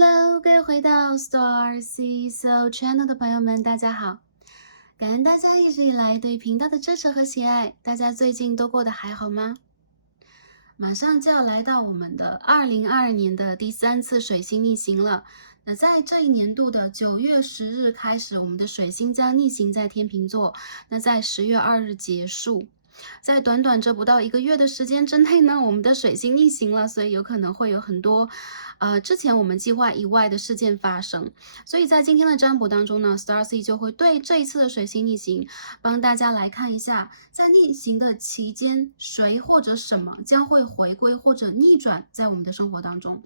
Hello，各位回到 Star C So Channel 的朋友们，大家好！感恩大家一直以来对频道的支持和喜爱，大家最近都过得还好吗？马上就要来到我们的2022年的第3次水星逆行了。那在这一年度的9月10日开始，我们的水星将逆行在天秤座，那在10月2日结束。在短短这不到1个月的时间之内呢，我们的水星逆行了，所以有可能会有很多之前我们计划以外的事件发生。所以在今天的占卜当中呢，Starcy 就会对这一次的水星逆行帮大家来看一下，在逆行的期间，谁或者什么将会回归或者逆转在我们的生活当中。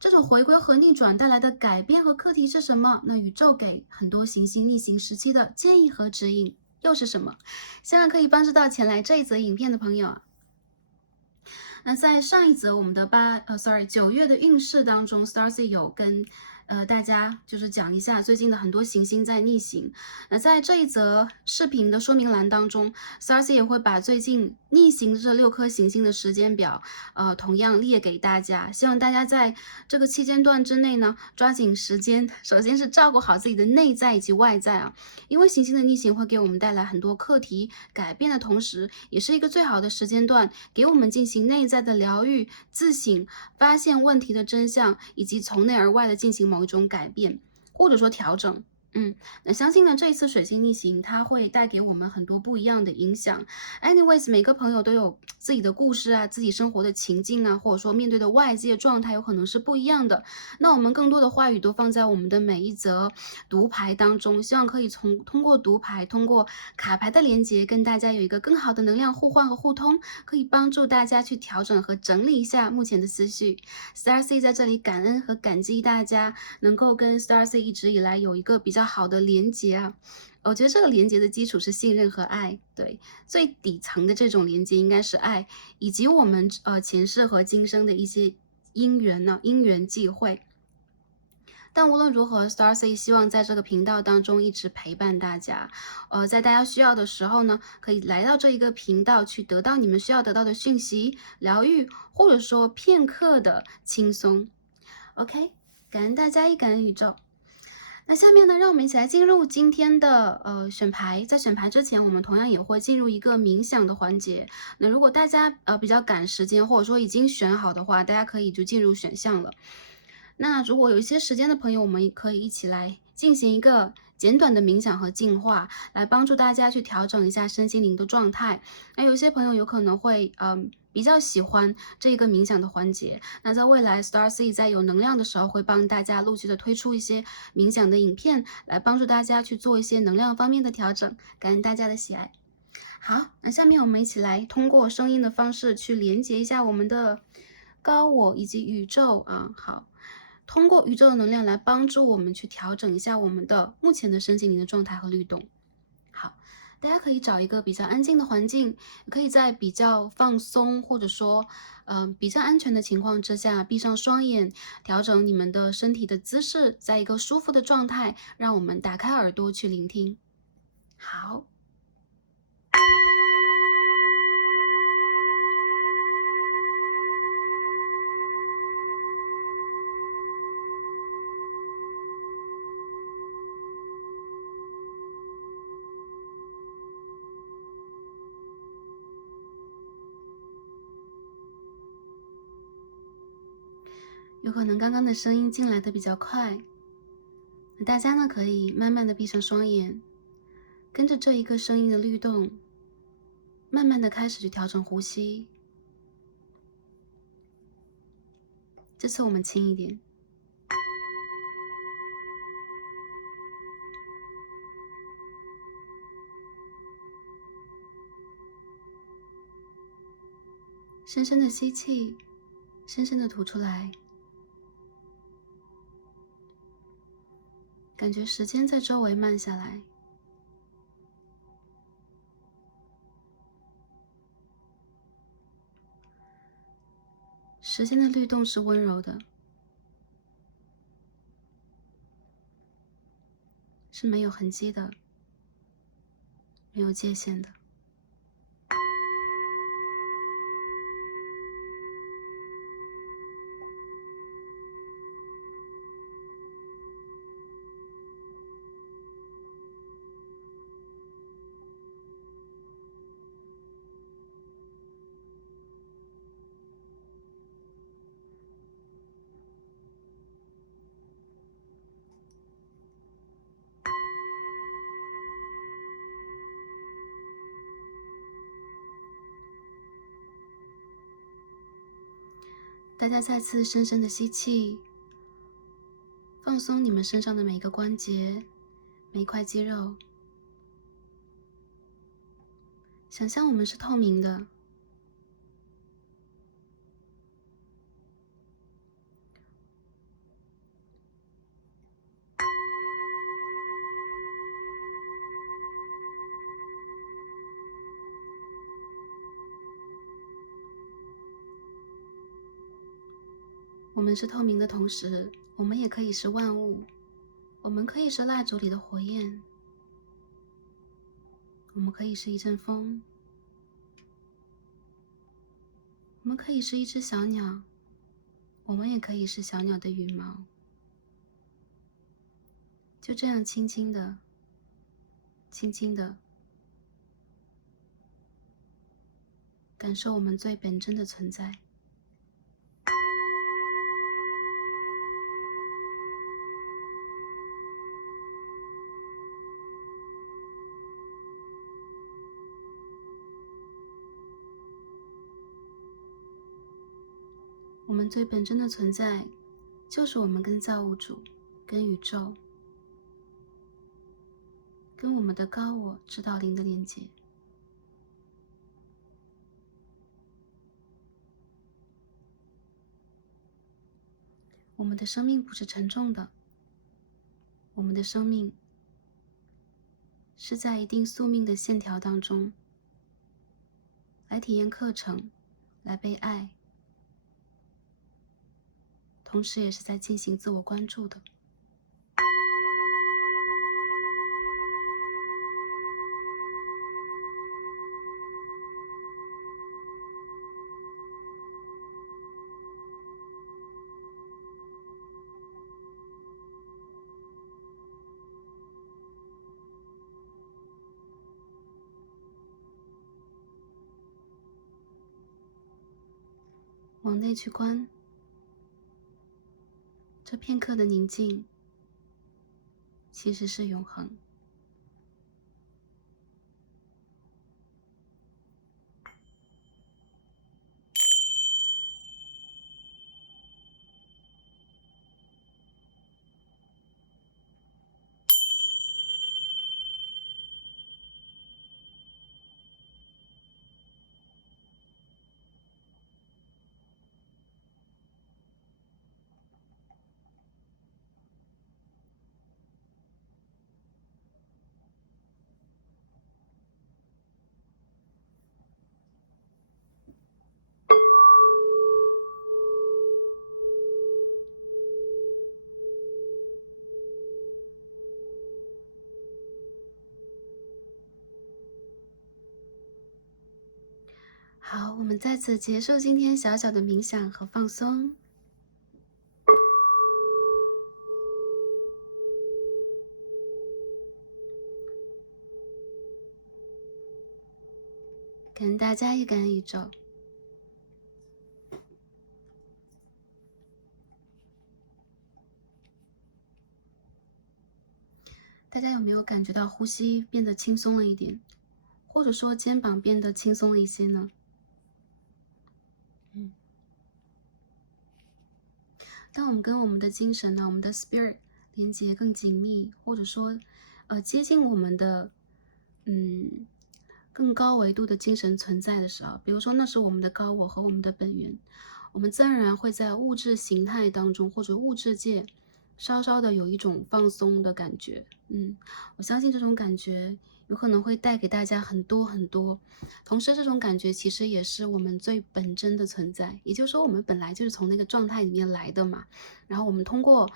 这种回归和逆转带来的改变和课题是什么？那宇宙给很多行星逆行时期的建议和指引又是什么？希望可以帮助到前来这一则影片的朋友啊。那在上一则我们的9月的运势当中 ，Starcy 有跟大家就是讲一下最近的很多行星在逆行。那在这一则视频的说明栏当中 ，Starcy 也会把最近逆行这6颗行星的时间表，同样列给大家。希望大家在这个期间段之内呢，抓紧时间，首先是照顾好自己的内在以及外在啊，因为行星的逆行会给我们带来很多课题改变的同时，也是一个最好的时间段，给我们进行内在的疗愈、自省、发现问题的真相，以及从内而外的进行某一种改变，或者说调整。那相信呢，这一次水星逆行，它会带给我们很多不一样的影响。Anyways，每个朋友都有自己的故事啊，自己生活的情境啊，或者说面对的外界状态有可能是不一样的。那我们更多的话语都放在我们的每一则读牌当中，希望可以通过读牌，通过卡牌的连接，跟大家有一个更好的能量互换和互通，可以帮助大家去调整和整理一下目前的思绪。Starcy 在这里感恩和感激大家能够跟 Starcy 一直以来有一个比较好的连接啊。我觉得这个连接的基础是信任和爱，对，最底层的这种连接应该是爱，以及我们前世和今生的一些因缘际会。但无论如何 ，Starcy 希望在这个频道当中一直陪伴大家，在大家需要的时候呢，可以来到这一个频道去得到你们需要得到的讯息、疗愈，或者说片刻的轻松。OK，感恩大家，也感恩宇宙。那下面呢，让我们一起来进入今天的选牌。在选牌之前，我们同样也会进入一个冥想的环节。那如果大家比较赶时间，或者说已经选好的话，大家可以就进入选项了。那如果有一些时间的朋友，我们也可以一起来进行一个简短的冥想和净化，来帮助大家去调整一下身心灵的状态。那有些朋友有可能会比较喜欢这个冥想的环节。那在未来 Starcy 在有能量的时候，会帮大家陆续的推出一些冥想的影片，来帮助大家去做一些能量方面的调整。感恩大家的喜爱。好，那下面我们一起来通过声音的方式去连接一下我们的高我以及宇宙啊。好。通过宇宙的能量来帮助我们去调整一下我们的目前的身心灵的状态和律动。好，大家可以找一个比较安静的环境，可以在比较放松或者说比较安全的情况之下，闭上双眼，调整你们的身体的姿势，在一个舒服的状态，让我们打开耳朵去聆听。好。有可能刚刚的声音进来的比较快，大家呢可以慢慢的闭上双眼，跟着这一个声音的律动，慢慢的开始去调整呼吸。这次我们轻一点。深深的吸气，深深的吐出来，感觉时间在周围慢下来。时间的律动是温柔的，是没有痕迹的，没有界限的。大家再次深深的吸气，放松你们身上的每一个关节，每一块肌肉。想象我们是透明的，我们是透明的同时，我们也可以是万物，我们可以是蜡烛里的火焰，我们可以是一阵风，我们可以是一只小鸟，我们也可以是小鸟的羽毛。就这样轻轻的，轻轻的感受我们最本真的存在。我们最本真的存在，就是我们跟造物主、跟宇宙、跟我们的高我、指导灵的连接。我们的生命不是沉重的，我们的生命是在一定宿命的线条当中，来体验课程，来被爱，同时也是在进行自我关注的。往内去观，这片刻的宁静其实是永恒。好，我们在此结束今天小小的冥想和放松。感恩大家，也感恩宇宙。大家有没有感觉到呼吸变得轻松了一点，或者说肩膀变得轻松了一些呢？当我们跟我们的精神呢，我们的 spirit 连接更紧密，或者说，接近我们的，更高维度的精神存在的时候，比如说那是我们的高我和我们的本源，我们自然而然会在物质形态当中或者物质界，稍稍的有一种放松的感觉。我相信这种感觉有可能会带给大家很多很多，同时这种感觉其实也是我们最本真的存在，也就是说我们本来就是从那个状态里面来的嘛，然后我们通过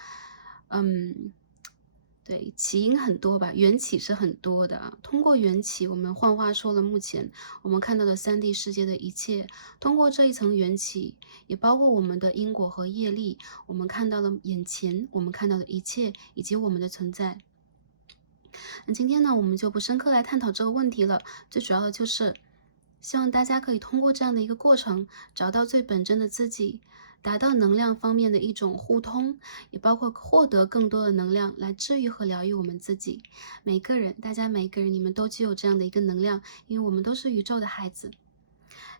对，起因很多吧，缘起是很多的啊。通过缘起，我们幻化出了目前我们看到的3D 世界的一切。通过这一层缘起，也包括我们的因果和业力，我们看到了眼前我们看到的一切，以及我们的存在。那今天呢，我们就不深刻来探讨这个问题了。最主要的就是，希望大家可以通过这样的一个过程，找到最本真的自己。达到能量方面的一种互通，也包括获得更多的能量来治愈和疗愈我们自己。每个人，大家每个人，你们都具有这样的一个能量，因为我们都是宇宙的孩子。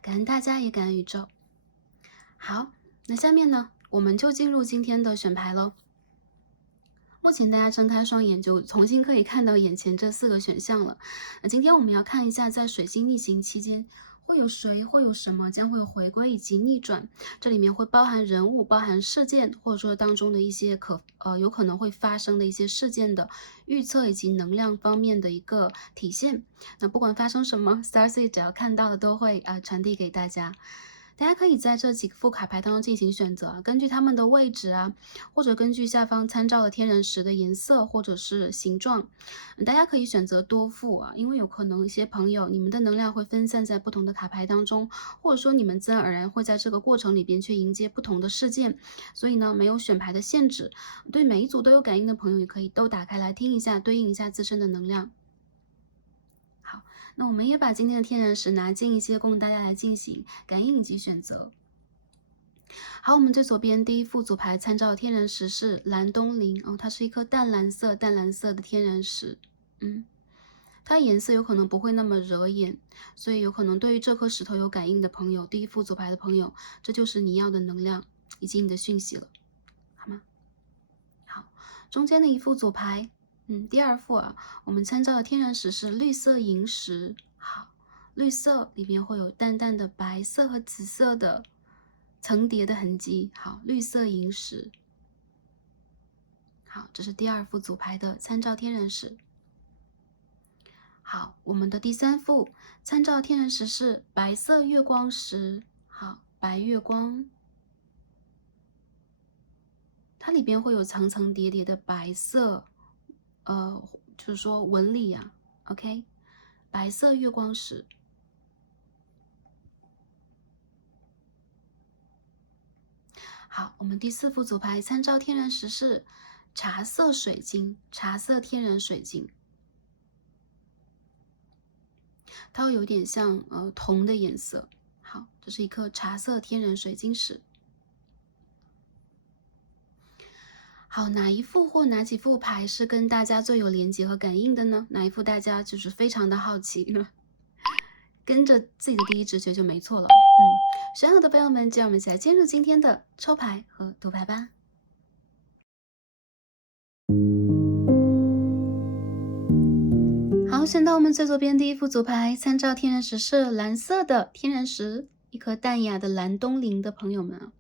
感恩大家，也感恩宇宙。好，那下面呢，我们就进入今天的选牌喽。目前大家睁开双眼，就重新可以看到眼前这4个选项了。那今天我们要看一下，在水星逆行期间，会有谁，会有什么将会回归以及逆转。这里面会包含人物、包含事件，或者说当中的一些有可能会发生的一些事件的预测以及能量方面的一个体现。那不管发生什么 ，Starseed 只要看到的都会传递给大家。大家可以在这几副卡牌当中进行选择，根据它们的位置或者根据下方参照的天人石的颜色或者是形状，大家可以选择多副因为有可能一些朋友你们的能量会分散在不同的卡牌当中，或者说你们自然而然会在这个过程里边去迎接不同的事件，所以呢没有选牌的限制，对每一组都有感应的朋友也可以都打开来听一下，对应一下自身的能量。好，那我们也把今天的天然石拿近一些，供大家来进行感应以及选择。好，我们最左边第一副组牌参照的天然石是蓝东林它是一颗淡蓝色的天然石，它颜色有可能不会那么惹眼，所以有可能对于这颗石头有感应的朋友，第一副组牌的朋友，这就是你要的能量以及你的讯息了，好吗？好，中间的一副组牌。第二副我们参照的天然石是绿色萤石。好，绿色里边会有淡淡的白色和紫色的层叠的痕迹。好，绿色萤石。好，这是第二副组牌的参照天然石。好，我们的第三副参照天然石是白色月光石。好，白月光。它里边会有层层叠叠的白色，就是说纹理OK， 白色月光石。好，我们第四副组牌参照天然石是茶色水晶，茶色天然水晶，它会有点像铜的颜色。好，这是一颗茶色天然水晶石。好，哪一副或哪几副牌是跟大家最有连结和感应的呢？哪一副大家就是非常的好奇呢？跟着自己的第一直觉就没错了。选好的朋友们，就让我们一起来进入今天的抽牌和读牌吧。好，选到我们最左边第一副组牌，参照天然石是蓝色的天然石，一颗淡雅的蓝东林的朋友们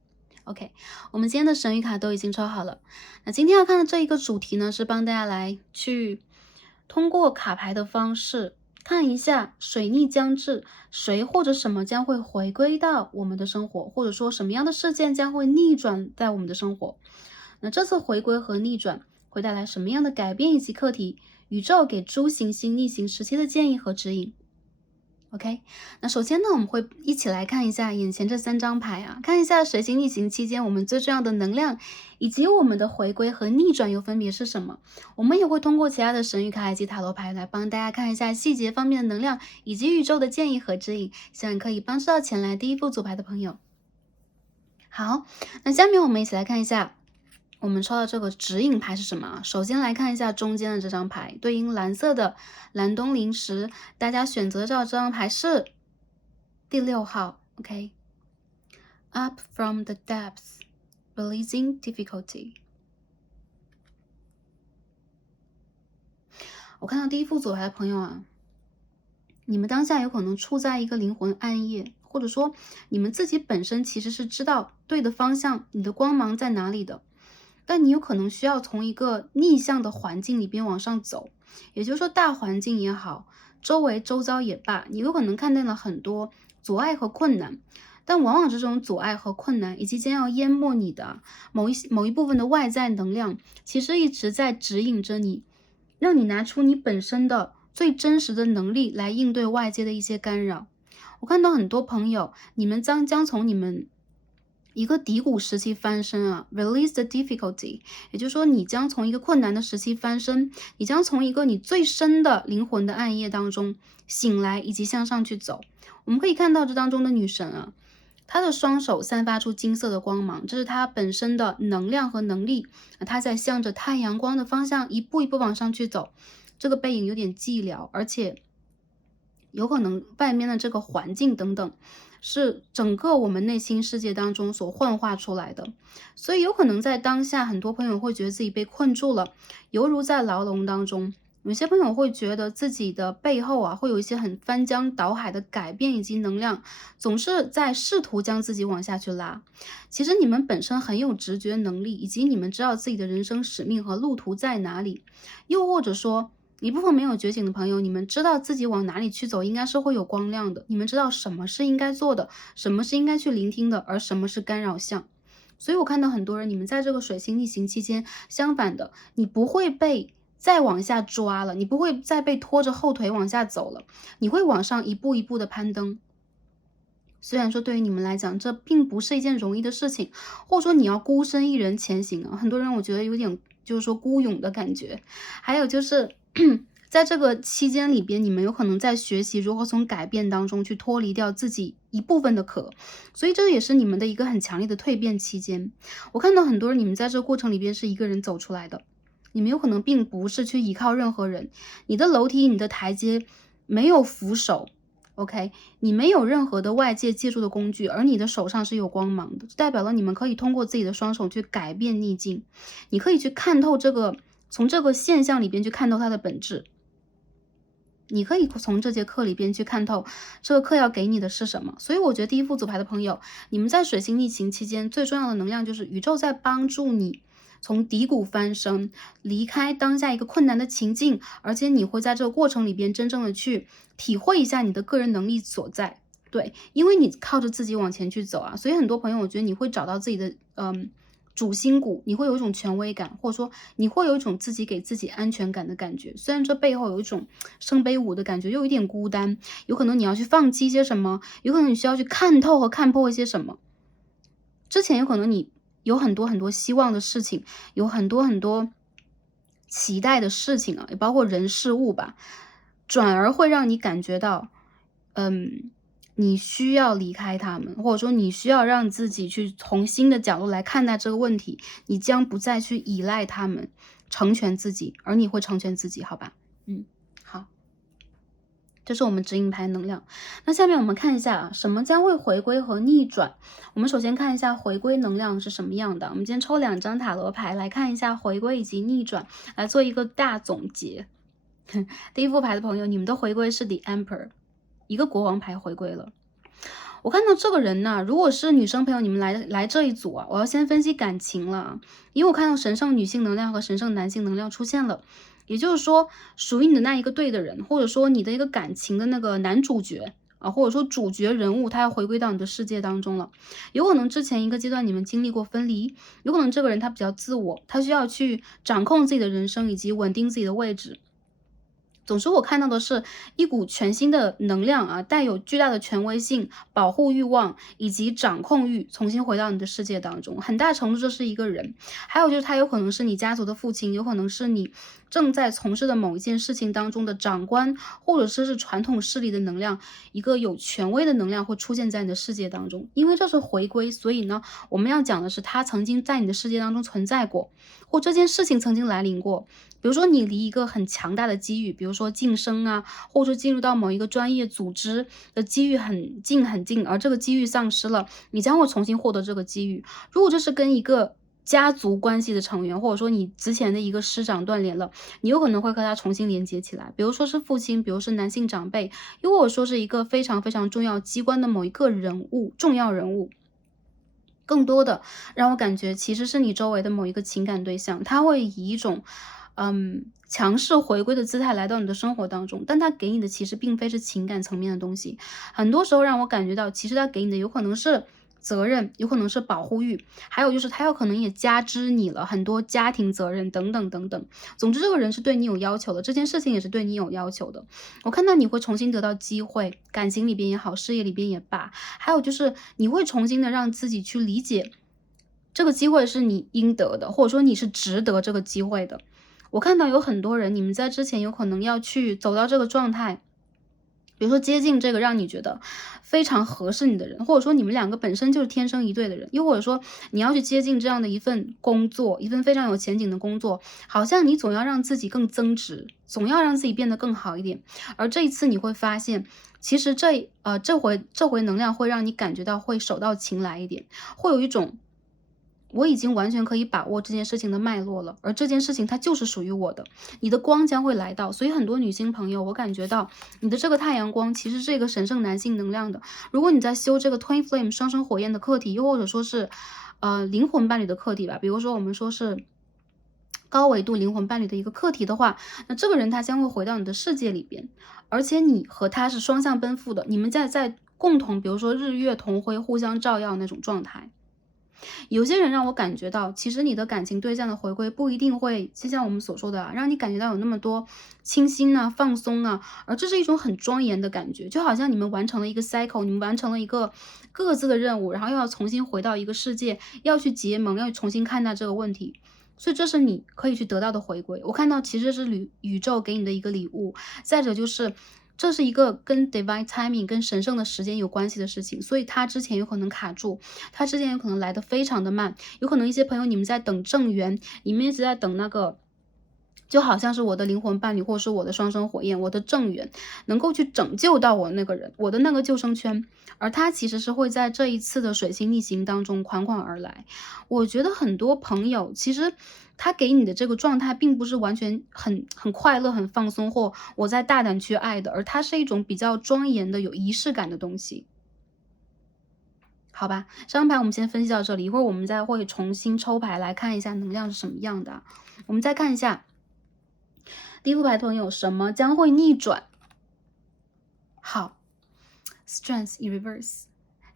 OK， 我们今天的神谕卡都已经抽好了。那今天要看的这一个主题呢，是帮大家来去通过卡牌的方式看一下水逆将至，谁或者什么将会回归到我们的生活，或者说什么样的事件将会逆转在我们的生活。那这次回归和逆转会带来什么样的改变以及课题？宇宙给诸行星逆行时期的建议和指引。OK， 那首先呢，我们会一起来看一下眼前这3张牌看一下水星逆行期间我们最重要的能量，以及我们的回归和逆转又分别是什么。我们也会通过其他的神谕卡以及塔罗牌来帮大家看一下细节方面的能量，以及宇宙的建议和指引，希望可以帮助到前来第一副组牌的朋友。好，那下面我们一起来看一下我们抽到这个指引牌是什么首先来看一下中间的这张牌，对应蓝色的蓝东林石，大家选择到这张牌是第6号 OK， Up from the depths, releasing difficulty。 我看到第一副组牌的朋友你们当下有可能处在一个灵魂暗夜，或者说你们自己本身其实是知道对的方向，你的光芒在哪里的，但你有可能需要从一个逆向的环境里边往上走，也就是说大环境也好，周遭也罢，你有可能看见了很多阻碍和困难，但往往这种阻碍和困难以及将要淹没你的某一部分的外在能量，其实一直在指引着你，让你拿出你本身的最真实的能力来应对外界的一些干扰。我看到很多朋友，你们将从你们一个低谷时期翻身release the difficulty， 也就是说你将从一个困难的时期翻身，你将从一个你最深的灵魂的暗夜当中醒来以及向上去走。我们可以看到这当中的女神她的双手散发出金色的光芒，这是她本身的能量和能力她在向着太阳光的方向一步一步往上去走。这个背影有点寂寥，而且有可能外面的这个环境等等是整个我们内心世界当中所幻化出来的。所以有可能在当下，很多朋友会觉得自己被困住了，犹如在牢笼当中。有些朋友会觉得自己的背后啊，会有一些很翻江倒海的改变以及能量，总是在试图将自己往下去拉。其实你们本身很有直觉能力，以及你们知道自己的人生使命和路途在哪里。又或者说，一部分没有觉醒的朋友，你们知道自己往哪里去走，应该是会有光亮的。你们知道什么是应该做的，什么是应该去聆听的，而什么是干扰项。所以我看到很多人，你们在这个水星逆行期间，相反的，你不会被再往下抓了，你不会再被拖着后腿往下走了，你会往上一步一步的攀登。虽然说对于你们来讲，这并不是一件容易的事情，或者说你要孤身一人前行啊，很多人我觉得有点就是说孤勇的感觉。还有就是在这个期间里边，你们有可能在学习如何从改变当中去脱离掉自己一部分的壳，所以这也是你们的一个很强烈的蜕变期间。我看到很多人，你们在这个过程里边是一个人走出来的，你们有可能并不是去依靠任何人，你的楼梯、你的台阶没有扶手。OK，你没有任何的外界借助的工具，而你的手上是有光芒的，代表了你们可以通过自己的双手去改变逆境，你可以去看透这个，从这个现象里边去看透它的本质。你可以从这节课里边去看透这个课要给你的是什么。所以我觉得第一副组牌的朋友，你们在水星逆行期间最重要的能量就是宇宙在帮助你从低谷翻身，离开当下一个困难的情境，而且你会在这个过程里边真正的去体会一下你的个人能力所在。对，因为你靠着自己往前去走啊，所以很多朋友我觉得你会找到自己的主心骨，你会有一种权威感，或者说你会有一种自己给自己安全感的感觉。虽然这背后有一种圣杯五的感觉，又有一点孤单，有可能你要去放弃一些什么，有可能你需要去看透和看破一些什么。之前有可能你有很多很多希望的事情，有很多很多期待的事情啊，也包括人事物吧，转而会让你感觉到，你需要离开他们，或者说你需要让自己去从新的角度来看待这个问题，你将不再去依赖他们，成全自己，而你会成全自己，好吧？好，这是我们指引牌能量。那下面我们看一下什么将会回归和逆转。我们首先看一下回归能量是什么样的。我们今天抽2张塔罗牌来看一下回归以及逆转，来做一个大总结。第一副牌的朋友，你们的回归是 The Emperor， 一个国王牌回归了。我看到这个人呢，如果是女生朋友，你们来这一组啊，我要先分析感情了，因为我看到神圣女性能量和神圣男性能量出现了，也就是说，属于你的那一个对的人，或者说你的一个感情的那个男主角啊，或者说主角人物，他要回归到你的世界当中了。有可能之前一个阶段你们经历过分离，有可能这个人他比较自我，他需要去掌控自己的人生以及稳定自己的位置。总之我看到的是一股全新的能量啊，带有巨大的权威性、保护欲望以及掌控欲，重新回到你的世界当中。很大程度这是一个人，还有就是他有可能是你家族的父亲，有可能是你正在从事的某一件事情当中的长官，或者是传统势力的能量，一个有权威的能量会出现在你的世界当中。因为这是回归，所以呢，我们要讲的是他曾经在你的世界当中存在过，或这件事情曾经来临过。比如说你离一个很强大的机遇，比如说晋升啊，或者进入到某一个专业组织的机遇很近很近，而这个机遇丧失了，你将会重新获得这个机遇。如果这是跟一个家族关系的成员，或者说你之前的一个师长断联了，你有可能会和他重新连接起来，比如说是父亲，比如是男性长辈，又或者说是一个非常非常重要机关的某一个人物，重要人物。更多的让我感觉其实是你周围的某一个情感对象，他会以一种强势回归的姿态来到你的生活当中，但他给你的其实并非是情感层面的东西，很多时候让我感觉到其实他给你的有可能是责任，有可能是保护欲，还有就是他有可能也加之你了很多家庭责任等等等等。总之这个人是对你有要求的，这件事情也是对你有要求的。我看到你会重新得到机会，感情里边也好，事业里边也罢，还有就是你会重新的让自己去理解这个机会是你应得的，或者说你是值得这个机会的。我看到有很多人，你们在之前有可能要去走到这个状态，比如说接近这个让你觉得非常合适你的人，或者说你们两个本身就是天生一对的人，又或者说你要去接近这样的一份工作，一份非常有前景的工作，好像你总要让自己更增值，总要让自己变得更好一点。而这一次你会发现，其实这回能量会让你感觉到会手到擒来一点，会有一种我已经完全可以把握这件事情的脉络了，而这件事情它就是属于我的，你的光将会来到。所以很多女性朋友，我感觉到你的这个太阳光其实是这个神圣男性能量的。如果你在修这个 Twin Flame 双生火焰的课题，又或者说是灵魂伴侣的课题吧，比如说我们说是高维度灵魂伴侣的一个课题的话，那这个人他将会回到你的世界里边，而且你和他是双向奔赴的，你们在共同，比如说日月同辉，互相照耀那种状态。有些人让我感觉到，其实你的感情对象的回归不一定会，就像我们所说的让你感觉到有那么多清新啊、放松啊，而这是一种很庄严的感觉，就好像你们完成了一个 cycle，你们完成了一个各自的任务，然后又要重新回到一个世界，要去结盟，要重新看待这个问题。所以这是你可以去得到的回归。我看到其实是宇宙给你的一个礼物，再者就是这是一个跟 divine timing 跟神圣的时间有关系的事情，所以它之前有可能卡住，它之前有可能来得非常的慢，有可能一些朋友你们在等正缘，你们一直在等那个。就好像是我的灵魂伴侣，或是我的双生火焰，我的正缘，能够去拯救到我那个人，我的那个救生圈，而他其实是会在这一次的水星逆行当中款款而来。我觉得很多朋友其实他给你的这个状态，并不是完全很快乐、很放松，或我在大胆去爱的，而它是一种比较庄严的、有仪式感的东西。好吧，这张牌我们先分析到这里，一会儿我们再会重新抽牌来看一下能量是什么样的。我们再看一下第一副牌，朋友什么将会逆转？好 ，Strength in Reverse，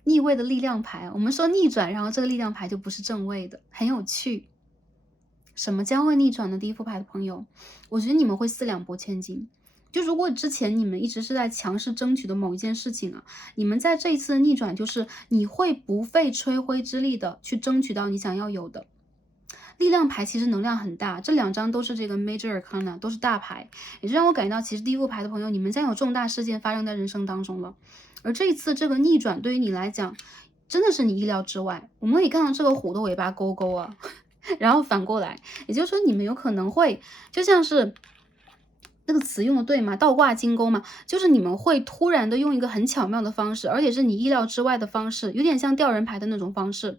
逆位的力量牌。我们说逆转，然后这个力量牌就不是正位的，很有趣。什么将会逆转的第一副牌的朋友，我觉得你们会四两拨千斤。就如果之前你们一直是在强势争取的某一件事情啊，你们在这一次的逆转，就是你会不费吹灰之力的去争取到你想要有的。力量牌其实能量很大，这两张都是这个 Major Arcana，都是大牌，也就让我感觉到，其实第一副牌的朋友，你们将有重大事件发生在人生当中了。而这一次这个逆转对于你来讲，真的是你意料之外。我们可以看到这个虎的尾巴勾勾啊，然后反过来，也就是说你们有可能会就像是那个词用的对吗？倒挂金钩嘛，就是你们会突然的用一个很巧妙的方式，而且是你意料之外的方式，有点像吊人牌的那种方式。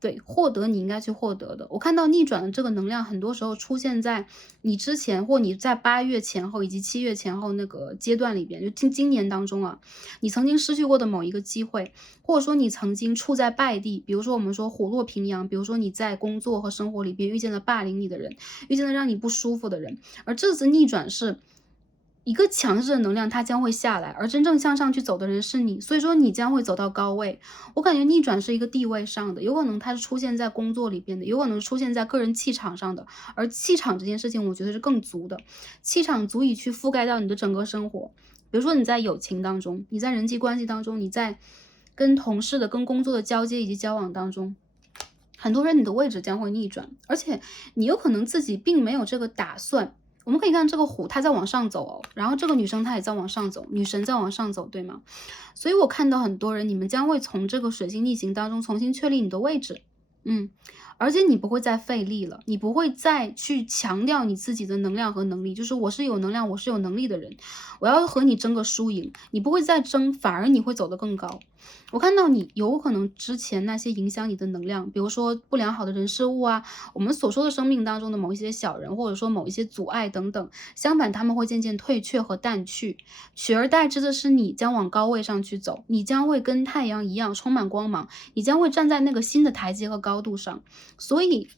对，获得你应该去获得的。我看到逆转的这个能量，很多时候出现在你之前，或你在8月前后以及7月前后那个阶段里边，就今年当中啊，你曾经失去过的某一个机会，或者说你曾经处在败地，比如说我们说虎落平阳，比如说你在工作和生活里边遇见了霸凌你的人，遇见了让你不舒服的人，而这次逆转是一个强势的能量，它将会下来，而真正向上去走的人是你，所以说你将会走到高位。我感觉逆转是一个地位上的，有可能它是出现在工作里边的，有可能出现在个人气场上的，而气场这件事情，我觉得是更足的，气场足以去覆盖到你的整个生活。比如说你在友情当中，你在人际关系当中，你在跟同事的、跟工作的交接以及交往当中，很多人你的位置将会逆转，而且你有可能自己并没有这个打算。我们可以看这个虎，它在往上走哦，然后这个女生她也在往上走，女神在往上走，对吗？所以我看到很多人，你们将会从这个水星逆行当中重新确立你的位置，而且你不会再费力了，你不会再去强调你自己的能量和能力，就是我是有能量，我是有能力的人，我要和你争个输赢，你不会再争，反而你会走得更高。我看到你有可能之前那些影响你的能量，比如说不良好的人事物啊，我们所说的生命当中的某一些小人，或者说某一些阻碍等等，相反他们会渐渐退却和淡去，取而代之的是你将往高位上去走，你将会跟太阳一样充满光芒，你将会站在那个新的台阶和高度上，所以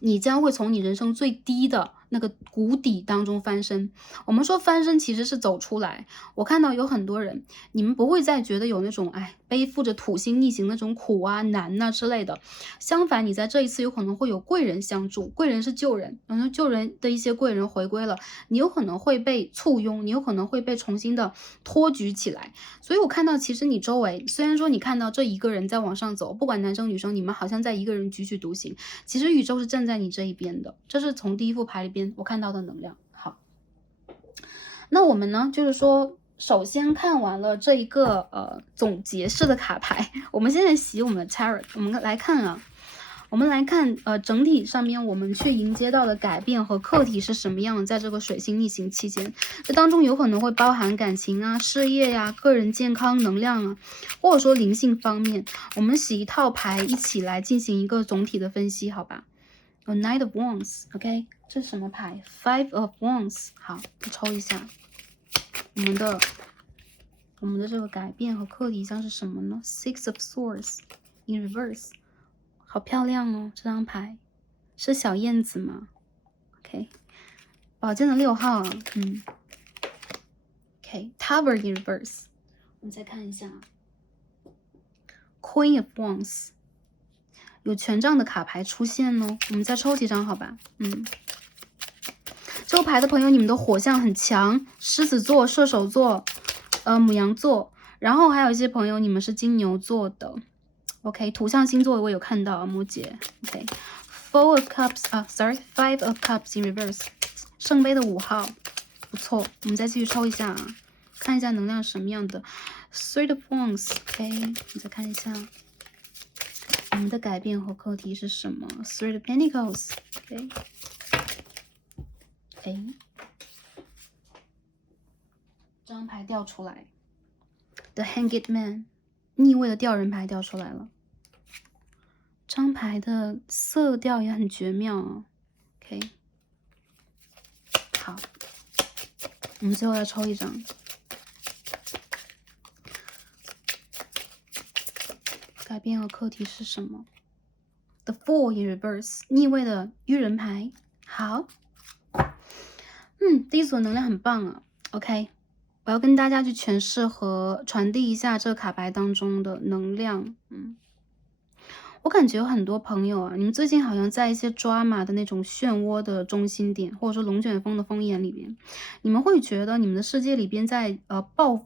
你将会从你人生最低的那个谷底当中翻身。我们说翻身其实是走出来。我看到有很多人，你们不会再觉得有那种背负着土星逆行那种苦啊难啊之类的。相反，你在这一次有可能会有贵人相助，贵人是救人，然后救人的一些贵人回归了，你有可能会被簇拥，你有可能会被重新的托举起来。所以我看到其实你周围，虽然说你看到这一个人在往上走，不管男生女生，你们好像在一个人踽踽独行，其实宇宙是站在你这一边的，这是从第一副牌里边我看到的能量。好，那我们呢，就是说首先看完了这一个总结式的卡牌，我们现在洗我们的 tarot， 我们来看啊。我们来看，整体上面我们去迎接到的改变和课题是什么样的？在这个水星逆行期间，这当中有可能会包含感情啊、事业呀、个人健康、能量啊，或者说灵性方面。我们洗一套牌，一起来进行一个总体的分析，好吧？A Knight of Wands，OK，这是什么牌 ？Five of Wands， 好，抽一下，我们的这个改变和课题将是什么呢 ？Six of Swords in reverse。好漂亮哦，这张牌是小燕子吗 ？OK， 宝剑的6号啊，OK，Tower in reverse， 我们再看一下 ，Queen of Wands， 有权杖的卡牌出现哦，我们再抽几张好吧？这个牌的朋友，你们的火象很强，狮子座、射手座、牡羊座，然后还有一些朋友你们是金牛座的。OK， 土象星座我有看到啊，摩羯。OK，Four of Cups 啊 ，Sorry，Five of Cups in reverse， 圣杯的5号，不错。我们再继续抽一下啊，看一下能量是什么样的。Three of Wands，OK， 我们再看一下我们的改变和课题是什么。Three of Pentacles，OK，这张牌掉出来 ，The Hanged Man。逆位的吊人牌掉出来了，这张牌的色调也很绝妙啊。OK， 好，我们最后要抽一张，改变和课题是什么 ？The Fool in reverse， 逆位的愚人牌。好，第一组能量很棒啊。OK。我要跟大家去诠释和传递一下这个卡牌当中的能量。我感觉有很多朋友啊，你们最近好像在一些drama的那种漩涡的中心点，或者说龙卷风的风眼里边，你们会觉得你们的世界里边在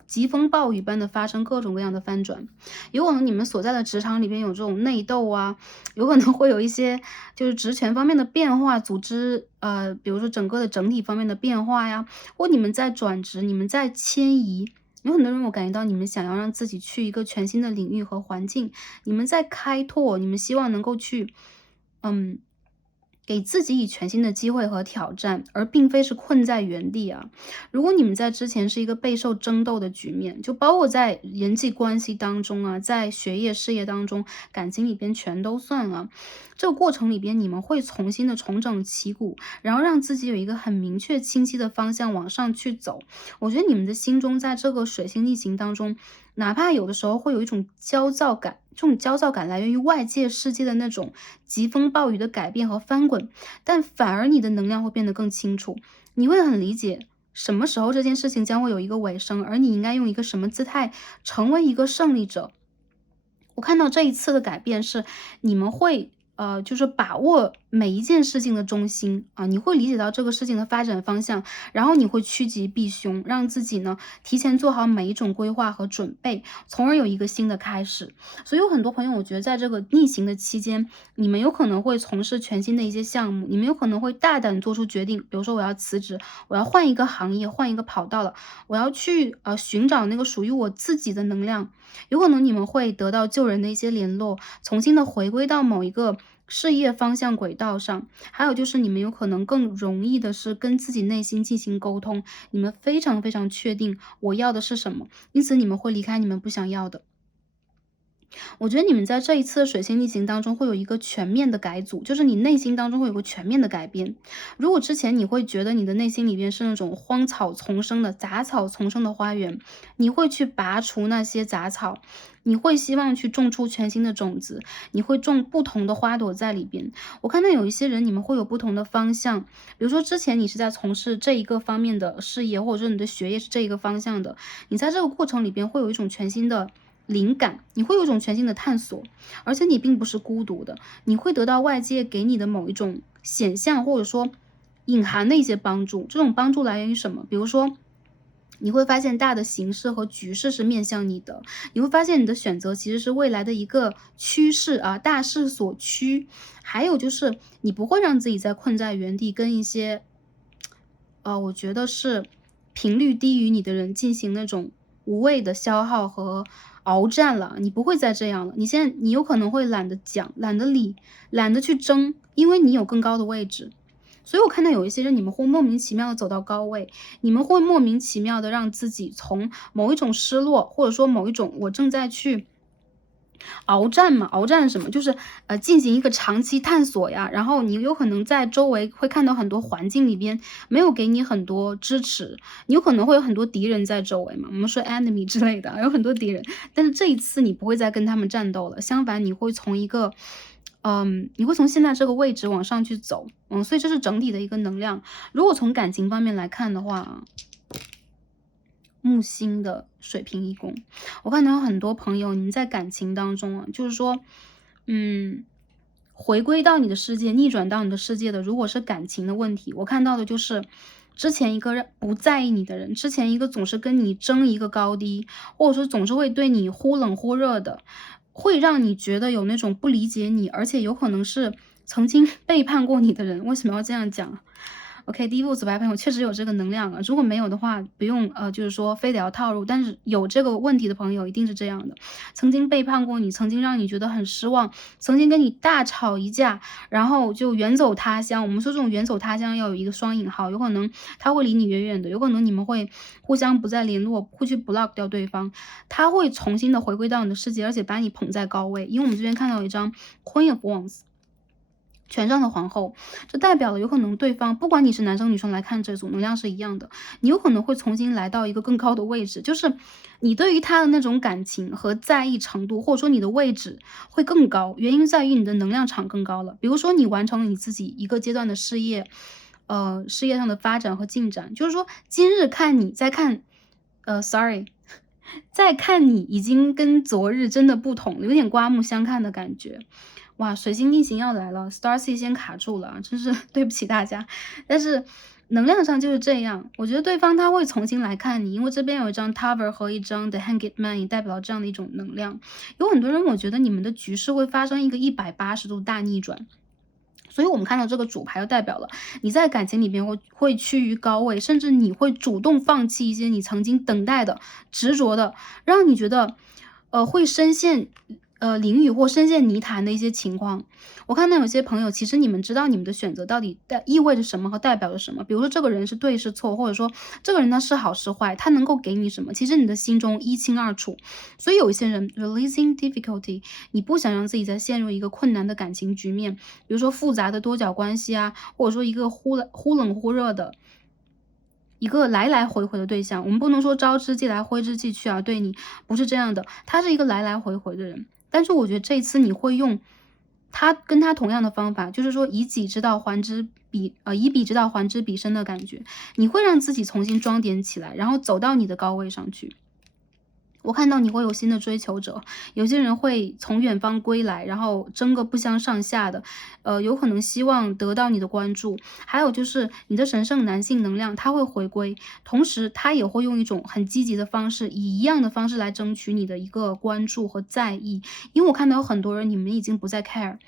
疾风暴雨般的发生各种各样的翻转。有可能你们所在的职场里边有这种内斗啊，有可能会有一些就是职权方面的变化，组织比如说整个的整体方面的变化呀，或你们在转职，你们在迁移。有很多人我感觉到你们想要让自己去一个全新的领域和环境，你们在开拓，你们希望能够去给自己以全新的机会和挑战，而并非是困在原地啊。如果你们在之前是一个备受争斗的局面，就包括在人际关系当中啊，在学业事业当中，感情里边全都算了。这个过程里边，你们会重新的重整旗鼓，然后让自己有一个很明确清晰的方向往上去走。我觉得你们的心中在这个水星逆行当中，哪怕有的时候会有一种焦躁感，这种焦躁感来源于外界世界的那种疾风暴雨的改变和翻滚，但反而你的能量会变得更清楚，你会很理解什么时候这件事情将会有一个尾声，而你应该用一个什么姿态成为一个胜利者。我看到这一次的改变是你们会就是把握每一件事情的中心啊，你会理解到这个事情的发展方向，然后你会趋吉避凶，让自己呢提前做好每一种规划和准备，从而有一个新的开始。所以有很多朋友，我觉得在这个逆行的期间，你们有可能会从事全新的一些项目，你们有可能会大胆做出决定，比如说我要辞职，我要换一个行业，换一个跑道了，我要去寻找那个属于我自己的能量。有可能你们会得到旧人的一些联络，重新的回归到某一个事业方向轨道上。还有就是你们有可能更容易的是跟自己内心进行沟通，你们非常非常确定我要的是什么，因此你们会离开你们不想要的。我觉得你们在这一次的水星逆行当中会有一个全面的改组，就是你内心当中会有个全面的改变。如果之前你会觉得你的内心里边是那种荒草丛生的杂草丛生的花园，你会去拔除那些杂草，你会希望去种出全新的种子，你会种不同的花朵在里边。我看到有一些人你们会有不同的方向，比如说之前你是在从事这一个方面的事业，或者说你的学业是这一个方向的，你在这个过程里边会有一种全新的灵感，你会有一种全新的探索，而且你并不是孤独的，你会得到外界给你的某一种显象，或者说隐含的一些帮助。这种帮助来源于什么？比如说你会发现大的形势和局势是面向你的，你会发现你的选择其实是未来的一个趋势啊，大势所趋。还有就是你不会让自己再困在原地，跟一些我觉得是频率低于你的人进行那种无谓的消耗和鏖战了，你不会再这样了。你有可能会懒得讲、懒得理、懒得去争，因为你有更高的位置。所以我看到有一些人，你们会莫名其妙的走到高位，你们会莫名其妙的让自己从某一种失落，或者说某一种我正在去鏖战嘛，鏖战什么？就是进行一个长期探索呀。然后你有可能在周围会看到很多环境里边没有给你很多支持，你有可能会有很多敌人在周围嘛。我们说 enemy 之类的，有很多敌人。但是这一次你不会再跟他们战斗了，相反你会从一个你会从现在这个位置往上去走，所以这是整体的一个能量。如果从感情方面来看的话，木星的水瓶一宫，我看到有很多朋友，你们在感情当中啊，就是说，回归到你的世界，逆转到你的世界的，如果是感情的问题，我看到的就是之前一个不在意你的人，之前一个总是跟你争一个高低，或者说总是会对你忽冷忽热的，会让你觉得有那种不理解你，而且有可能是曾经背叛过你的人。为什么要这样讲？OK，第一步，紫白朋友确实有这个能量啊，如果没有的话，不用就是说非得要套入，但是有这个问题的朋友一定是这样的，曾经背叛过你，曾经让你觉得很失望，曾经跟你大吵一架，然后就远走他乡。我们说这种远走他乡要有一个双引号，有可能他会离你远远的，有可能你们会互相不再联络，会去 block 掉对方，他会重新的回归到你的世界，而且把你捧在高位。因为我们这边看到有一张 Queen of Wands。权杖的皇后，这代表了有可能对方不管你是男生女生来看这组能量是一样的，你有可能会重新来到一个更高的位置，就是你对于他的那种感情和在意程度，或者说你的位置会更高，原因在于你的能量场更高了。比如说你完成了你自己一个阶段的事业，事业上的发展和进展，就是说今日看你再看，sorry。再看你已经跟昨日真的不同了，有点刮目相看的感觉。哇，水星逆行要来了 ，Starcy 先卡住了，真是对不起大家。但是能量上就是这样，我觉得对方他会重新来看你，因为这边有一张 Tower 和一张 The Hanged Man， 也代表了这样的一种能量。有很多人我觉得你们的局势会发生一个180度大逆转。所以我们看到这个主牌就代表了你在感情里面会趋于高位，甚至你会主动放弃一些你曾经等待的、执着的，让你觉得会深陷囹圄或深陷泥潭的一些情况。我看到有些朋友，其实你们知道你们的选择到底意味着什么和代表着什么。比如说这个人是对是错，或者说这个人他是好是坏，他能够给你什么，其实你的心中一清二楚。所以有一些人 releasing difficulty， 你不想让自己再陷入一个困难的感情局面，比如说复杂的多角关系啊，或者说一个忽冷忽热的一个来来回回的对象。我们不能说招之即来挥之即去啊，对你不是这样的，他是一个来来回回的人。但是我觉得这一次你会用跟他同样的方法，就是说以己之道还之以彼之道还之彼身的感觉，你会让自己重新装点起来，然后走到你的高位上去。我看到你会有新的追求者，有些人会从远方归来，然后争个不相上下的，有可能希望得到你的关注。还有就是你的神圣男性能量，他会回归，同时他也会用一种很积极的方式，以一样的方式来争取你的一个关注和在意。因为我看到有很多人，你们已经不再 care。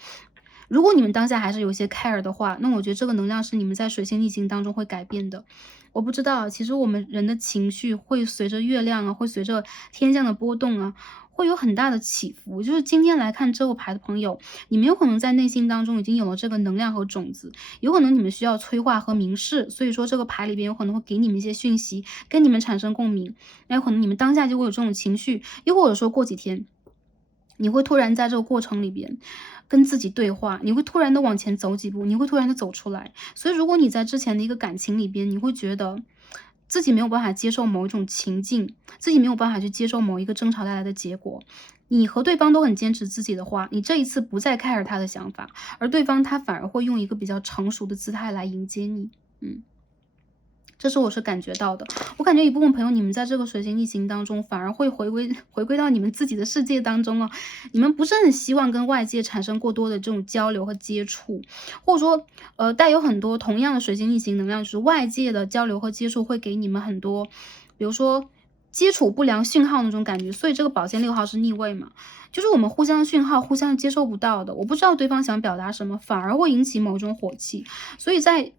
如果你们当下还是有些 care 的话，那我觉得这个能量是你们在水星逆行当中会改变的。我不知道，其实我们人的情绪会随着月亮啊，会随着天象的波动啊，会有很大的起伏。就是今天来看这个牌的朋友，你们有可能在内心当中已经有了这个能量和种子，有可能你们需要催化和明示，所以说这个牌里边有可能会给你们一些讯息，跟你们产生共鸣。那有可能你们当下就会有这种情绪，又或者说过几天，你会突然在这个过程里边跟自己对话，你会突然的往前走几步，你会突然的走出来。所以如果你在之前的一个感情里边，你会觉得自己没有办法接受某一种情境，自己没有办法去接受某一个争吵带来的结果，你和对方都很坚持自己的话，你这一次不再 care 他的想法，而对方他反而会用一个比较成熟的姿态来迎接你。这是我是感觉到的。我感觉一部分朋友，你们在这个水星逆行当中，反而会回归到你们自己的世界当中哦。你们不是很希望跟外界产生过多的这种交流和接触，或者说，带有很多同样的水星逆行能量，就是外界的交流和接触会给你们很多，比如说接触不良讯号那种感觉。所以这个宝剑6号是逆位嘛。就是我们互相讯号互相接收不到的，我不知道对方想表达什么，反而会引起某种火气。所以在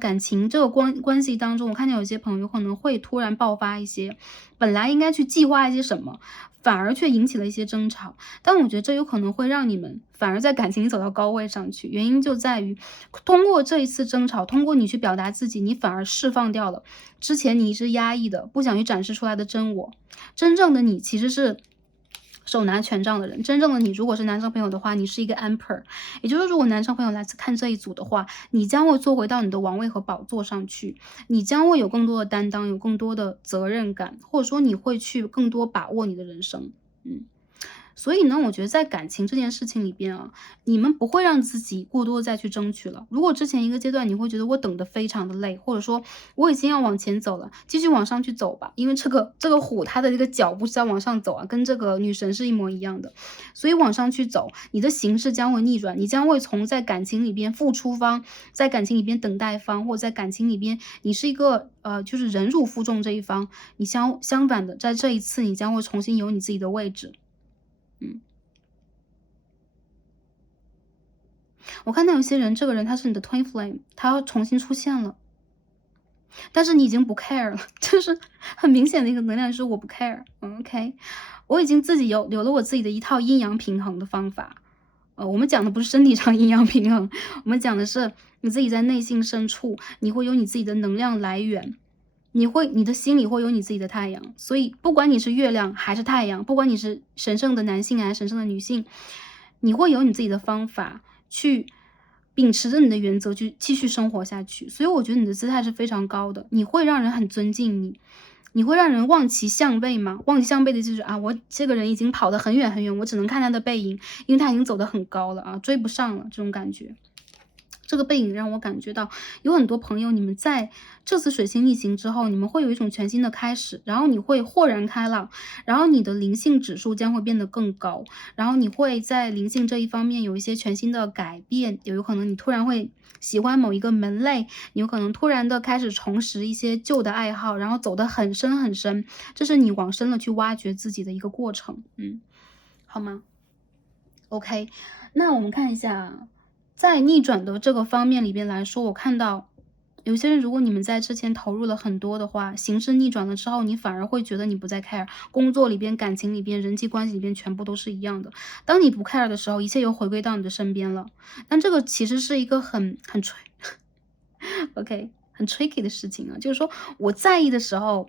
感情这个关系当中，我看见有些朋友可能会突然爆发一些，本来应该去计划一些什么，反而却引起了一些争吵。但我觉得这有可能会让你们反而在感情里走到高位上去，原因就在于通过这一次争吵，通过你去表达自己，你反而释放掉了之前你一直压抑的、不想去展示出来的真我。真正的你其实是手拿权杖的人，真正的你如果是男生朋友的话，你是一个 emperor， 也就是说如果男生朋友来看这一组的话，你将会坐回到你的王位和宝座上去，你将会有更多的担当，有更多的责任感，或者说你会去更多把握你的人生。所以呢，我觉得在感情这件事情里边啊，你们不会让自己过多再去争取了。如果之前一个阶段你会觉得我等得非常的累，或者说我已经要往前走了，继续往上去走吧，因为这个虎它的这个脚步是要往上走啊，跟这个女神是一模一样的。所以往上去走，你的形势将会逆转，你将会从在感情里边付出方，在感情里边等待方，或者在感情里边你是一个就是忍辱负重这一方，你相反的，在这一次你将会重新有你自己的位置。我看到有些人，这个人他是你的 twin flame，他要重新出现了，但是你已经不 care 了，就是很明显的一个能量是我不 care，OK，我已经自己有了我自己的一套阴阳平衡的方法。我们讲的不是身体上阴阳平衡，我们讲的是你自己在内心深处，你会有你自己的能量来源，你的心里会有你自己的太阳。所以不管你是月亮还是太阳，不管你是神圣的男性还是神圣的女性，你会有你自己的方法去秉持着你的原则去继续生活下去。所以我觉得你的姿态是非常高的，你会让人很尊敬你，你会让人望其项背吗？望其项背的就是啊，我这个人已经跑得很远很远，我只能看他的背影，因为他已经走得很高了啊，追不上了这种感觉。这个背影让我感觉到有很多朋友，你们在这次水星逆行之后，你们会有一种全新的开始，然后你会豁然开朗，然后你的灵性指数将会变得更高，然后你会在灵性这一方面有一些全新的改变，有可能你突然会喜欢某一个门类，你有可能突然的开始重拾一些旧的爱好，然后走得很深很深，这是你往深了去挖掘自己的一个过程，好吗？OK，那我们看一下，在逆转的这个方面里边来说，我看到有些人，如果你们在之前投入了很多的话，形势逆转了之后，你反而会觉得你不再 care，工作里边、感情里边、人际关系里边全部都是一样的。当你不 care 的时候，一切又回归到你的身边了。但这个其实是一个很 OK 很 tricky 的事情啊，就是说我在意的时候，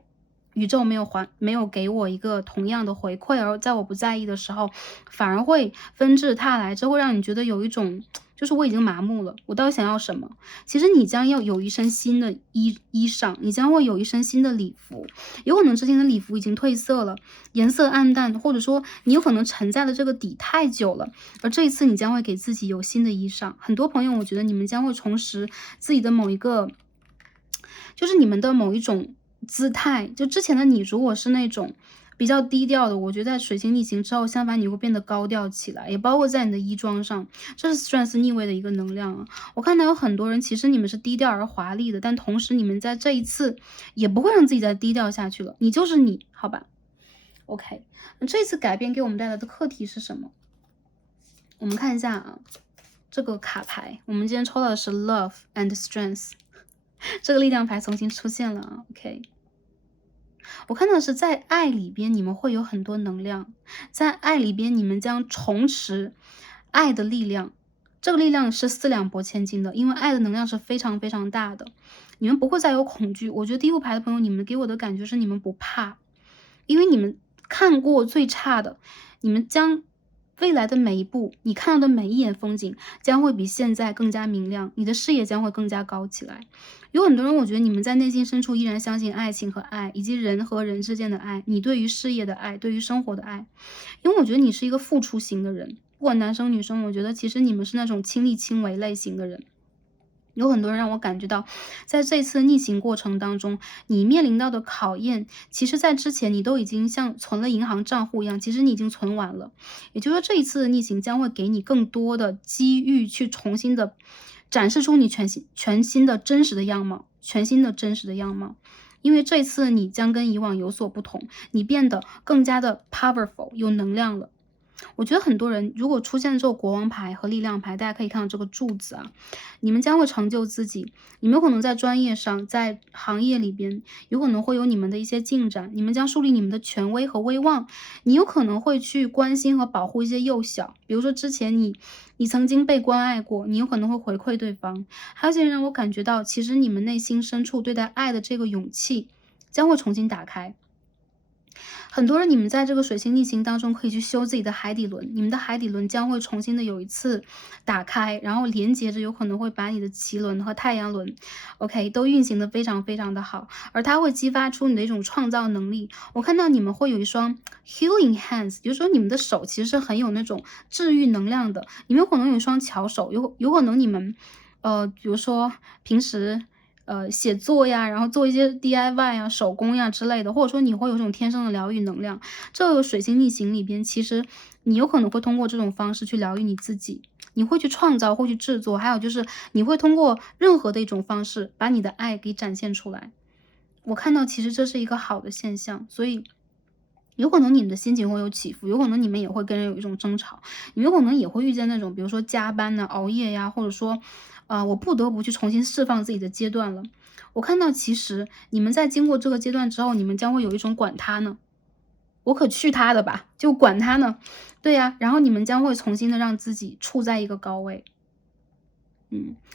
宇宙没有给我一个同样的回馈，而在我不在意的时候，反而会纷至沓来，这会让你觉得有一种就是我已经麻木了，我到底想要什么？其实你将要有一身新的衣裳，你将会有一身新的礼服，有可能之前的礼服已经褪色了，颜色暗淡，或者说你有可能沉在了这个底太久了，而这一次你将会给自己有新的衣裳。很多朋友，我觉得你们将会重拾自己的某一个，就是你们的某一种姿态。就之前的你，如果是那种比较低调的，我觉得在水星逆行之后，相反你会变得高调起来，也包括在你的衣装上，这是 strength 逆位的一个能量啊。我看到有很多人，其实你们是低调而华丽的，但同时你们在这一次也不会让自己再低调下去了，你就是你，好吧？OK，那这次改变给我们带来的课题是什么？我们看一下啊，这个卡牌，我们今天抽到的是 Love and Strength，这个力量牌重新出现了啊。OK， 我看到的是在爱里边你们会有很多能量，在爱里边你们将重拾爱的力量，这个力量是四两拨千斤的，因为爱的能量是非常非常大的，你们不会再有恐惧。我觉得第一副牌的朋友，你们给我的感觉是你们不怕，因为你们看过最差的，你们将未来的每一步，你看到的每一眼风景将会比现在更加明亮，你的视野将会更加高起来。有很多人，我觉得你们在内心深处依然相信爱情和爱，以及人和人之间的爱，你对于事业的爱，对于生活的爱。因为我觉得你是一个付出型的人，不管男生女生，我觉得其实你们是那种亲力亲为类型的人。有很多人让我感觉到，在这次逆行过程当中，你面临到的考验，其实在之前你都已经像存了银行账户一样，其实你已经存完了。也就是说，这一次的逆行将会给你更多的机遇，去重新的展示出你全新的真实的样貌，全新的真实的样貌。因为这次你将跟以往有所不同，你变得更加的 powerful，有能量了。我觉得很多人如果出现这种国王牌和力量牌，大家可以看到这个柱子啊，你们将会成就自己，你们有可能在专业上，在行业里边，有可能会有你们的一些进展，你们将树立你们的权威和威望，你有可能会去关心和保护一些幼小，比如说之前你曾经被关爱过，你有可能会回馈对方，还有一些人让我感觉到，其实你们内心深处对待爱的这个勇气将会重新打开。很多人，你们在这个水星逆行当中可以去修自己的海底轮，你们的海底轮将会重新的有一次打开，然后连接着有可能会把你的脐轮和太阳轮，OK 都运行的非常非常的好，而它会激发出你的一种创造能力。我看到你们会有一双 healing hands，就是说你们的手其实是很有那种治愈能量的，你们有可能有一双巧手，有可能你们比如说平时写作呀，然后做一些 DIY 呀、手工呀之类的，或者说你会有这种天生的疗愈能量。这个水星逆行里边，其实你有可能会通过这种方式去疗愈你自己，你会去创造，会去制作，还有就是你会通过任何的一种方式把你的爱给展现出来。我看到其实这是一个好的现象，所以有可能你们的心情会有起伏，有可能你们也会跟人有一种争吵，你有可能也会遇见那种比如说加班呐、熬夜呀，或者说，我不得不去重新释放自己的阶段了。我看到其实你们在经过这个阶段之后，你们将会有一种管他呢，我可去他的吧，就管他呢。对呀，然后你们将会重新的让自己处在一个高位。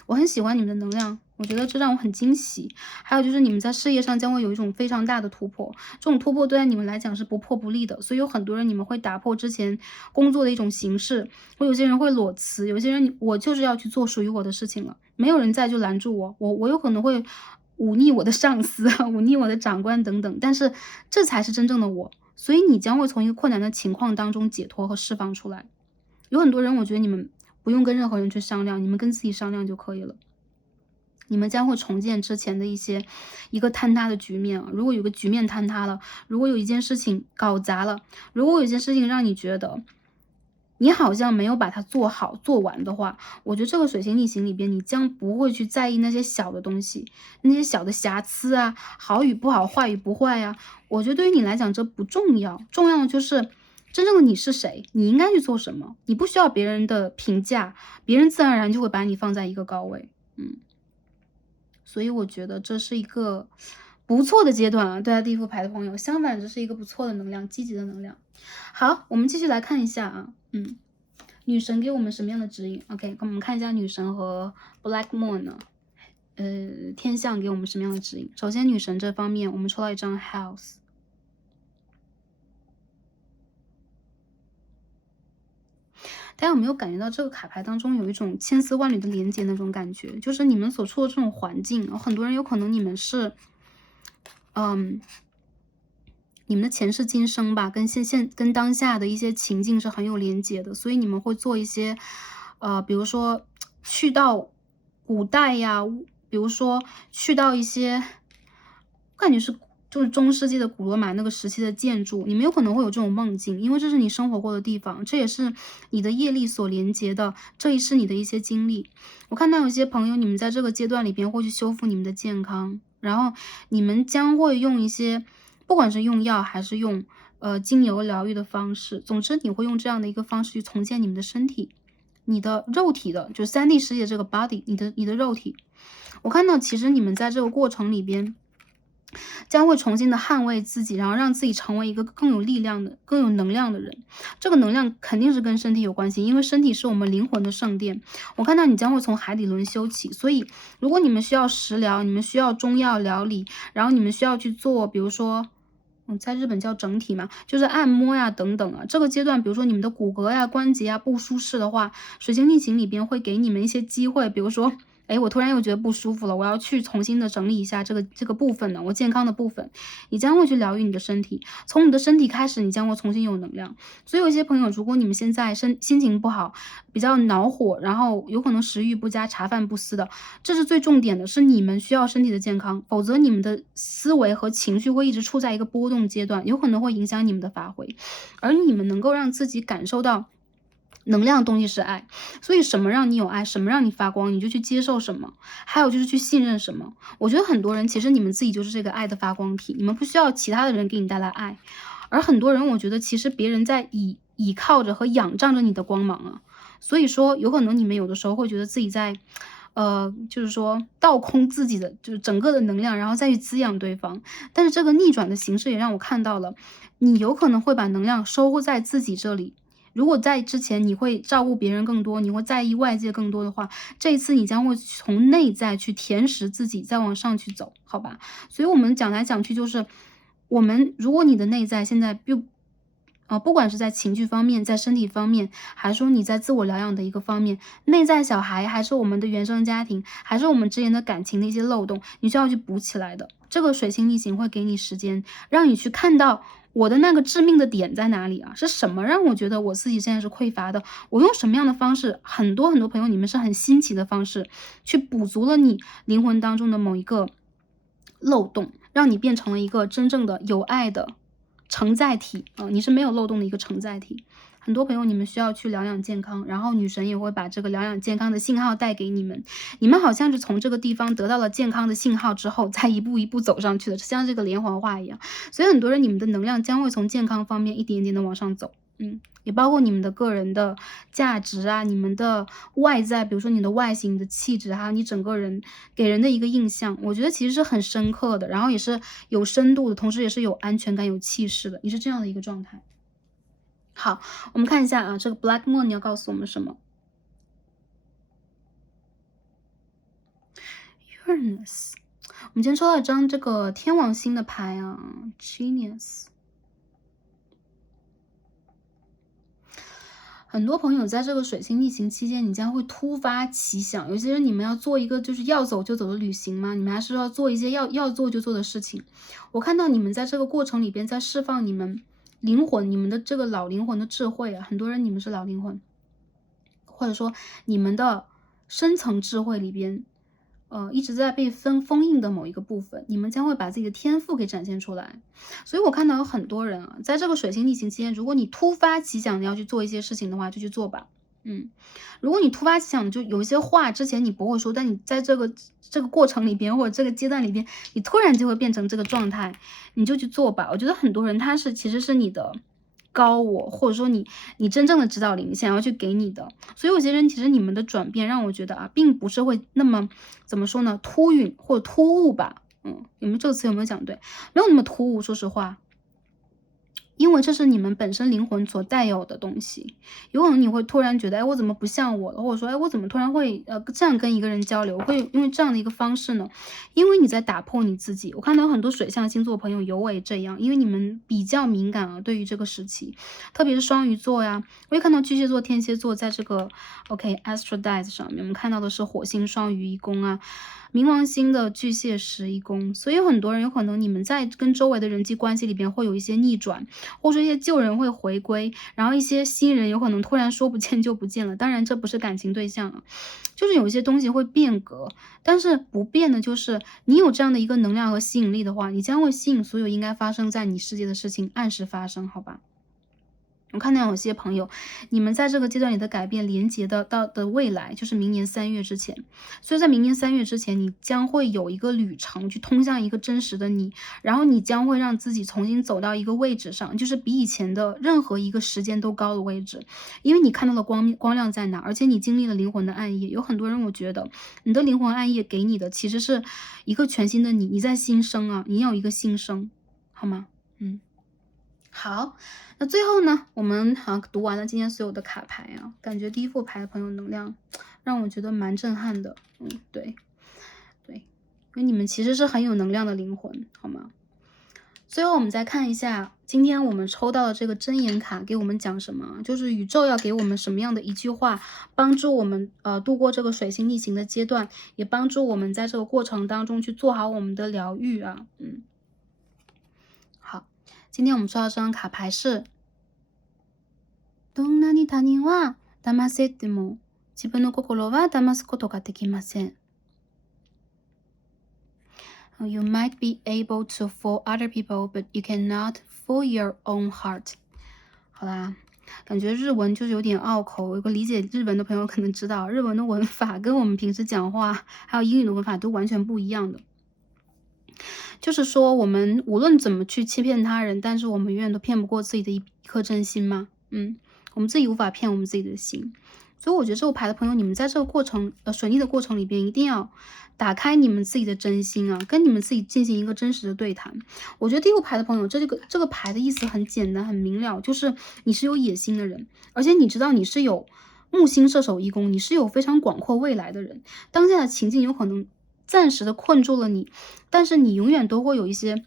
我很喜欢你们的能量，我觉得这让我很惊喜。还有就是你们在事业上将会有一种非常大的突破，这种突破对你们来讲是不破不立的，所以有很多人你们会打破之前工作的一种形式，有些人会裸辞，有些人我就是要去做属于我的事情了，没有人在就拦住我，我有可能会忤逆我的上司，忤逆我的长官等等，但是这才是真正的我，所以你将会从一个困难的情况当中解脱和释放出来。有很多人我觉得你们不用跟任何人去商量，你们跟自己商量就可以了。你们将会重建之前的一个坍塌的局面啊。如果有个局面坍塌了，如果有一件事情搞砸了，如果有一件事情让你觉得你好像没有把它做好做完的话，我觉得这个水星逆行里边，你将不会去在意那些小的东西，那些小的瑕疵啊，好与不好，坏与不坏呀。我觉得对于你来讲这不重要，重要的就是真正的你是谁，你应该去做什么，你不需要别人的评价，别人自然而然就会把你放在一个高位。所以我觉得这是一个不错的阶段啊，对待地府牌的朋友，相反这是一个不错的能量，积极的能量。好，我们继续来看一下啊，女神给我们什么样的指引 ？OK，我们看一下女神和 Black Moon 呢，天象给我们什么样的指引？首先女神这方面，我们抽到一张 House。大家有没有感觉到这个卡牌当中有一种千丝万缕的连接那种感觉？就是你们所处的这种环境，很多人有可能你们是，你们的前世今生吧，跟当下的一些情境是很有连接的，所以你们会做一些，比如说去到古代呀，比如说去到一些，我感觉就是中世纪的古罗马那个时期的建筑，你们有可能会有这种梦境，因为这是你生活过的地方，这也是你的业力所连接的，这也是你的一些经历。我看到有些朋友，你们在这个阶段里边会去修复你们的健康，然后你们将会用一些，不管是用药还是用精油疗愈的方式，总之你会用这样的一个方式去重建你们的身体，你的肉体的，就3D 世界这个 body，你的肉体。我看到其实你们在这个过程里边，将会重新的捍卫自己，然后让自己成为一个更有力量的、更有能量的人。这个能量肯定是跟身体有关系，因为身体是我们灵魂的圣殿。我看到你将会从海底轮修起，所以如果你们需要食疗，你们需要中药疗理，然后你们需要去做，比如说在日本叫整体嘛，就是按摩呀等等啊。这个阶段，比如说你们的骨骼呀、关节呀不舒适的话，水星逆行里边会给你们一些机会，比如说我突然又觉得不舒服了，我要去重新的整理一下这个部分呢，我健康的部分，你将会去疗愈你的身体，从你的身体开始，你将会重新有能量。所以有一些朋友，如果你们现在心情不好，比较恼火，然后有可能食欲不佳、茶饭不思的，这是最重点的，是你们需要身体的健康，否则你们的思维和情绪会一直处在一个波动阶段，有可能会影响你们的发挥，而你们能够让自己感受到能量的东西是爱，所以什么让你有爱，什么让你发光，你就去接受什么，还有就是去信任什么。我觉得很多人其实你们自己就是这个爱的发光体，你们不需要其他的人给你带来爱，而很多人我觉得其实别人在倚靠着和仰仗着你的光芒啊。所以说有可能你们有的时候会觉得自己在就是说倒空自己的就是整个的能量，然后再去滋养对方。但是这个逆转的形式也让我看到了，你有可能会把能量收获在自己这里。如果在之前你会照顾别人更多，你会在意外界更多的话，这一次你将会从内在去填实自己，再往上去走，好吧？所以我们讲来讲去就是，如果你的内在现在不管是在情绪方面，在身体方面，还是说你在自我疗养的一个方面，内在小孩，还是我们的原生家庭，还是我们之间的感情的一些漏洞，你需要去补起来的。这个水星逆行会给你时间，让你去看到我的那个致命的点在哪里啊？是什么让我觉得我自己现在是匮乏的？我用什么样的方式？很多朋友，你们是很新奇的方式，去补足了你灵魂当中的某一个漏洞，让你变成了一个真正的有爱的承载体啊，你是没有漏洞的一个承载体。很多朋友你们需要去疗养健康，然后女神也会把这个疗养健康的信号带给你们。你们好像是从这个地方得到了健康的信号之后，再一步一步走上去的，像这个连环画一样。所以很多人你们的能量将会从健康方面一点一点的往上走。也包括你们的个人的价值啊，你们的外在，比如说你的外形、你的气质，还有你整个人给人的一个印象，我觉得其实是很深刻的，然后也是有深度的，同时也是有安全感、有气势的，你是这样的一个状态。好，我们看一下啊，这个 Black Moon 你要告诉我们什么？Uranus，我们今天抽到一张这个天王星的牌啊，Genius。很多朋友在这个水星逆行期间，你将会突发奇想。有些人你们要做一个就是要走就走的旅行嘛，你们还是要做一些要做就做的事情。我看到你们在这个过程里边在释放你们灵魂，你们的这个老灵魂的智慧啊。很多人你们是老灵魂，或者说你们的深层智慧里边，一直在被封印的某一个部分，你们将会把自己的天赋给展现出来。所以我看到有很多人啊，在这个水星逆行期间，如果你突发奇想你要去做一些事情的话，就去做吧。如果你突发奇想，就有一些话之前你不会说，但你在这个过程里边或者这个阶段里边，你突然就会变成这个状态，你就去做吧。我觉得很多人他其实是你的高我，或者说你真正的指导灵想要去给你的。所以有些人其实你们的转变让我觉得啊，并不是会那么怎么说呢，突兀或者突兀吧。有没有这个词有没有讲对？没有那么突兀，说实话。因为这是你们本身灵魂所带有的东西，有可能你会突然觉得，哎，我怎么不像我了？或者说，哎，我怎么突然会这样跟一个人交流？会因为这样的一个方式呢？因为你在打破你自己。我看到很多水象星座朋友尤为这样，因为你们比较敏感啊，对于这个时期，特别是双鱼座呀，我也看到巨蟹座、天蝎座在这个 Astro Dice 上面，我们看到的是火星双鱼一宫啊。冥王星的巨蟹11宫，所以很多人有可能你们在跟周围的人际关系里边会有一些逆转，或者说一些旧人会回归，然后一些新人有可能突然说不见就不见了。当然这不是感情对象啊，就是有一些东西会变革，但是不变的就是你有这样的一个能量和吸引力的话，你将会吸引所有应该发生在你世界的事情按时发生，好吧？我看到有些朋友，你们在这个阶段里的改变连接到的未来，就是明年3月之前。所以在明年3月之前，你将会有一个旅程去通向一个真实的你，然后你将会让自己重新走到一个位置上，就是比以前的任何一个时间都高的位置。因为你看到了光亮在哪，而且你经历了灵魂的暗夜。有很多人我觉得你的灵魂暗夜给你的其实是一个全新的你，你在新生啊，你要有一个新生，好吗？好，那最后呢，我们读完了今天所有的卡牌啊，感觉第一副牌的朋友能量让我觉得蛮震撼的。对，因为你们其实是很有能量的灵魂，好吗？最后我们再看一下，今天我们抽到的这个真言卡给我们讲什么？就是宇宙要给我们什么样的一句话，帮助我们度过这个水星逆行的阶段，也帮助我们在这个过程当中去做好我们的疗愈啊。好。今天我们抽到这张卡牌是どんなに他人は騙せても自分の心は騙すことができません。You might be able to fool other people, but you cannot fool your own heart. 好啦，感觉日文就是有点拗口，有个理解日文的朋友可能知道，日文的文法跟我们平时讲话还有英语的文法都完全不一样的。就是说我们无论怎么去欺骗他人，但是我们永远都骗不过自己的一颗真心嘛。我们自己无法骗我们自己的心。所以我觉得这个牌的朋友，你们在这个过程水逆的过程里边，一定要打开你们自己的真心啊，跟你们自己进行一个真实的对谈。我觉得第6牌的朋友，这个牌的意思很简单很明了，就是你是有野心的人，而且你知道你是有木星射手一宫，你是有非常广阔未来的人。当下的情境有可能暂时的困住了你，但是你永远都会有一些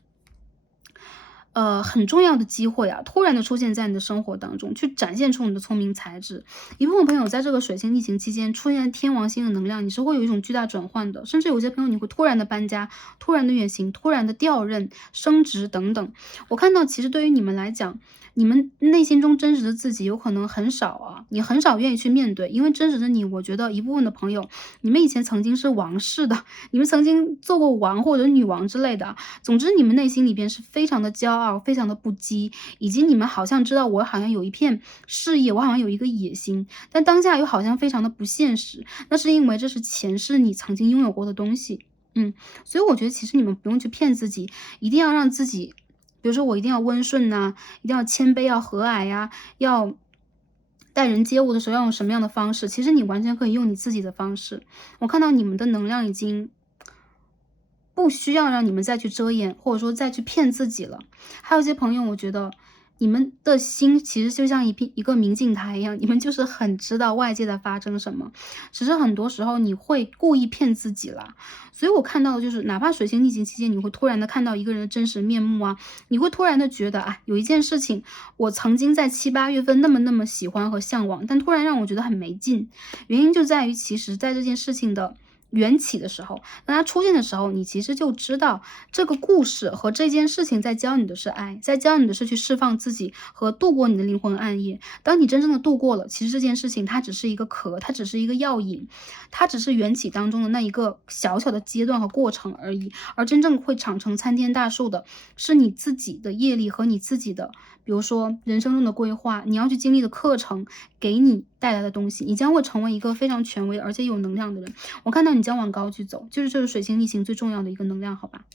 很重要的机会啊，突然的出现在你的生活当中，去展现出你的聪明才智。一部分朋友在这个水星逆行期间出现天王星的能量，你是会有一种巨大转换的，甚至有些朋友你会突然的搬家，突然的远行，突然的调任、升职等等。我看到其实对于你们来讲，你们内心中真实的自己有可能很少啊，你很少愿意去面对，因为真实的你，我觉得一部分的朋友，你们以前曾经是王室的，你们曾经做过王或者女王之类的，总之你们内心里边是非常的骄傲，非常的不羁，以及你们好像知道我好像有一片事业，我好像有一个野心，但当下又好像非常的不现实，那是因为这是前世你曾经拥有过的东西。所以我觉得其实你们不用去骗自己，一定要让自己比如说我一定要温顺呐，一定要谦卑，要和蔼呀，要待人接物的时候要用什么样的方式，其实你完全可以用你自己的方式。我看到你们的能量已经不需要让你们再去遮掩，或者说再去骗自己了。还有一些朋友，我觉得你们的心其实就像一个明镜台一样，你们就是很知道外界在发生什么，只是很多时候你会故意骗自己啦。所以我看到的就是，哪怕水星逆行期间，你会突然的看到一个人的真实面目啊，你会突然的觉得，啊，有一件事情我曾经在7、8月份那么喜欢和向往，但突然让我觉得很没劲。原因就在于，其实在这件事情的缘起的时候，当它出现的时候，你其实就知道这个故事和这件事情在教你的是爱，在教你的是去释放自己和度过你的灵魂暗夜。当你真正的度过了，其实这件事情它只是一个壳，它只是一个药引，它只是缘起当中的那一个小小的阶段和过程而已。而真正会长成参天大树的，是你自己的业力和你自己的，比如说人生中的规划，你要去经历的课程，给你带来的东西，你将会成为一个非常权威而且有能量的人。我看到你将往高去走，就是这个水星逆行最重要的一个能量，好吧？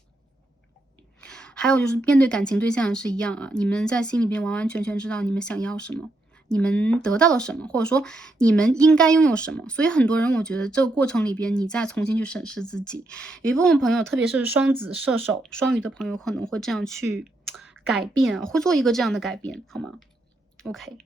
还有就是面对感情对象也是一样啊，你们在心里边完完全全知道你们想要什么，你们得到了什么，或者说你们应该拥有什么。所以很多人我觉得这个过程里边，你再重新去审视自己。有一部分朋友，特别是双子、射手、双鱼的朋友，可能会这样去改变啊，会做一个这样的改变，好吗？OK，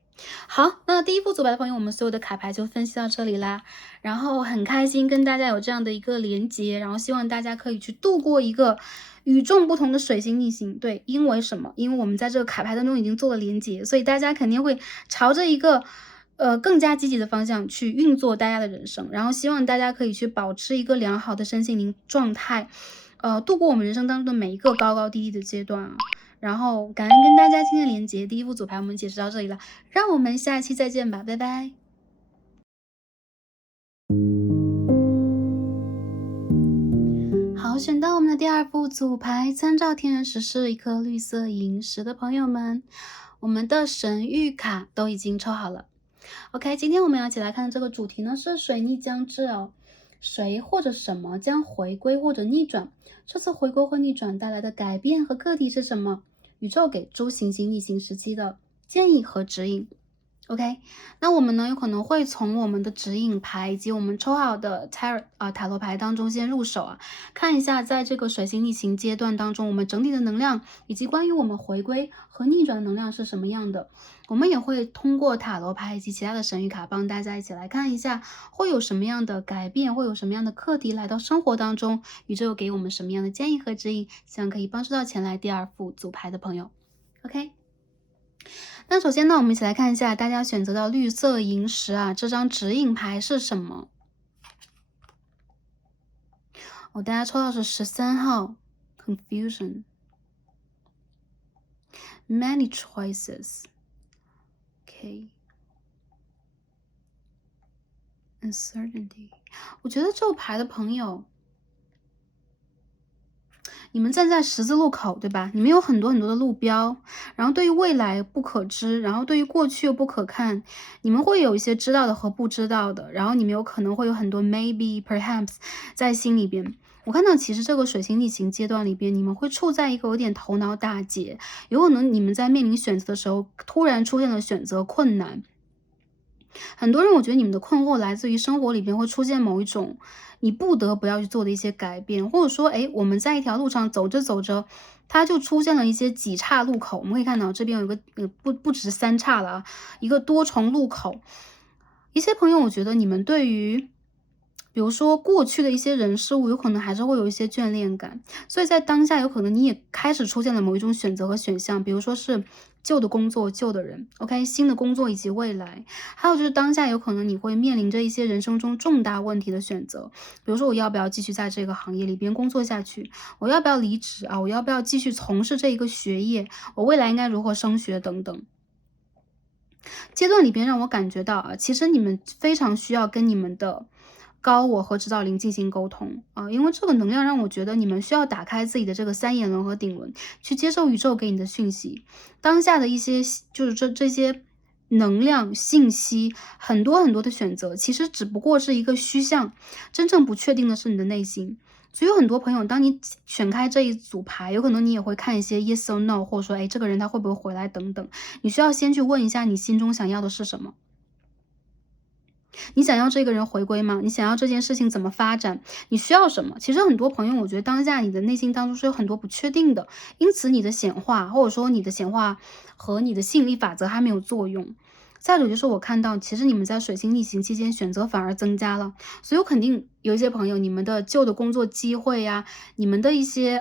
好，那第一副组牌的朋友，我们所有的卡牌就分析到这里啦。然后很开心跟大家有这样的一个连接，然后希望大家可以去度过一个与众不同的水星逆行。对，因为什么？因为我们在这个卡牌当中已经做了连接，所以大家肯定会朝着一个更加积极的方向去运作大家的人生。然后希望大家可以去保持一个良好的身心灵状态，度过我们人生当中的每一个高高低低的阶段啊。然后感恩跟大家今天的连接，第一副组牌我们解释到这里了，让我们下期再见吧，拜拜。好，选到我们的第2副组牌，参照天然石是一颗绿色萤石的朋友们，我们的神谕卡都已经抽好了。OK， 今天我们要一起来看这个主题呢，是水逆将至哦，谁或者什么将回归或者逆转？这次回归或逆转带来的改变和课题是什么？宇宙给诸行星逆行时期的建议和指引。OK，那我们呢有可能会从我们的指引牌以及我们抽好的塔罗牌当中先入手啊，看一下在这个水星逆行阶段当中，我们整体的能量以及关于我们回归和逆转能量是什么样的。我们也会通过塔罗牌以及其他的神谕卡帮大家一起来看一下，会有什么样的改变，会有什么样的课题来到生活当中，宇宙给我们什么样的建议和指引，希望可以帮助到前来第2副组牌的朋友。OK。那首先呢，我们一起来看一下大家选择的绿色萤石啊，这张指引牌是什么？大家抽到是13号 ，Confusion， Many choices， OK， Uncertainty。我觉得这个牌的朋友，你们站在十字路口，对吧？你们有很多很多的路标，然后对于未来不可知，然后对于过去又不可看，你们会有一些知道的和不知道的，然后你们有可能会有很多 maybe perhaps 在心里边。我看到其实这个水星逆行阶段里边，你们会处在一个有点头脑打结，有可能你们在面临选择的时候，突然出现了选择困难。很多人我觉得你们的困惑来自于生活里边会出现某一种你不得不要去做的一些改变，或者说，哎，我们在一条路上走着走着，它就出现了一些几岔路口。我们可以看到这边有一个不止三岔了啊，一个多重路口。一些朋友，我觉得你们对于比如说过去的一些人事物，有可能还是会有一些眷恋感，所以在当下有可能你也开始出现了某一种选择和选项，比如说是旧的工作、旧的人，OK，新的工作以及未来。还有就是当下有可能你会面临着一些人生中重大问题的选择，比如说我要不要继续在这个行业里边工作下去，我要不要离职啊，我要不要继续从事这一个学业，我未来应该如何升学等等。阶段里边让我感觉到啊，其实你们非常需要跟你们的高我和指导灵进行沟通啊，因为这个能量让我觉得你们需要打开自己的这个三眼轮和顶轮，去接受宇宙给你的讯息。当下的一些就是这些能量信息，很多很多的选择，其实只不过是一个虚像，真正不确定的是你的内心。所以有很多朋友，当你选开这一组牌，有可能你也会看一些 yes or no，或者说，哎，这个人他会不会回来等等。你需要先去问一下你心中想要的是什么。你想要这个人回归吗？你想要这件事情怎么发展？你需要什么？其实很多朋友，我觉得当下你的内心当中是有很多不确定的，因此你的显化，或者说你的显化和你的吸引力法则还没有作用。再者就是我看到，其实你们在水星逆行期间选择反而增加了，所以我肯定有一些朋友，你们的旧的工作机会呀，你们的一些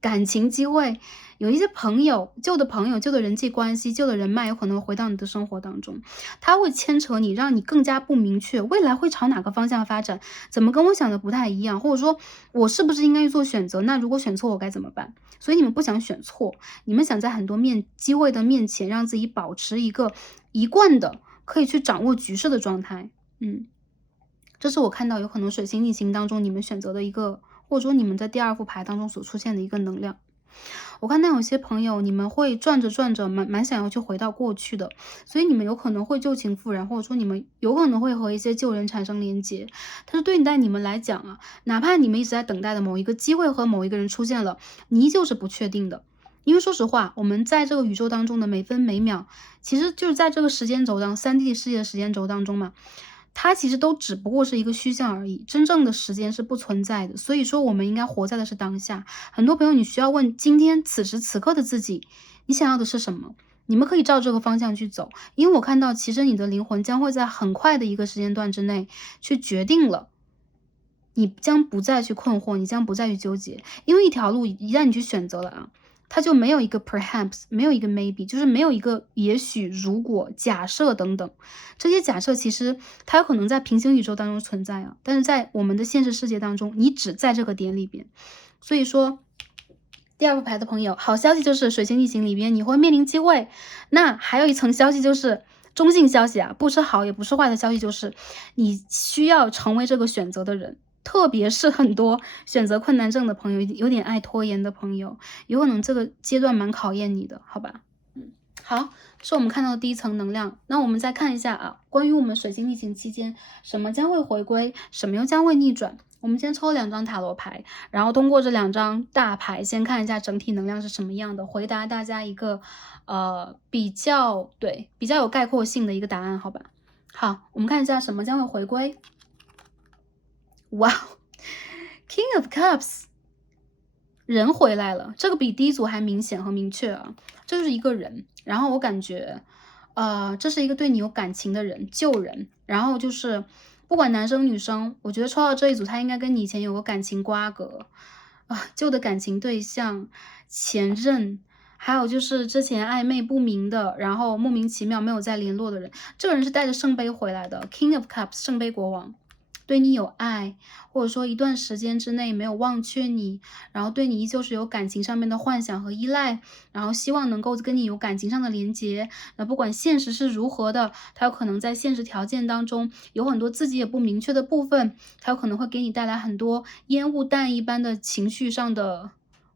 感情机会，有一些朋友，旧的朋友、旧的人际关系、旧的人脉，有可能回到你的生活当中，它会牵扯你，让你更加不明确未来会朝哪个方向发展，怎么跟我想的不太一样，或者说我是不是应该去做选择？那如果选错，我该怎么办？所以你们不想选错，你们想在很多机会的面前，让自己保持一个一贯的可以去掌握局势的状态。这是我看到有可能水星逆行当中你们选择的一个，或者说你们在第二副牌当中所出现的一个能量。我看到有些朋友，你们会转着转着，蛮想要去回到过去的，所以你们有可能会旧情复燃，或者说你们有可能会和一些旧人产生连结。但是对待你们来讲啊，哪怕你们一直在等待的某一个机会和某一个人出现了，你依旧是不确定的。因为说实话，我们在这个宇宙当中的每分每秒，其实就是在这个时间轴上，3D 世界的时间轴当中嘛，它其实都只不过是一个虚像而已，真正的时间是不存在的。所以说我们应该活在的是当下。很多朋友你需要问今天此时此刻的自己，你想要的是什么？你们可以照这个方向去走，因为我看到其实你的灵魂将会在很快的一个时间段之内去决定了，你将不再去困惑，你将不再去纠结，因为一条路一旦你去选择了啊，它就没有一个 perhaps， 没有一个 maybe， 就是没有一个也许、如果、假设等等。这些假设其实它有可能在平行宇宙当中存在啊，但是在我们的现实世界当中，你只在这个点里边。所以说，第二副牌的朋友，好消息就是水星逆行里边你会面临机会。那还有一层消息就是中性消息啊，不是好也不是坏的消息，就是你需要成为这个选择的人。特别是很多选择困难症的朋友，有点爱拖延的朋友，有可能这个阶段蛮考验你的，好吧？好，这是我们看到的第一层能量。那我们再看一下啊，关于我们水星逆行期间，什么将会回归，什么又将会逆转？我们先抽2张塔罗牌，然后通过这2张大牌，先看一下整体能量是什么样的，回答大家一个比较有概括性的一个答案，好吧？好，我们看一下什么将会回归。哇，King of Cups， 人回来了，这个比第一组还明显和明确啊，这就是一个人。然后我感觉，这是一个对你有感情的人，旧人。然后就是不管男生女生，我觉得抽到这一组，他应该跟你以前有个感情瓜葛啊，旧的感情对象、前任，还有就是之前暧昧不明的，然后莫名其妙没有再联络的人。这个人是带着圣杯回来的 ，King of Cups， 圣杯国王。对你有爱，或者说一段时间之内没有忘却你，然后对你依旧是有感情上面的幻想和依赖，然后希望能够跟你有感情上的连接。那不管现实是如何的，他有可能在现实条件当中有很多自己也不明确的部分，他有可能会给你带来很多烟雾弹一般的情绪上的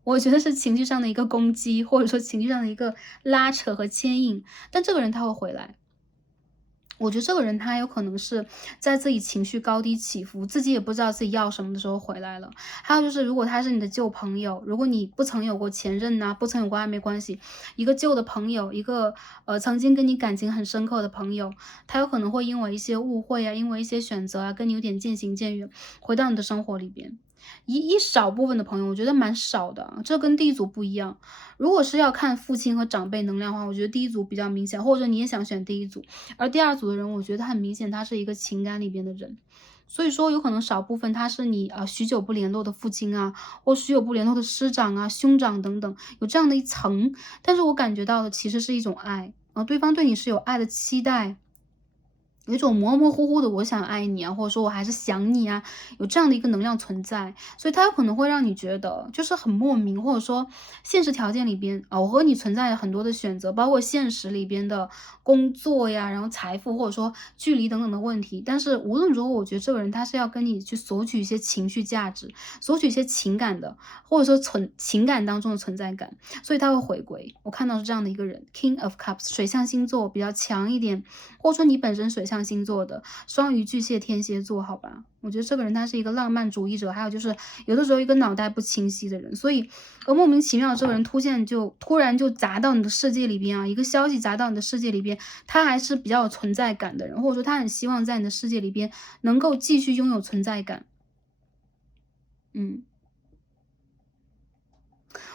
我觉得是情绪上的一个攻击，或者说情绪上的一个拉扯和牵引，但这个人他会回来。我觉得这个人他有可能是在自己情绪高低起伏，自己也不知道自己要什么的时候回来了。还有就是，如果他是你的旧朋友，如果你不曾有过前任呐、不曾有过暧昧关系，一个旧的朋友，一个曾经跟你感情很深刻的朋友，他有可能会因为一些误会啊，因为一些选择啊，跟你有点渐行渐远，回到你的生活里边。一少部分的朋友，我觉得蛮少的啊，这跟第一组不一样。如果是要看父亲和长辈能量的话，我觉得第一组比较明显，或者你也想选第一组。而第二组的人，我觉得很明显，他是一个情感里边的人。所以说，有可能少部分他是你许久不联络的父亲啊，或许久不联络的师长啊、兄长等等，有这样的一层。但是我感觉到的其实是一种爱，对方对你是有爱的期待，有一种模模糊糊的我想爱你啊，或者说我还是想你啊，有这样的一个能量存在，所以它有可能会让你觉得就是很莫名，或者说现实条件里边啊，我和你存在很多的选择，包括现实里边的工作呀，然后财富或者说距离等等的问题。但是无论如何，我觉得这个人他是要跟你去索取一些情绪价值，索取一些情感的，或者说情感当中的存在感，所以他会回归。我看到是这样的一个人，King of Cups，水象星座比较强一点，或者说你本身水象星座的双鱼、巨蟹、天蝎座，好吧？我觉得这个人他是一个浪漫主义者，还有就是有的时候一个脑袋不清晰的人，所以莫名其妙这个人突然就砸到你的世界里边啊，一个消息砸到你的世界里边，他还是比较有存在感的人，或者说他很希望在你的世界里边能够继续拥有存在感。嗯。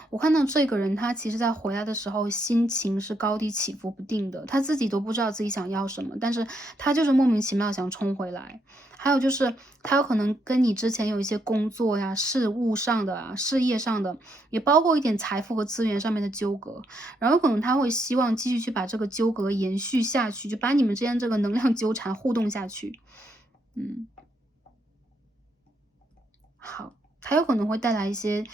我看到这个人，他其实在回来的时候，心情是高低起伏不定的，他自己都不知道自己想要什么，但是他就是莫名其妙想冲回来。还有就是，他有可能跟你之前有一些工作呀、事务上的啊、事业上的，也包括一点财富和资源上面的纠葛，然后可能他会希望继续去把这个纠葛延续下去，就把你们之间这个能量纠缠互动下去。嗯。好，他有可能会带来一些，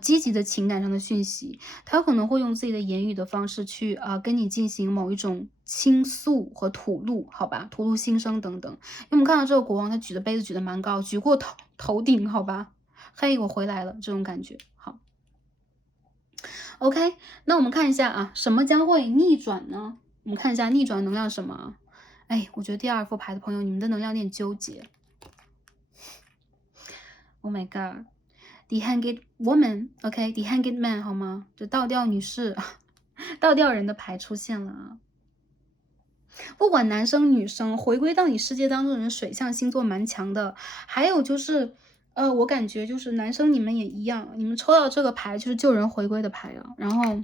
积极的情感上的讯息，他有可能会用自己的言语的方式去跟你进行某一种倾诉和吐露，好吧，吐露心声等等。因为我们看到这个国王，他举的杯子举得蛮高，举过头顶，好吧，嘿，我回来了，这种感觉。好，OK，那我们看一下啊，什么将会逆转呢？我们看一下逆转能量是什么啊？哎，我觉得第二副牌的朋友，你们的能量有点纠结。Oh my god。The Hanged Woman，OK，The Hanged Man 好吗？这倒吊女士，倒吊人的牌出现了啊！不管男生女生，回归到你世界当中的人，水象星座蛮强的。还有就是，我感觉就是男生你们也一样，你们抽到这个牌就是救人回归的牌啊。然后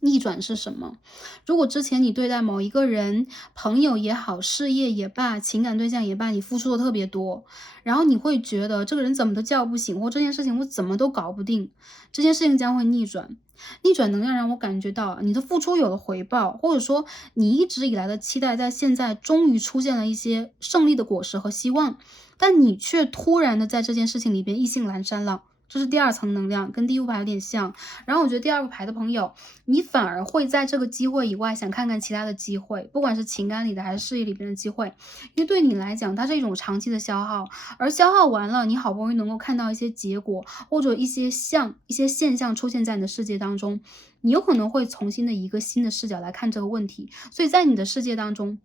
逆转是什么？如果之前你对待某一个人，朋友也好，事业也罢，情感对象也罢，你付出的特别多，然后你会觉得这个人怎么都叫不醒，或这件事情我怎么都搞不定，这件事情将会逆转。逆转能量让我感觉到你的付出有了回报，或者说你一直以来的期待在现在终于出现了一些胜利的果实和希望，但你却突然的在这件事情里边意兴阑珊了。这是第二层能量，跟第一副牌有点像。然后我觉得第二副牌的朋友，你反而会在这个机会以外想看看其他的机会，不管是情感里的还是事业里边的机会，因为对你来讲，它是一种长期的消耗，而消耗完了，你好不容易能够看到一些结果，或者一些现象出现在你的世界当中，你有可能会重新的以一个新的视角来看这个问题，所以在你的世界当中。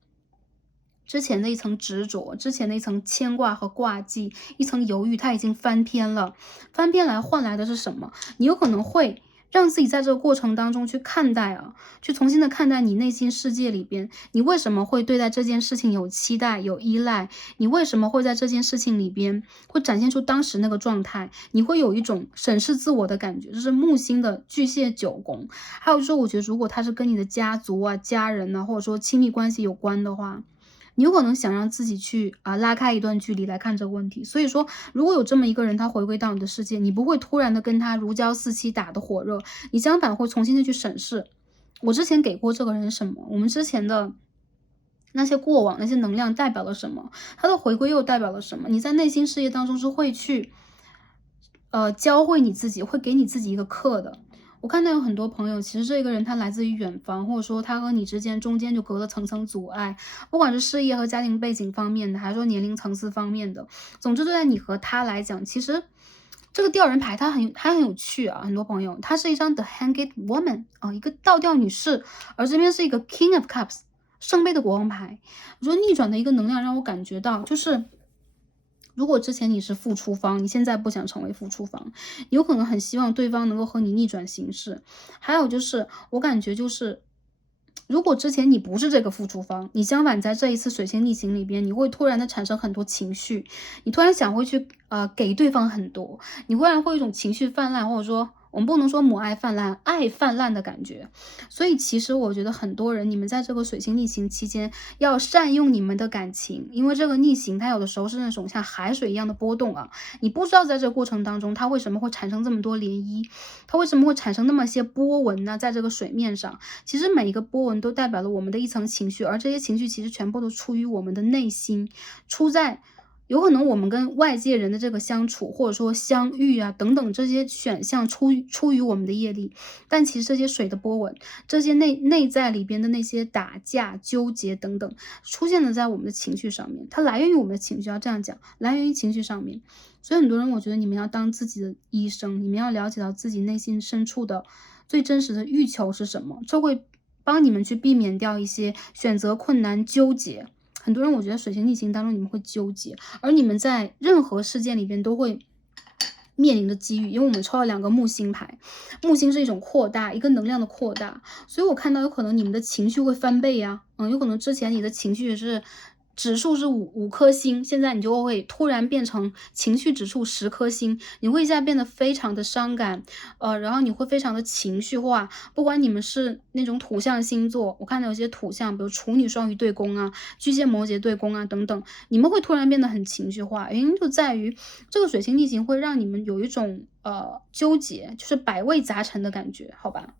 之前的一层执着，之前的一层牵挂和挂记，一层犹豫，它已经翻篇了。翻篇来换来的是什么？你有可能会让自己在这个过程当中去看待去重新的看待你内心世界里边，你为什么会对待这件事情有期待、有依赖？你为什么会在这件事情里边会展现出当时那个状态？你会有一种审视自我的感觉，这是木星的巨蟹九宫。还有就是，我觉得如果他是跟你的家族啊、家人啊，或者说亲密关系有关的话。你有可能想让自己去拉开一段距离来看这个问题，所以说如果有这么一个人，他回归到你的世界，你不会突然的跟他如胶似漆打得火热，你相反会重新的去审视，我之前给过这个人什么，我们之前的那些过往那些能量代表了什么，他的回归又代表了什么，你在内心世界当中是会去教会你自己，会给你自己一个课的。我看到有很多朋友，其实这个人他来自于远方，或者说他和你之间中间就隔了层层阻碍，不管是事业和家庭背景方面的，还是说年龄层次方面的，总之对待你和他来讲，其实这个吊人牌它很有趣啊，很多朋友，它是一张 The Hanged Woman 啊，一个倒吊女士，而这边是一个 King of Cups 圣杯的国王牌。我觉得逆转的一个能量让我感觉到，就是如果之前你是付出方，你现在不想成为付出方，你有可能很希望对方能够和你逆转形势。还有就是我感觉就是，如果之前你不是这个付出方，你相反在这一次水星逆行里边，你会突然的产生很多情绪，你突然想会去给对方很多，你忽然会有一种情绪泛滥，或者说我们不能说母爱泛滥，爱泛滥的感觉。所以其实我觉得很多人，你们在这个水星逆行期间要善用你们的感情，因为这个逆行它有的时候是那种像海水一样的波动啊，你不知道在这个过程当中它为什么会产生这么多涟漪，它为什么会产生那么些波纹呢？在这个水面上，其实每一个波纹都代表了我们的一层情绪，而这些情绪其实全部都出于我们的内心，出在有可能我们跟外界人的这个相处，或者说相遇啊等等这些选项出于我们的业力，但其实这些水的波纹，这些内在里边的那些打架、纠结等等，出现了在我们的情绪上面，它来源于我们的情绪，要这样讲，来源于情绪上面。所以很多人，我觉得你们要当自己的医生，你们要了解到自己内心深处的最真实的欲求是什么，这会帮你们去避免掉一些选择困难、纠结。很多人我觉得水星逆行当中你们会纠结，而你们在任何事件里边都会面临的机遇，因为我们抽了2个木星牌，木星是一种扩大，一个能量的扩大，所以我看到有可能你们的情绪会翻倍呀，有可能之前你的情绪是指数是5颗星，现在你就会突然变成情绪指数10颗星，你会一下变得非常的伤感，然后你会非常的情绪化。不管你们是那种土象星座，我看到有些土象，比如处女、双鱼对宫啊，巨蟹、摩羯对宫啊等等，你们会突然变得很情绪化，原因就在于这个水星逆行会让你们有一种纠结，就是百味杂陈的感觉，好吧？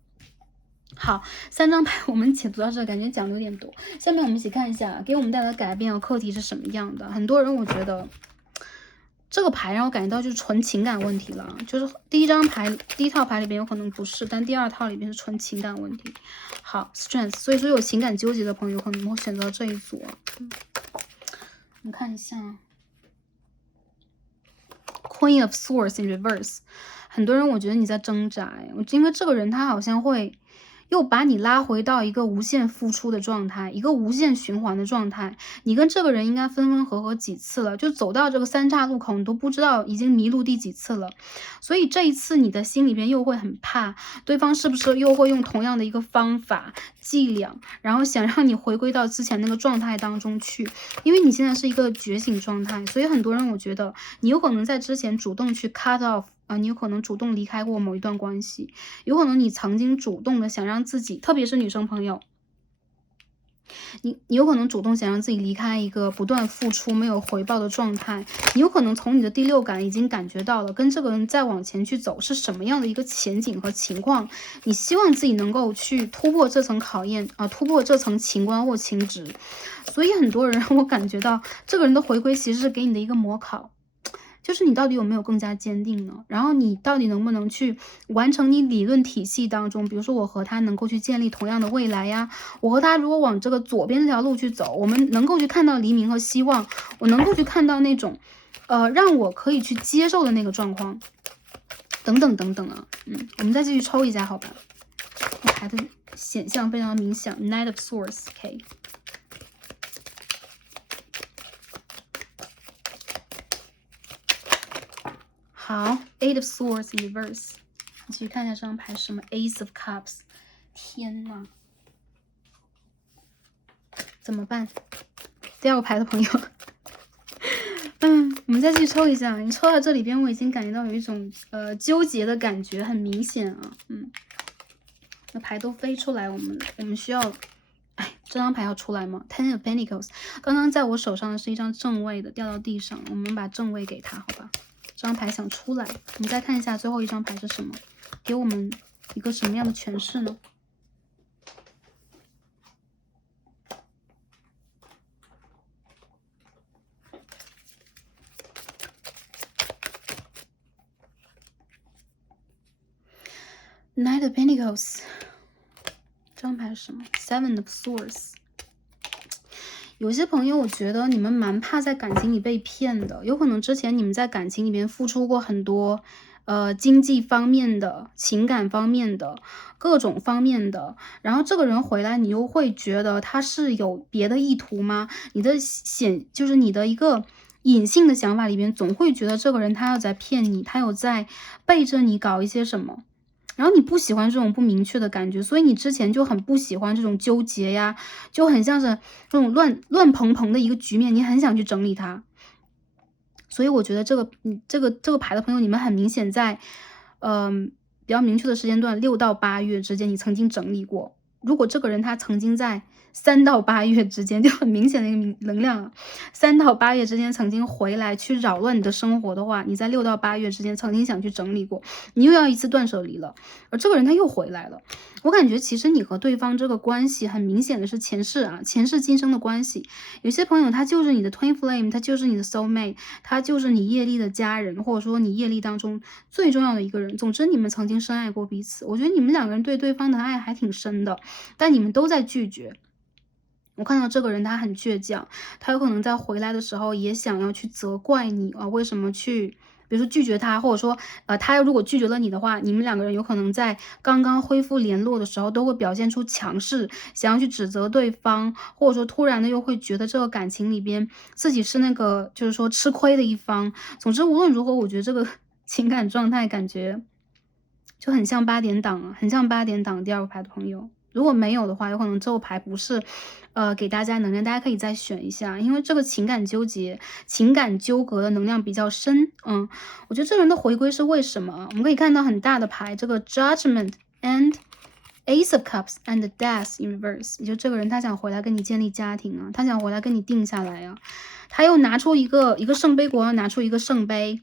好，3张牌我们解读到这，感觉讲的有点多。下面我们一起看一下，给我们带来的改变和课题是什么样的。很多人我觉得这个牌让我感觉到就是纯情感问题了，就是第一套牌里边有可能不是，但第2套里边是纯情感问题。好 ，strength， 所以说有情感纠结的朋友可能会选择这一组。我们看一下 Queen of Swords in reverse， 很多人我觉得你在挣扎，因为这个人他好像会又把你拉回到一个无限付出的状态，一个无限循环的状态。你跟这个人应该分分合合几次了，就走到这个3岔路口，你都不知道已经迷路第几次了。所以这一次你的心里边又会很怕，对方是不是又会用同样的一个方法伎俩，然后想让你回归到之前那个状态当中去。因为你现在是一个觉醒状态，所以很多人我觉得你有可能在之前主动去 cut off。你有可能主动离开过某一段关系，有可能你曾经主动的想让自己，特别是女生朋友，你有可能主动想让自己离开一个不断付出没有回报的状态，你有可能从你的第6感已经感觉到了跟这个人再往前去走是什么样的一个前景和情况，你希望自己能够去突破这层考验啊，突破这层情关或情执。所以很多人我感觉到这个人的回归其实是给你的一个模考，就是你到底有没有更加坚定呢？然后你到底能不能去完成你理论体系当中，比如说我和他能够去建立同样的未来呀，我和他如果往这个左边这条路去走，我们能够去看到黎明和希望，我能够去看到那种让我可以去接受的那个状况，等等等等啊。我们再继续抽一下好吧？牌的显象非常明显 ，Knight of Swords，OK。好 ，Eight of Swords in reverse， 你去看一下这张牌是什么 ？Ace of Cups， 天呐，怎么办？第2个牌的朋友，我们再去抽一下。你抽到这里边，我已经感觉到有一种纠结的感觉，很明显啊。那牌都飞出来，我们需要，这张牌要出来吗 ？Ten of Pentacles， 刚刚在我手上的是一张正位的，掉到地上，我们把正位给他，好吧？这张牌想出来，我们再看一下最后一张牌是什么，给我们一个什么样的诠释呢？Knight of Pentacles， 这张牌是什么 ？Seven of Swords，有些朋友，我觉得你们蛮怕在感情里被骗的，有可能之前你们在感情里面付出过很多，经济方面的、情感方面的、各种方面的，然后这个人回来，你又会觉得他是有别的意图吗？你的就是你的一个隐性的想法里边，总会觉得这个人他有在骗你，他有在背着你搞一些什么。然后你不喜欢这种不明确的感觉，所以你之前就很不喜欢这种纠结呀，就很像是这种乱蓬蓬的一个局面，你很想去整理它。所以我觉得这个牌的朋友，你们很明显在，比较明确的时间段6到8月之间，你曾经整理过。如果这个人他曾经在3到8月之间，就很明显的一个能量啊3到8月之间曾经回来去扰乱你的生活的话，你在6到8月之间曾经想去整理过，你又要一次断舍离了，而这个人他又回来了。我感觉其实你和对方这个关系很明显的是前世啊，前世今生的关系。有些朋友他就是你的 twin flame， 他就是你的 soul mate， 他就是你业力的家人，或者说你业力当中最重要的一个人。总之你们曾经深爱过彼此，我觉得你们两个人对对方的爱还挺深的，但你们都在拒绝。我看到这个人他很倔强，他有可能在回来的时候也想要去责怪你啊，为什么去比如说拒绝他，或者说他如果拒绝了你的话，你们两个人有可能在刚刚恢复联络的时候都会表现出强势，想要去指责对方，或者说突然的又会觉得这个感情里边自己是那个就是说吃亏的一方。总之无论如何，我觉得这个情感状态感觉就很像8点档啊，很像8点档第二个牌的朋友。如果没有的话，有可能这个牌不是，给大家能量，大家可以再选一下，因为这个情感纠结、情感纠葛的能量比较深。我觉得这个人的回归是为什么啊？我们可以看到很大的牌，这个 Judgment and Ace of Cups and Death in Reverse， 也就这个人他想回来跟你建立家庭啊，他想回来跟你定下来啊，他又拿出一个圣杯国，拿出一个圣杯。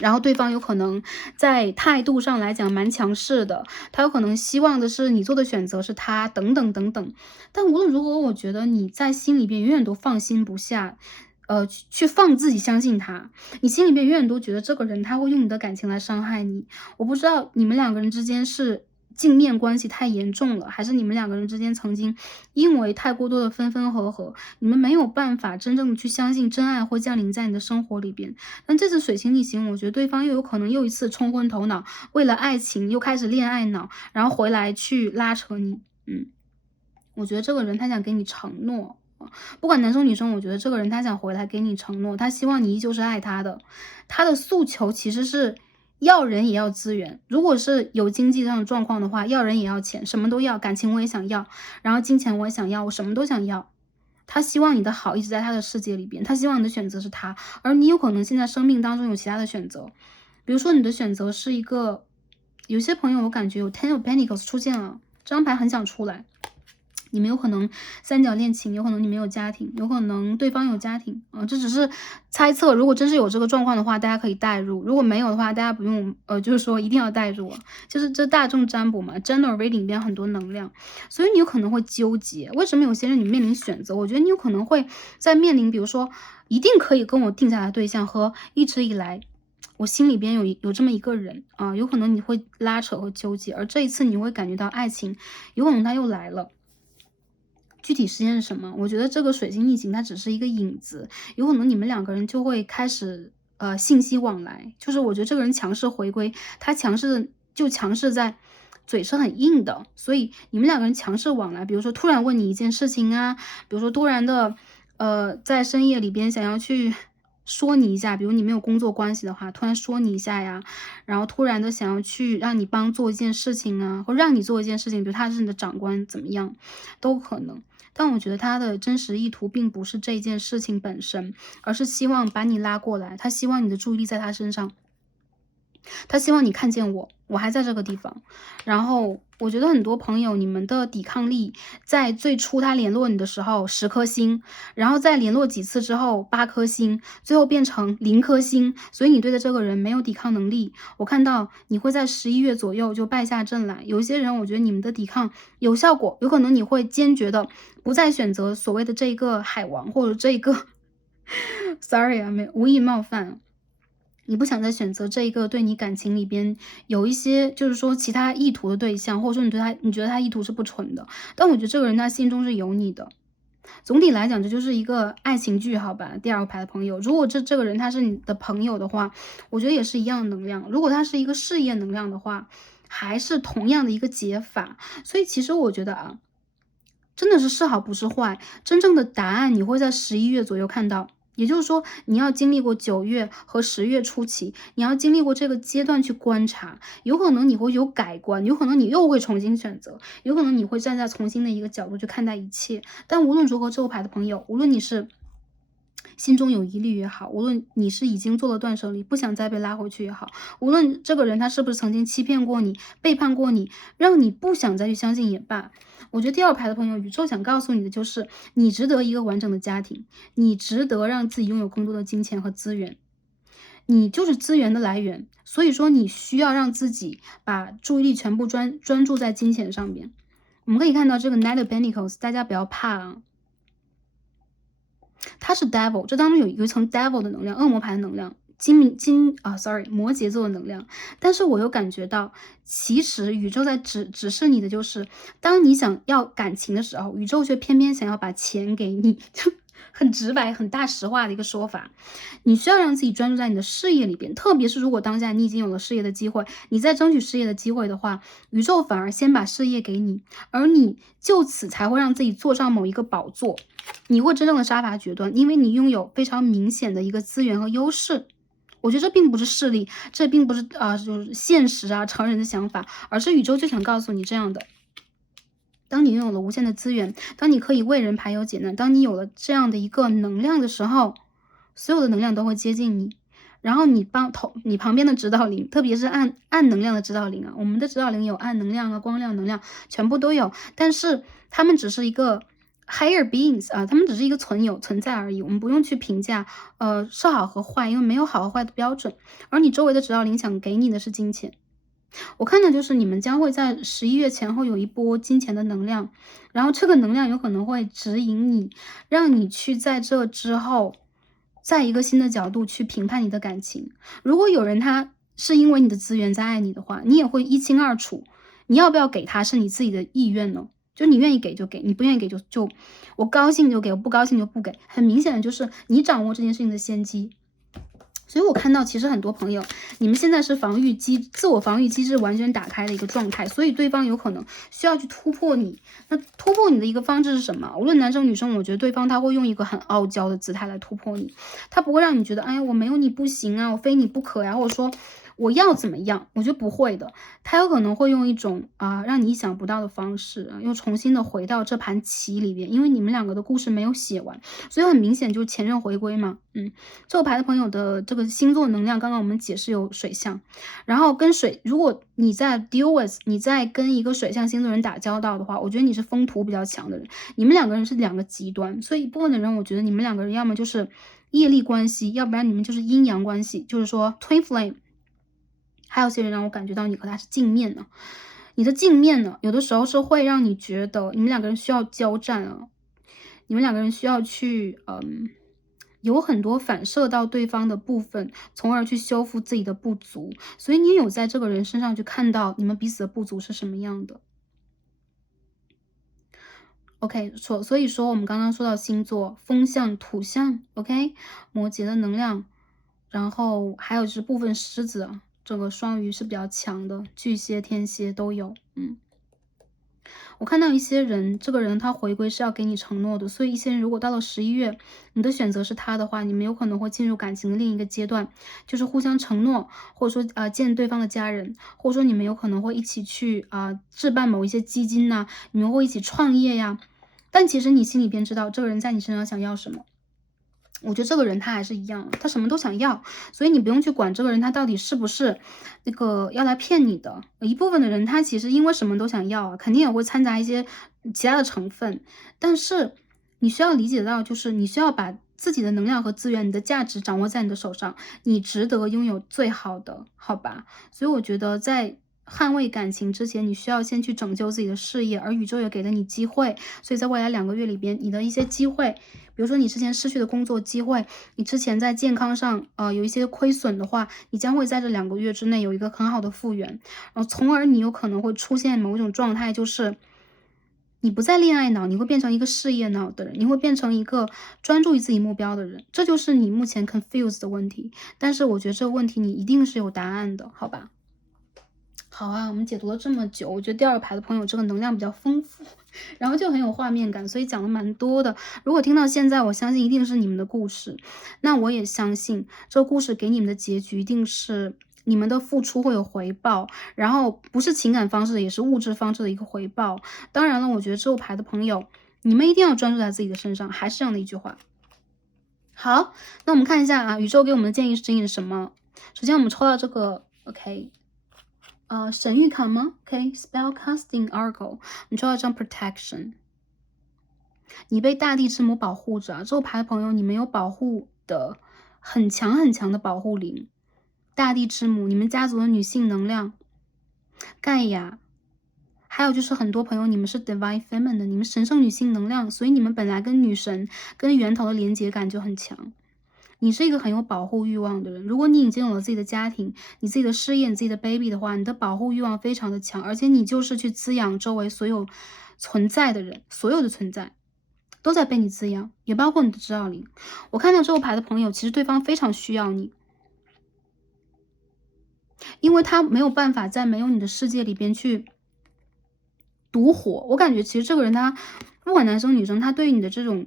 然后对方有可能在态度上来讲蛮强势的，他有可能希望的是你做的选择是他等等等等。但无论如何，我觉得你在心里边永远都放心不下，去放自己相信他，你心里边永远都觉得这个人他会用你的感情来伤害你。我不知道你们两个人之间是镜面关系太严重了，还是你们两个人之间曾经因为太过多的分分合合，你们没有办法真正的去相信真爱会降临在你的生活里边。但这次水星逆行，我觉得对方又有可能又一次冲昏头脑，为了爱情又开始恋爱脑，然后回来去拉扯你。我觉得这个人他想给你承诺。不管男生女生，我觉得这个人他想回来给你承诺，他希望你依旧是爱他的。他的诉求其实是要人也要资源，如果是有经济上的状况的话，要人也要钱，什么都要，感情我也想要，然后金钱我也想要，我什么都想要。他希望你的好一直在他的世界里边，他希望你的选择是他，而你有可能现在生命当中有其他的选择，比如说你的选择是一个，有些朋友我感觉有 Ten of Pentacles 出现了，这张牌很想出来。你们有可能三角恋情，有可能你没有家庭，有可能对方有家庭这只是猜测。如果真是有这个状况的话，大家可以代入；如果没有的话，大家不用就是说一定要代入就是这大众占卜嘛 ，General Reading 里边很多能量，所以你有可能会纠结。为什么有些人你面临选择？我觉得你有可能会在面临，比如说一定可以跟我定下来的对象和一直以来我心里边有这么一个人啊，有可能你会拉扯和纠结，而这一次你会感觉到爱情有可能它又来了。具体实现是什么？我觉得这个水星逆行它只是一个影子，有可能你们两个人就会开始信息往来，就是我觉得这个人强势回归，他强势在嘴是很硬的，所以你们两个人强势往来，比如说突然问你一件事情啊，比如说突然的在深夜里边想要去说你一下，比如你没有工作关系的话，突然说你一下呀，然后突然的想要去让你帮做一件事情啊，或让你做一件事情，比如他是你的长官怎么样，都可能。但我觉得他的真实意图并不是这件事情本身，而是希望把你拉过来，他希望你的注意力在他身上，他希望你看见我还在这个地方。然后我觉得很多朋友，你们的抵抗力在最初他联络你的时候10颗星，然后再联络几次之后8颗星，最后变成0颗星，所以你对的这个人没有抵抗能力。我看到你会在11月左右就败下阵来。有一些人我觉得你们的抵抗有效果，有可能你会坚决的不再选择所谓的这个海王，或者这个sorry 啊，无意冒犯，你不想再选择这一个对你感情里边有一些就是说其他意图的对象，或者说你觉得他意图是不纯的，但我觉得这个人他心中是有你的。总体来讲，这就是一个爱情剧，好吧？第二个牌的朋友，如果这个人他是你的朋友的话，我觉得也是一样的能量。如果他是一个事业能量的话，还是同样的一个解法。所以其实我觉得啊，真的是好不是坏，真正的答案你会在11月左右看到。也就是说，你要经历过9月和10月初期，你要经历过这个阶段去观察，有可能你会有改观，有可能你又会重新选择，有可能你会站在重新的一个角度去看待一切。但无论如何，这个牌的朋友，无论你是心中有疑虑也好，无论你是已经做了断舍离，不想再被拉回去也好，无论这个人他是不是曾经欺骗过你、背叛过你，让你不想再去相信也罢，我觉得第二排的朋友，宇宙想告诉你的就是，你值得一个完整的家庭，你值得让自己拥有更多的金钱和资源，你就是资源的来源，所以说你需要让自己把注意力全部专注在金钱上边。我们可以看到这个 Knight of Pentacles，大家不要怕啊，它是 Devil， 这当中有一层 Devil 的能量，恶魔牌的能量，摩羯座的能量。但是我又感觉到，其实宇宙在指示你的就是，当你想要感情的时候，宇宙却偏偏想要把钱给你，就很直白、很大实话的一个说法。你需要让自己专注在你的事业里边，特别是如果当下你已经有了事业的机会，你在争取事业的机会的话，宇宙反而先把事业给你，而你就此才会让自己坐上某一个宝座。你会真正的杀伐决断，因为你拥有非常明显的一个资源和优势。我觉得这并不是势力，这并不是就是现实啊成人的想法，而是宇宙就想告诉你这样的。当你拥有了无限的资源，当你可以为人排忧解难，当你有了这样的一个能量的时候，所有的能量都会接近你。然后你旁边的指导灵，特别是暗能量的指导灵啊，我们的指导灵有暗能量啊、光亮能量，全部都有，但是他们只是一个higher beings 啊，他们只是一个存在而已，我们不用去评价是好和坏，因为没有好和坏的标准。而你周围的指导灵想给你的是金钱，我看的就是你们将会在11月前后有一波金钱的能量，然后这个能量有可能会指引你，让你去在这之后，在一个新的角度去评判你的感情。如果有人他是因为你的资源在爱你的话，你也会一清二楚，你要不要给他是你自己的意愿呢？就你愿意给就给，你不愿意给就我高兴就给，我不高兴就不给。很明显的就是你掌握这件事情的先机。所以我看到其实很多朋友，你们现在是自我防御机制完全打开的一个状态，所以对方有可能需要去突破你。那突破你的一个方式是什么？无论男生女生，我觉得对方他会用一个很傲娇的姿态来突破你，他不会让你觉得，哎呀，我没有你不行啊，我非你不可呀，或者说我要怎么样？我觉得不会的，他有可能会用一种让你意想不到的方式又重新的回到这盘棋里边，因为你们两个的故事没有写完，所以很明显就是前任回归嘛。这个牌的朋友的这个星座能量，刚刚我们解释有水象，然后跟水，如果你在 deal with， 你在跟一个水象星座人打交道的话，我觉得你是风土比较强的人，你们两个人是两个极端，所以一部分的人，我觉得你们两个人要么就是业力关系，要不然你们就是阴阳关系，就是说 twin flame。还有些人让我感觉到你和他是镜面的，你的镜面呢，有的时候是会让你觉得你们两个人需要交战啊，你们两个人需要去有很多反射到对方的部分，从而去修复自己的不足，所以你有在这个人身上去看到你们彼此的不足是什么样的。OK，所以说我们刚刚说到星座，风象、土象 ，OK，摩羯的能量，然后还有就是部分狮子啊，这个双鱼是比较强的，巨蟹、天蝎都有。我看到一些人，这个人他回归是要给你承诺的，所以一些人如果到了11月，你的选择是他的话，你们有可能会进入感情的另一个阶段，就是互相承诺，或者说见对方的家人，或者说你们有可能会一起去置办某一些基金呐，你们会一起创业呀。但其实你心里边知道，这个人在你身上想要什么。我觉得这个人他还是一样，他什么都想要，所以你不用去管这个人他到底是不是那个要来骗你的。一部分的人他其实因为什么都想要肯定也会掺杂一些其他的成分，但是你需要理解到，就是你需要把自己的能量和资源，你的价值掌握在你的手上，你值得拥有最好的，好吧？所以我觉得在捍卫感情之前，你需要先去拯救自己的事业，而宇宙也给了你机会，所以在未来2个月里边，你的一些机会，比如说你之前失去的工作机会，你之前在健康上有一些亏损的话，你将会在这2个月之内有一个很好的复原，然后从而你有可能会出现某一种状态，就是你不再恋爱脑，你会变成一个事业脑的人，你会变成一个专注于自己目标的人，这就是你目前 confused 的问题。但是我觉得这个问题你一定是有答案的，好吧？好啊，我们解读了这么久，我觉得第二排的朋友这个能量比较丰富，然后就很有画面感，所以讲了蛮多的。如果听到现在，我相信一定是你们的故事。那我也相信这个故事给你们的结局一定是你们的付出会有回报，然后不是情感方式的，也是物质方式的一个回报。当然了，我觉得这后排的朋友，你们一定要专注在自己的身上，还是这样的一句话。好，那我们看一下啊，宇宙给我们的建议是指引什么？首先我们抽到这个 OK。神谕卡吗 ？OK，spell casting Argo，你抽到一张 Protection，你被大地之母保护着啊。这个牌的朋友，你们有保护的很强很强的保护灵，大地之母，你们家族的女性能量，盖亚。还有就是很多朋友，你们是 Divine Feminine 的，你们神圣女性能量，所以你们本来跟女神、跟源头的连接感就很强。你是一个很有保护欲望的人，如果你已经有了自己的家庭、你自己的事业、你自己的 baby 的话，你的保护欲望非常的强，而且你就是去滋养周围所有存在的人，所有的存在都在被你滋养，也包括你的指导灵。我看到这个牌的朋友，其实对方非常需要你，因为他没有办法在没有你的世界里边去独活。我感觉其实这个人他不管男生女生，他对你的这种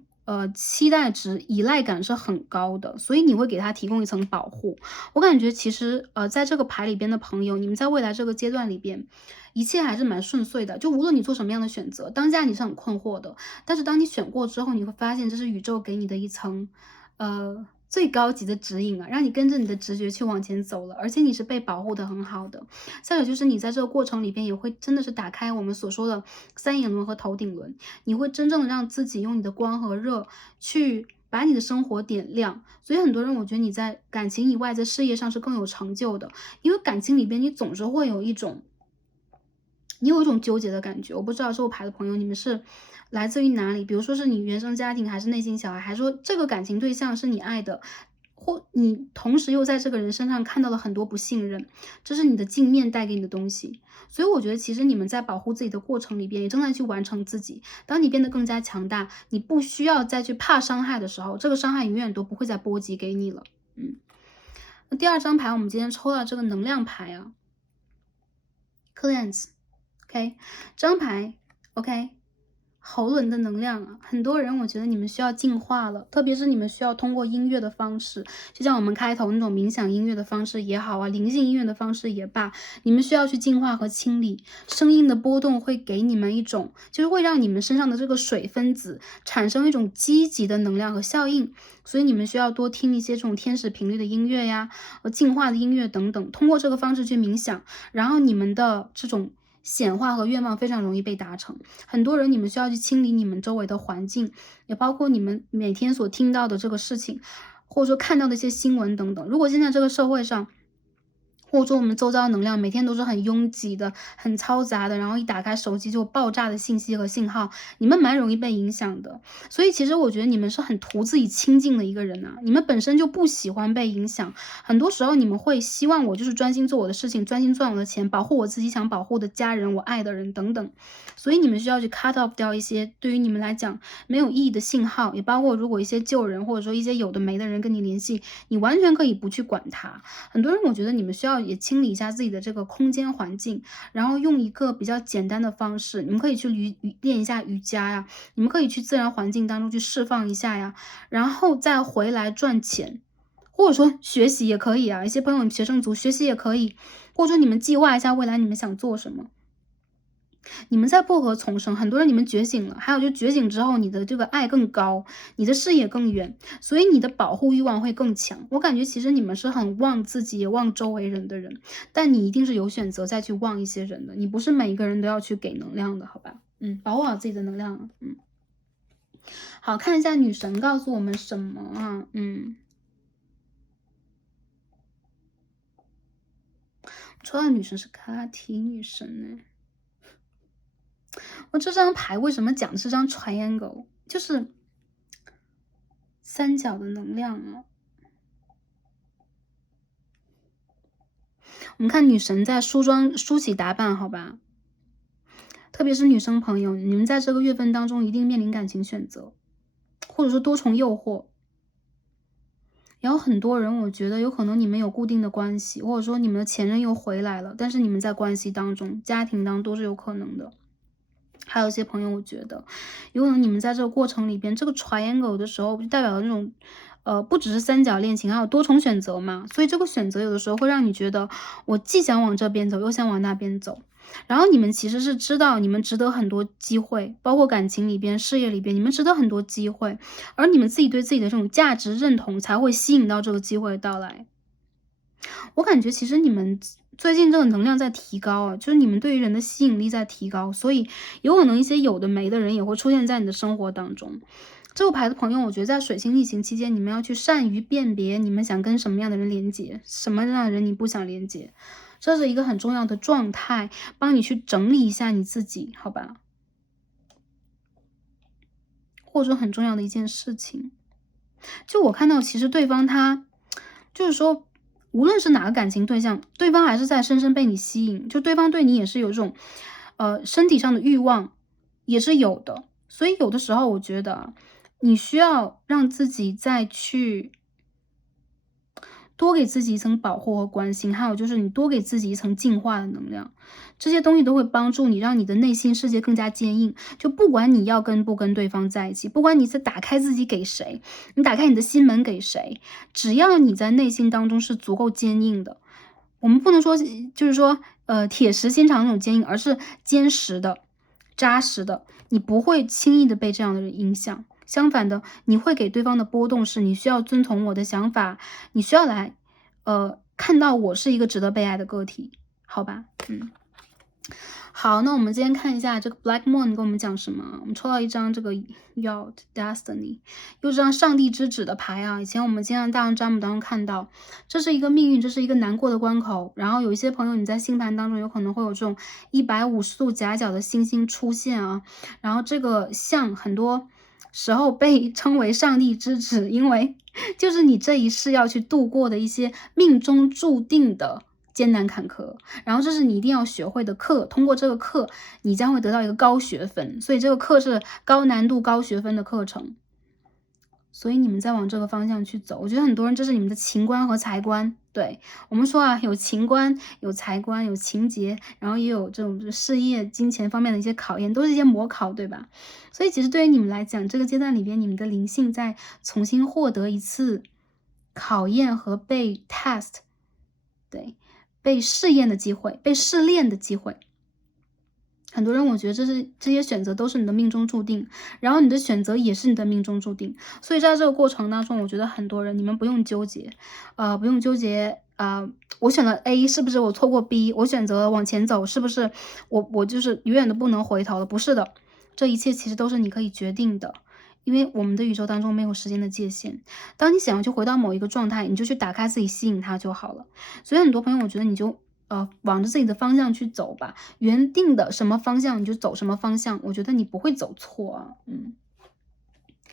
期待值、依赖感是很高的，所以你会给他提供一层保护。我感觉其实在这个牌里边的朋友，你们在未来这个阶段里边，一切还是蛮顺遂的。就无论你做什么样的选择，当下你是很困惑的，但是当你选过之后，你会发现这是宇宙给你的一层最高级的指引啊，让你跟着你的直觉去往前走了，而且你是被保护的很好的。再有就是你在这个过程里边也会真的是打开我们所说的三眼轮和头顶轮，你会真正的让自己用你的光和热去把你的生活点亮。所以很多人我觉得你在感情以外，在事业上是更有成就的，因为感情里边你总是会有一种你有一种纠结的感觉。我不知道这个牌的朋友，你们是来自于哪里？比如说是你原生家庭，还是内心小孩，还是说这个感情对象是你爱的，或你同时又在这个人身上看到了很多不信任，这是你的镜面带给你的东西。所以我觉得其实你们在保护自己的过程里边，也正在去完成自己。当你变得更加强大，你不需要再去怕伤害的时候，这个伤害永远都不会再波及给你了。那第二张牌，我们今天抽到这个能量牌啊，Cleanse。OK，这张牌 OK，喉轮的能量啊，很多人我觉得你们需要进化了，特别是你们需要通过音乐的方式，就像我们开头那种冥想音乐的方式也好啊，灵性音乐的方式也罢，你们需要去净化和清理。声音的波动会给你们一种，就是会让你们身上的这个水分子产生一种积极的能量和效应，所以你们需要多听一些这种天使频率的音乐呀，净化的音乐等等，通过这个方式去冥想，然后你们的这种显化和愿望非常容易被达成。很多人你们需要去清理你们周围的环境，也包括你们每天所听到的这个事情，或者说看到的一些新闻等等。如果现在这个社会上，或者说我们周遭的能量每天都是很拥挤的、很嘈杂的，然后一打开手机就有爆炸的信息和信号，你们蛮容易被影响的。所以其实我觉得你们是很图自己清静的一个人呐、你们本身就不喜欢被影响，很多时候你们会希望我就是专心做我的事情，专心赚我的钱，保护我自己想保护的家人、我爱的人等等。所以你们需要去 cut off 掉一些对于你们来讲没有意义的信号，也包括如果一些旧人或者说一些有的没的人跟你联系，你完全可以不去管他。很多人我觉得你们需要也清理一下自己的这个空间环境，然后用一个比较简单的方式，你们可以去练一下瑜伽呀，你们可以去自然环境当中去释放一下呀，然后再回来赚钱。或者说学习也可以啊，一些朋友学生族学习也可以，或者说你们计划一下未来你们想做什么。你们在薄荷重生，很多人你们觉醒了，还有就觉醒之后，你的这个爱更高，你的视野更远，所以你的保护欲望会更强。我感觉其实你们是很旺自己，也旺周围人的人，但你一定是有选择再去旺一些人的，你不是每一个人都要去给能量的，好吧？保护好自己的能量。好，看一下女神告诉我们什么啊？抽到女神是卡提女神呢。我这张牌为什么讲的是张 triangle， 就是三角的能量啊。我们看女神在梳洗打扮，好吧？特别是女生朋友，你们在这个月份当中一定面临感情选择，或者说多重诱惑。然后很多人我觉得有可能你们有固定的关系，或者说你们的前任又回来了，但是你们在关系当中、家庭当中都是有可能的。还有一些朋友，我觉得有可能你们在这个过程里边，这个 triangle 的时候就代表了那种，不只是三角恋情，还有多重选择嘛。所以这个选择有的时候会让你觉得，我既想往这边走，又想往那边走。然后你们其实是知道你们值得很多机会，包括感情里边、事业里边，你们值得很多机会，而你们自己对自己的这种价值认同才会吸引到这个机会的到来。我感觉其实你们最近这个能量在提高啊，就是你们对于人的吸引力在提高，所以有可能一些有的没的人也会出现在你的生活当中。这个牌的朋友，我觉得在水星逆行期间，你们要去善于辨别你们想跟什么样的人连接，什么样的人你不想连接，这是一个很重要的状态，帮你去整理一下你自己，好吧？或者说很重要的一件事情。就我看到，其实对方他就是说，无论是哪个感情对象，对方还是在深深被你吸引，就对方对你也是有这种，身体上的欲望，也是有的。所以有的时候我觉得啊，你需要让自己再去多给自己一层保护和关心，还有就是你多给自己一层净化的能量，这些东西都会帮助你，让你的内心世界更加坚硬。就不管你要跟不跟对方在一起，不管你在打开自己给谁，你打开你的心门给谁，只要你在内心当中是足够坚硬的，我们不能说就是说铁石心肠那种坚硬，而是坚实的、扎实的，你不会轻易的被这样的人影响。相反的，你会给对方的波动是你需要遵从我的想法，你需要来，看到我是一个值得被爱的个体，好吧？好，那我们今天看一下这个 Black Moon 跟我们讲什么。我们抽到一张这个 Yacht Destiny，又是张上帝之指的牌啊。以前我们经常大众占卜当中看到，这是一个命运，这是一个难过的关口。然后有一些朋友你在星盘当中有可能会有这种150度夹角的星星出现啊。然后这个像很多时候被称为上帝之指，因为就是你这一世要去度过的一些命中注定的艰难坎坷，然后这是你一定要学会的课，通过这个课，你将会得到一个高学分，所以这个课是高难度、高学分的课程。所以你们再往这个方向去走，我觉得很多人这是你们的情关和财关。对，我们说啊，有情关，有财关，有情节，然后也有这种事业、金钱方面的一些考验，都是一些模考，对吧？所以其实对于你们来讲，这个阶段里边，你们的灵性在重新获得一次考验和被 test，对，被试验的机会，被试炼的机会。很多人我觉得这些选择都是你的命中注定，然后你的选择也是你的命中注定。所以在这个过程当中，我觉得很多人你们不用纠结，不用纠结我选了 A 是不是我错过 B，我选择往前走是不是我就是永远都不能回头了？不是的，这一切其实都是你可以决定的。因为我们的宇宙当中没有时间的界限，当你想要去回到某一个状态，你就去打开自己，吸引它就好了。所以很多朋友，我觉得你就往着自己的方向去走吧，原定的什么方向你就走什么方向，我觉得你不会走错啊。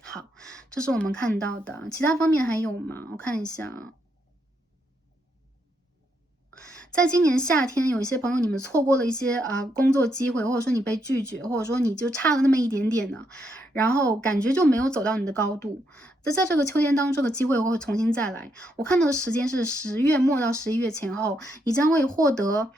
好，这是我们看到的，其他方面还有吗？我看一下啊。在今年夏天，有一些朋友你们错过了一些工作机会，或者说你被拒绝，或者说你就差了那么一点点呢，然后感觉就没有走到你的高度。在这个秋天当中，这个机会会重新再来。我看到的时间是10月末到11月前后，你将会获得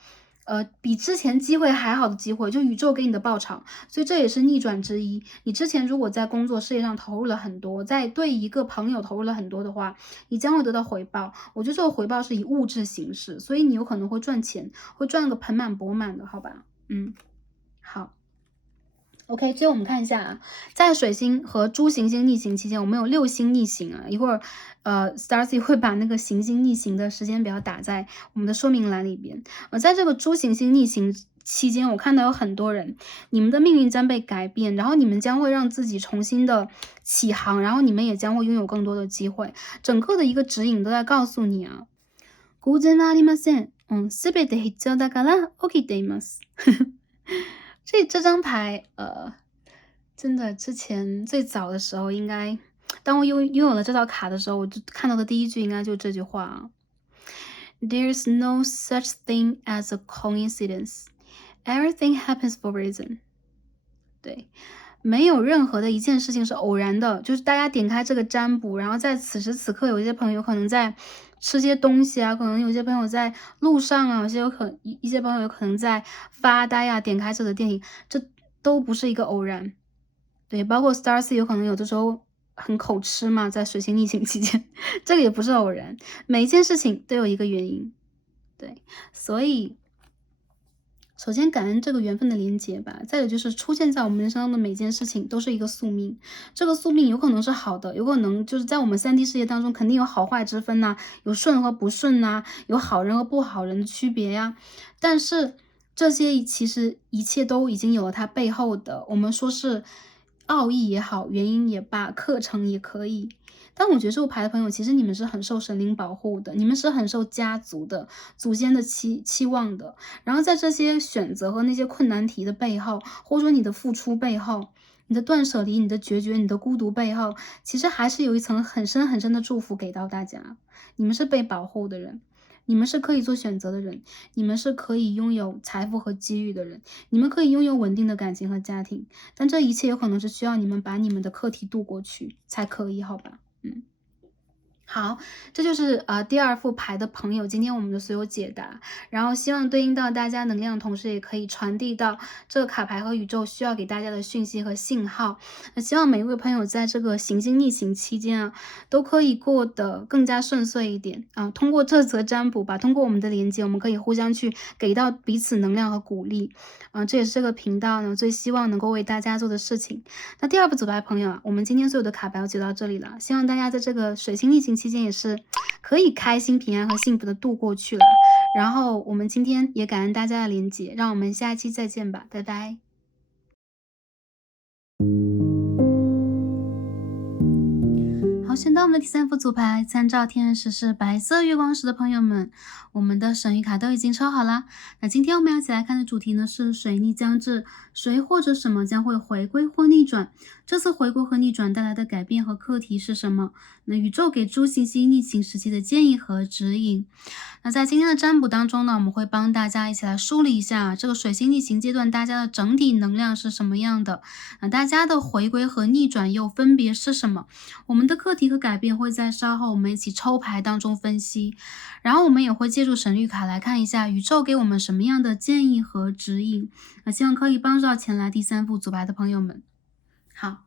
比之前机会还好的机会，就宇宙给你的报偿，所以这也是逆转之一。你之前如果在工作事业上投入了很多，在对一个朋友投入了很多的话，你将会得到回报。我觉得这个回报是以物质形式，所以你有可能会赚钱，会赚个盆满钵满的，好吧？好。OK，接着我们看一下啊，在水星和猪行星逆行期间，我们有6星逆行啊。一会儿Starcy 会把那个行星逆行的时间表打在我们的说明栏里边。在这个猪行星逆行期间，我看到有很多人，你们的命運将被改变，然后你们将会让自己重新的起航，然后你们也将会拥有更多的机会。整个的一个指引都在告诉你啊，偶然はありません。全て必要だから起きています。这张牌，真的之前最早的时候，应该当我拥有了这套卡的时候，我就看到的第一句应该就这句话啊 ：There's no such thing as a coincidence. Everything happens for a reason. 对，没有任何的一件事情是偶然的，就是大家点开这个占卜，然后在此时此刻，有一些朋友有可能在吃些东西啊，可能有些朋友在路上啊，有一些朋友有可能在发呆啊，点开这个电影，这都不是一个偶然。对，包括 Starcy 有可能有的时候很口吃嘛，在水星逆行期间，这个也不是偶然，每一件事情都有一个原因。对，所以首先感恩这个缘分的连结吧，再有就是出现在我们人生中的每件事情都是一个宿命，这个宿命有可能是好的，有可能就是在我们3D 世界当中肯定有好坏之分呐，有顺和不顺呐，有好人和不好人的区别呀。但是这些其实一切都已经有了它背后的，我们说是奥义也好，原因也罢，课程也可以。但我觉得这个牌的朋友，其实你们是很受神灵保护的，你们是很受家族的祖先的期望的。然后在这些选择和那些困难题的背后，或者说你的付出背后，你的断舍离、你的决绝、你的孤独背后，其实还是有一层很深很深的祝福给到大家。你们是被保护的人，你们是可以做选择的人，你们是可以拥有财富和机遇的人，你们可以拥有稳定的感情和家庭。但这一切有可能是需要你们把你们的课题渡过去才可以，好吧？好，这就是第2副牌的朋友，今天我们的所有解答，然后希望对应到大家能量，同时也可以传递到这个卡牌和宇宙需要给大家的讯息和信号。那希望每一位朋友在这个行星逆行期间啊，都可以过得更加顺遂一点啊。通过这则占卜吧，通过我们的连接，我们可以互相去给到彼此能量和鼓励。这也是这个频道呢最希望能够为大家做的事情。那第2副组牌朋友啊，我们今天所有的卡牌就到这里了，希望大家在这个水星逆行期间也是可以开心、平安和幸福的度过去了。然后我们今天也感恩大家的连结，让我们下一期再见吧，拜拜。好，选到我们的第3副组牌，参照天然石是白色月光石的朋友们，我们的神谕卡都已经抽好了。那今天我们要一起来看的主题呢是水逆将至，谁或者什么将会回归或逆转？这次回归和逆转带来的改变和课题是什么？那宇宙给诸行星逆行时期的建议和指引。那在今天的占卜当中呢，我们会帮大家一起来梳理一下这个水星逆行阶段大家的整体能量是什么样的，那大家的回归和逆转又分别是什么？我们的课题和改变会在稍后我们一起抽牌当中分析，然后我们也会借助神谕卡来看一下宇宙给我们什么样的建议和指引，那希望可以帮助到前来第3副组牌的朋友们。好。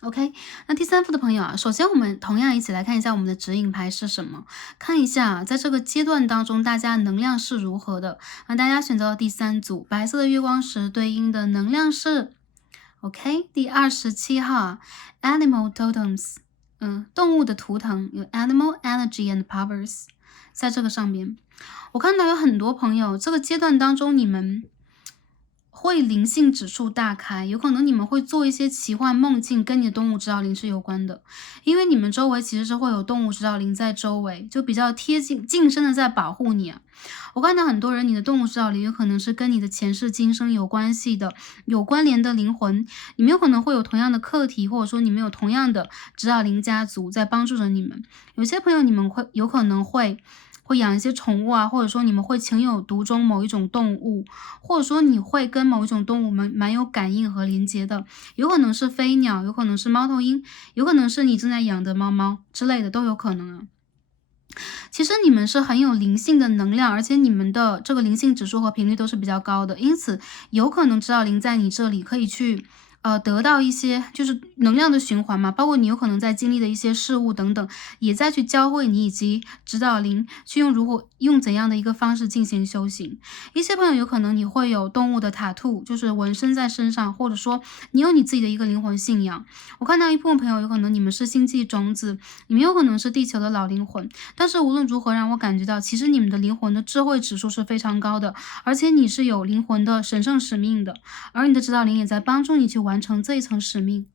OK， 那第3副的朋友啊，首先我们同样一起来看一下我们的指引牌是什么，看一下在这个阶段当中大家能量是如何的。那大家选择了第3组白色的月光石，对应的能量是 OK， 第27号 Animal Totems， 动物的图腾有 Animal Energy and Powers， 在这个上边，我看到有很多朋友这个阶段当中你们会灵性指数大开，有可能你们会做一些奇幻梦境，跟你的动物指导灵是有关的，因为你们周围其实是会有动物指导灵在周围，就比较贴近近身的在保护你啊。我看到很多人，你的动物指导灵有可能是跟你的前世今生有关系的，有关联的灵魂，你们有可能会有同样的课题，或者说你们有同样的指导灵家族在帮助着你们。有些朋友你们有可能会养一些宠物啊，或者说你们会情有独钟某一种动物，或者说你会跟某一种动物蛮有感应和连接的，有可能是飞鸟，有可能是猫头鹰，有可能是你正在养的猫猫之类的都有可能啊。其实你们是很有灵性的能量，而且你们的这个灵性指数和频率都是比较高的，因此有可能指导灵在你这里可以去得到一些就是能量的循环嘛，包括你有可能在经历的一些事物等等，也在去教会你以及指导灵去用怎样的一个方式进行修行。一些朋友有可能你会有动物的塔兔，就是纹身在身上，或者说你有你自己的一个灵魂信仰。我看到一部分朋友有可能你们是星际种子，你们有可能是地球的老灵魂，但是无论如何让我感觉到其实你们的灵魂的智慧指数是非常高的，而且你是有灵魂的神圣使命的，而你的指导灵也在帮助你去完成这一层使命。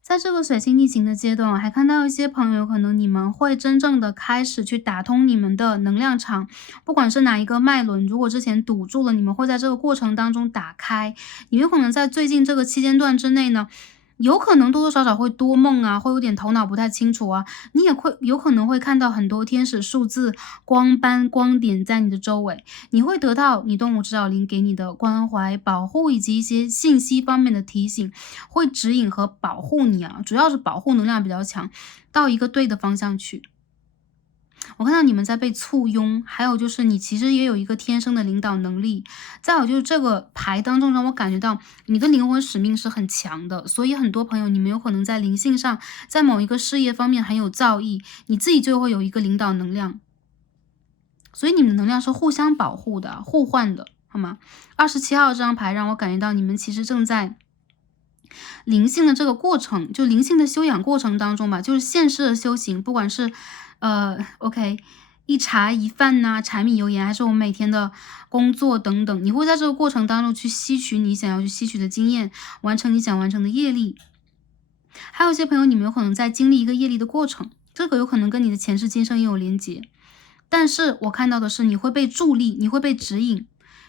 在这个水星逆行的阶段，我还看到一些朋友可能你们会真正的开始去打通你们的能量场，不管是哪一个脉轮，如果之前堵住了，你们会在这个过程当中打开。你有可能在最近这个期间段之内呢，有可能多多少少会多梦啊，会有点头脑不太清楚啊，你也会有可能会看到很多天使数字、光斑、光点在你的周围，你会得到你动物指导灵给你的关怀、保护以及一些信息方面的提醒，会指引和保护你啊，主要是保护能量比较强，到一个对的方向去。我看到你们在被簇拥，还有就是你其实也有一个天生的领导能力，再有就是这个牌当中让我感觉到你的灵魂使命是很强的，所以很多朋友你们有可能在灵性上，在某一个事业方面很有造诣，你自己就会有一个领导能量，所以你们的能量是互相保护的、互换的，好吗？27号这张牌让我感觉到你们其实正在灵性的这个过程，就灵性的修养过程当中吧，就是现世的修行，不管是OK，一茶一饭呐、柴米油盐，还是我们每天的工作等等，你会在这个过程当中去吸取你想要去吸取的经验，完成你想完成的业力。还有一些朋友，你们有可能在经历一个业力的过程，这个有可能跟你的前世今生也有连结。但是我看到的是，你会被助力，你会被指引，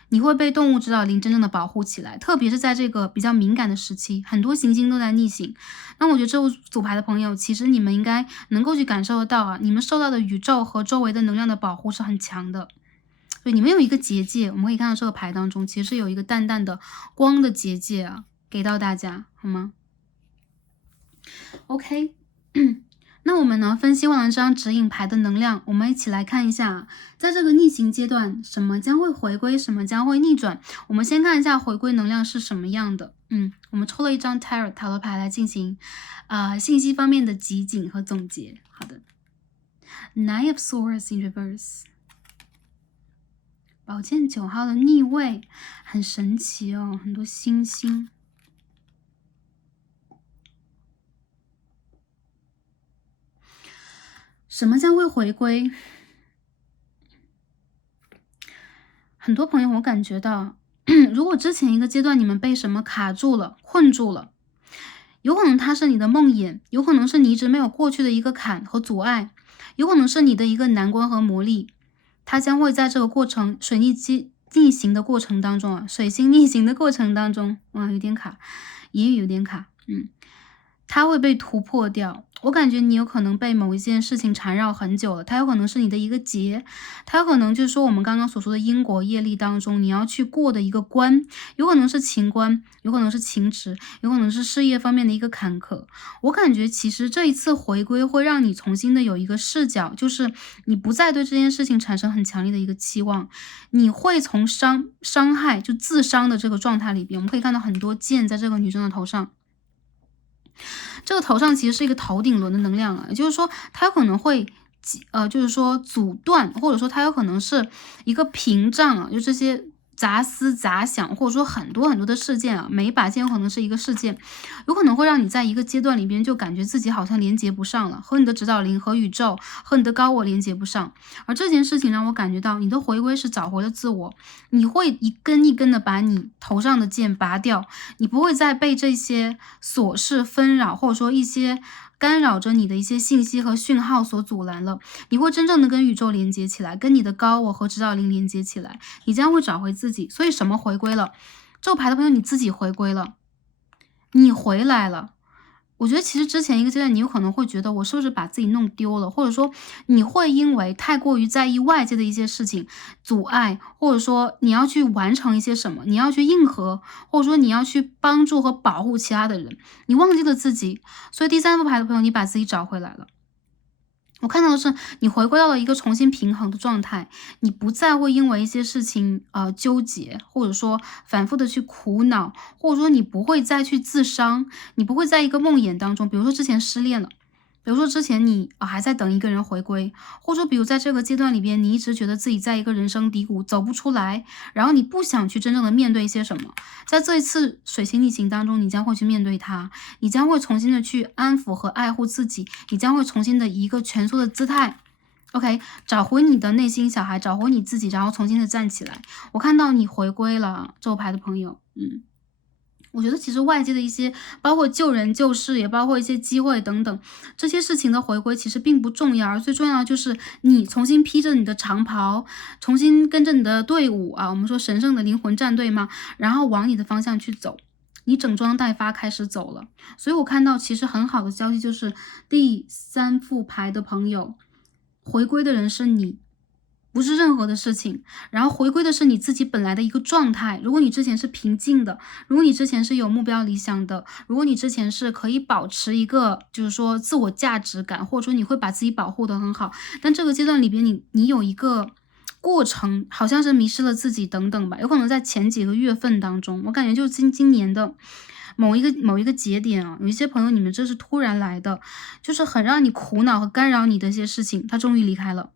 你会被动物指导灵真正的保护起来，特别是在这个比较敏感的时期，很多行星都在逆行。那我觉得这组牌的朋友，其实你们应该能够去感受得到啊，你们受到的宇宙和周围的能量的保护是很强的。对，你们有一个结界，我们可以看到这个牌当中，其实有一个淡淡的光的结界啊，给到大家，好吗？OK，那我们呢分析完了这张指引牌的能量，我们一起来看一下，在这个逆行阶段，什么将会回归，什么将会逆转。我们先看一下回归能量是什么样的。我们抽了一张 Tarot 塔罗牌来进行信息方面的集锦和总结。好的 ，Nine of Swords in Reverse， 宝剑9号的逆位，很神奇哦，很多星星。什么将会回归？很多朋友我感觉到，如果之前一个阶段你们被什么卡住了、困住了，有可能它是你的梦魇，有可能是你一直没有过去的一个坎和阻碍，有可能是你的一个难关和磨砺，它将会在这个过程逆行的过程当中啊，水星逆行的过程当中，哇，有点卡，言语有点卡，它会被突破掉。我感觉你有可能被某一件事情缠绕很久了，它有可能是你的一个结，它有可能就是说我们刚刚所说的因果业力当中你要去过的一个关，有可能是情关，有可能是情执，有可能是事业方面的一个坎坷。我感觉其实这一次回归会让你重新的有一个视角，就是你不再对这件事情产生很强烈的一个期望，你会从伤害就自伤的这个状态里边，我们可以看到很多剑在这个女生的头上。这个头上其实是一个头顶轮的能量啊，也就是说它有可能会就是说阻断，或者说它有可能是一个屏障啊，就这些杂思杂想，或者说很多很多的事件啊，每一把剑有可能是一个事件，有可能会让你在一个阶段里边就感觉自己好像连接不上了，和你的指导灵、和宇宙、和你的高我连接不上。而这件事情让我感觉到你的回归是找回了自我，你会一根一根的把你头上的剑拔掉，你不会再被这些琐事纷扰，或者说一些干扰着你的一些信息和讯号所阻拦了，你会真正的跟宇宙连接起来，跟你的高我和指导灵连接起来，你将会找回自己。所以什么回归了？这个牌的朋友你自己回归了，你回来了。我觉得其实之前一个阶段，你有可能会觉得我是不是把自己弄丢了，或者说你会因为太过于在意外界的一些事情阻碍，或者说你要去完成一些什么，你要去应和，或者说你要去帮助和保护其他的人，你忘记了自己。所以第3副牌的朋友，你把自己找回来了。我看到的是你回归到了一个重新平衡的状态，你不再会因为一些事情纠结，或者说反复的去苦恼，或者说你不会再去自伤，你不会在一个梦魇当中，比如说之前失恋了，比如说之前你还在等一个人回归，或者说比如在这个阶段里边，你一直觉得自己在一个人生低谷走不出来，然后你不想去真正的面对一些什么，在这一次水星逆行当中，你将会去面对它，你将会重新的去安抚和爱护自己，你将会重新的以一个蜷缩的姿态，OK， 找回你的内心小孩，找回你自己，然后重新的站起来。我看到你回归了，这牌的朋友，我觉得其实外界的一些，包括救人救世，也包括一些机会等等，这些事情的回归其实并不重要，而最重要的就是你重新披着你的长袍，重新跟着你的队伍啊，我们说神圣的灵魂战队嘛，然后往你的方向去走。你整装待发开始走了。所以我看到其实很好的消息就是第3副牌的朋友，回归的人是你，不是任何的事情，然后回归的是你自己本来的一个状态。如果你之前是平静的，如果你之前是有目标理想的，如果你之前是可以保持一个就是说自我价值感，或者说你会把自己保护得很好，但这个阶段里边你有一个过程，好像是迷失了自己等等吧，有可能在前几个月份当中，我感觉就是今年的某一个节点啊，有一些朋友你们这是突然来的，就是很让你苦恼和干扰你的一些事情，它终于离开了。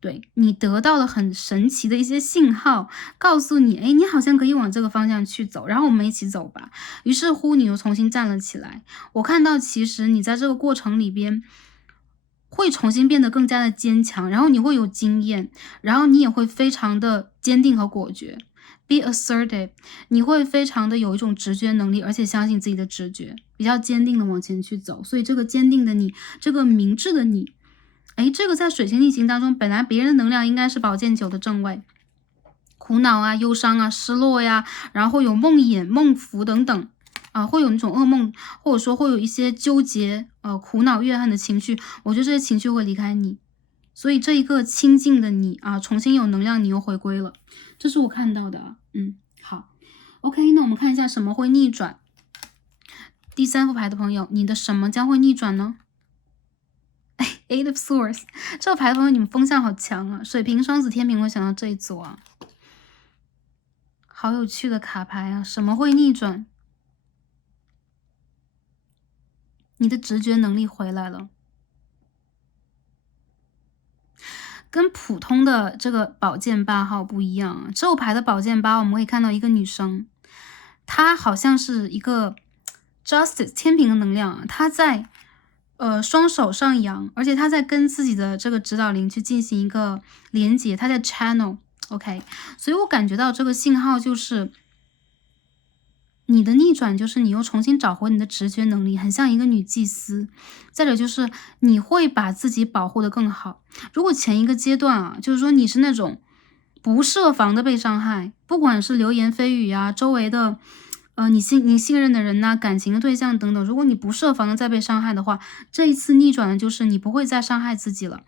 对，你得到了很神奇的一些信号，告诉你，哎，你好像可以往这个方向去走，然后我们一起走吧。于是乎，你又重新站了起来。我看到，其实你在这个过程里边，会重新变得更加的坚强，然后你会有经验，然后你也会非常的坚定和果决。Be assertive，你会非常的有一种直觉能力，而且相信自己的直觉，比较坚定的往前去走。所以这个坚定的你，这个明智的你，哎，这个在水星逆行当中，本来别人的能量应该是宝剑9的正位，苦恼啊、忧伤啊、失落呀，然后会有梦魇、梦伏等等啊，会有那种噩梦，或者说会有一些纠结、苦恼、怨恨的情绪。我觉得这些情绪会离开你，所以这一个清静的你啊，重新有能量，你又回归了，这是我看到的啊。好 ，OK， 那我们看一下什么会逆转。第3副牌的朋友，你的什么将会逆转呢？Eight of Swords， 这个牌的朋友，你们风向好强啊！水瓶、双子、天秤会想到这一组啊，好有趣的卡牌啊！什么会逆转？你的直觉能力回来了，跟普通的这个宝剑8号不一样啊。这副牌的宝剑8，我们可以看到一个女生，她好像是一个 Justice 天平的能量啊，她在双手上扬，而且他在跟自己的这个指导灵去进行一个连接，他在 channel，OK，所以我感觉到这个信号就是你的逆转，就是你又重新找回你的直觉能力，很像一个女祭司。再者就是你会把自己保护得更好。如果前一个阶段啊，就是说你是那种不设防的被伤害，不管是流言蜚语啊，周围的你信任的人呐、感情的对象等等，如果你不设防的再被伤害的话，这一次逆转的就是你不会再伤害自己了，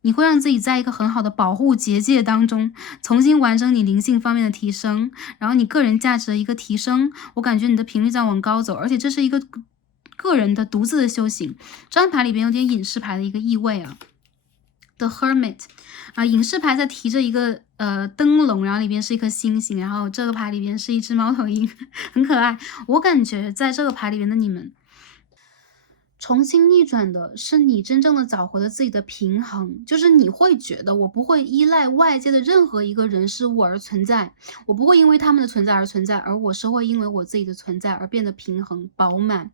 你会让自己在一个很好的保护结界当中，重新完成你灵性方面的提升，然后你个人价值的一个提升，我感觉你的频率在往高走，而且这是一个个人的独自的修行。这张牌里边有点隐士牌的一个意味啊。The Hermit 啊，隐士牌在提着一个灯笼，然后里边是一颗星星，然后这个牌里边是一只猫头鹰，很可爱。我感觉在这个牌里边的你们，重新逆转的是你真正的找回了自己的平衡，就是你会觉得我不会依赖外界的任何一个人事物而存在，我不会因为他们的存在而存在，而我是会因为我自己的存在而变得平衡、饱满、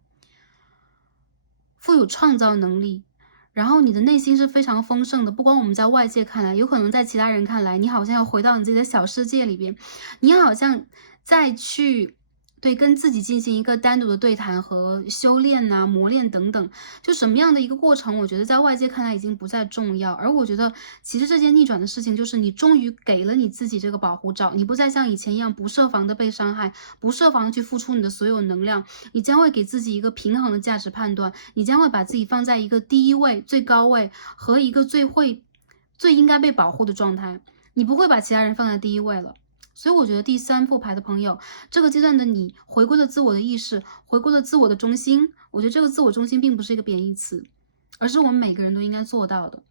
富有创造能力。然后你的内心是非常丰盛的，不光我们在外界看来，有可能在其他人看来，你好像要回到你自己的小世界里边，你好像再去跟自己进行一个单独的对谈和修炼呐、磨练等等，就什么样的一个过程，我觉得在外界看来已经不再重要。而我觉得其实这件逆转的事情，就是你终于给了你自己这个保护罩，你不再像以前一样不设防的被伤害，不设防的去付出你的所有能量，你将会给自己一个平衡的价值判断，你将会把自己放在一个第一位、最高位和一个最应该被保护的状态，你不会把其他人放在第一位了。所以我觉得第3副牌的朋友，这个阶段的你回归了自我的意识，回归了自我的中心。我觉得这个自我中心并不是一个贬义词，而是我们每个人都应该做到的。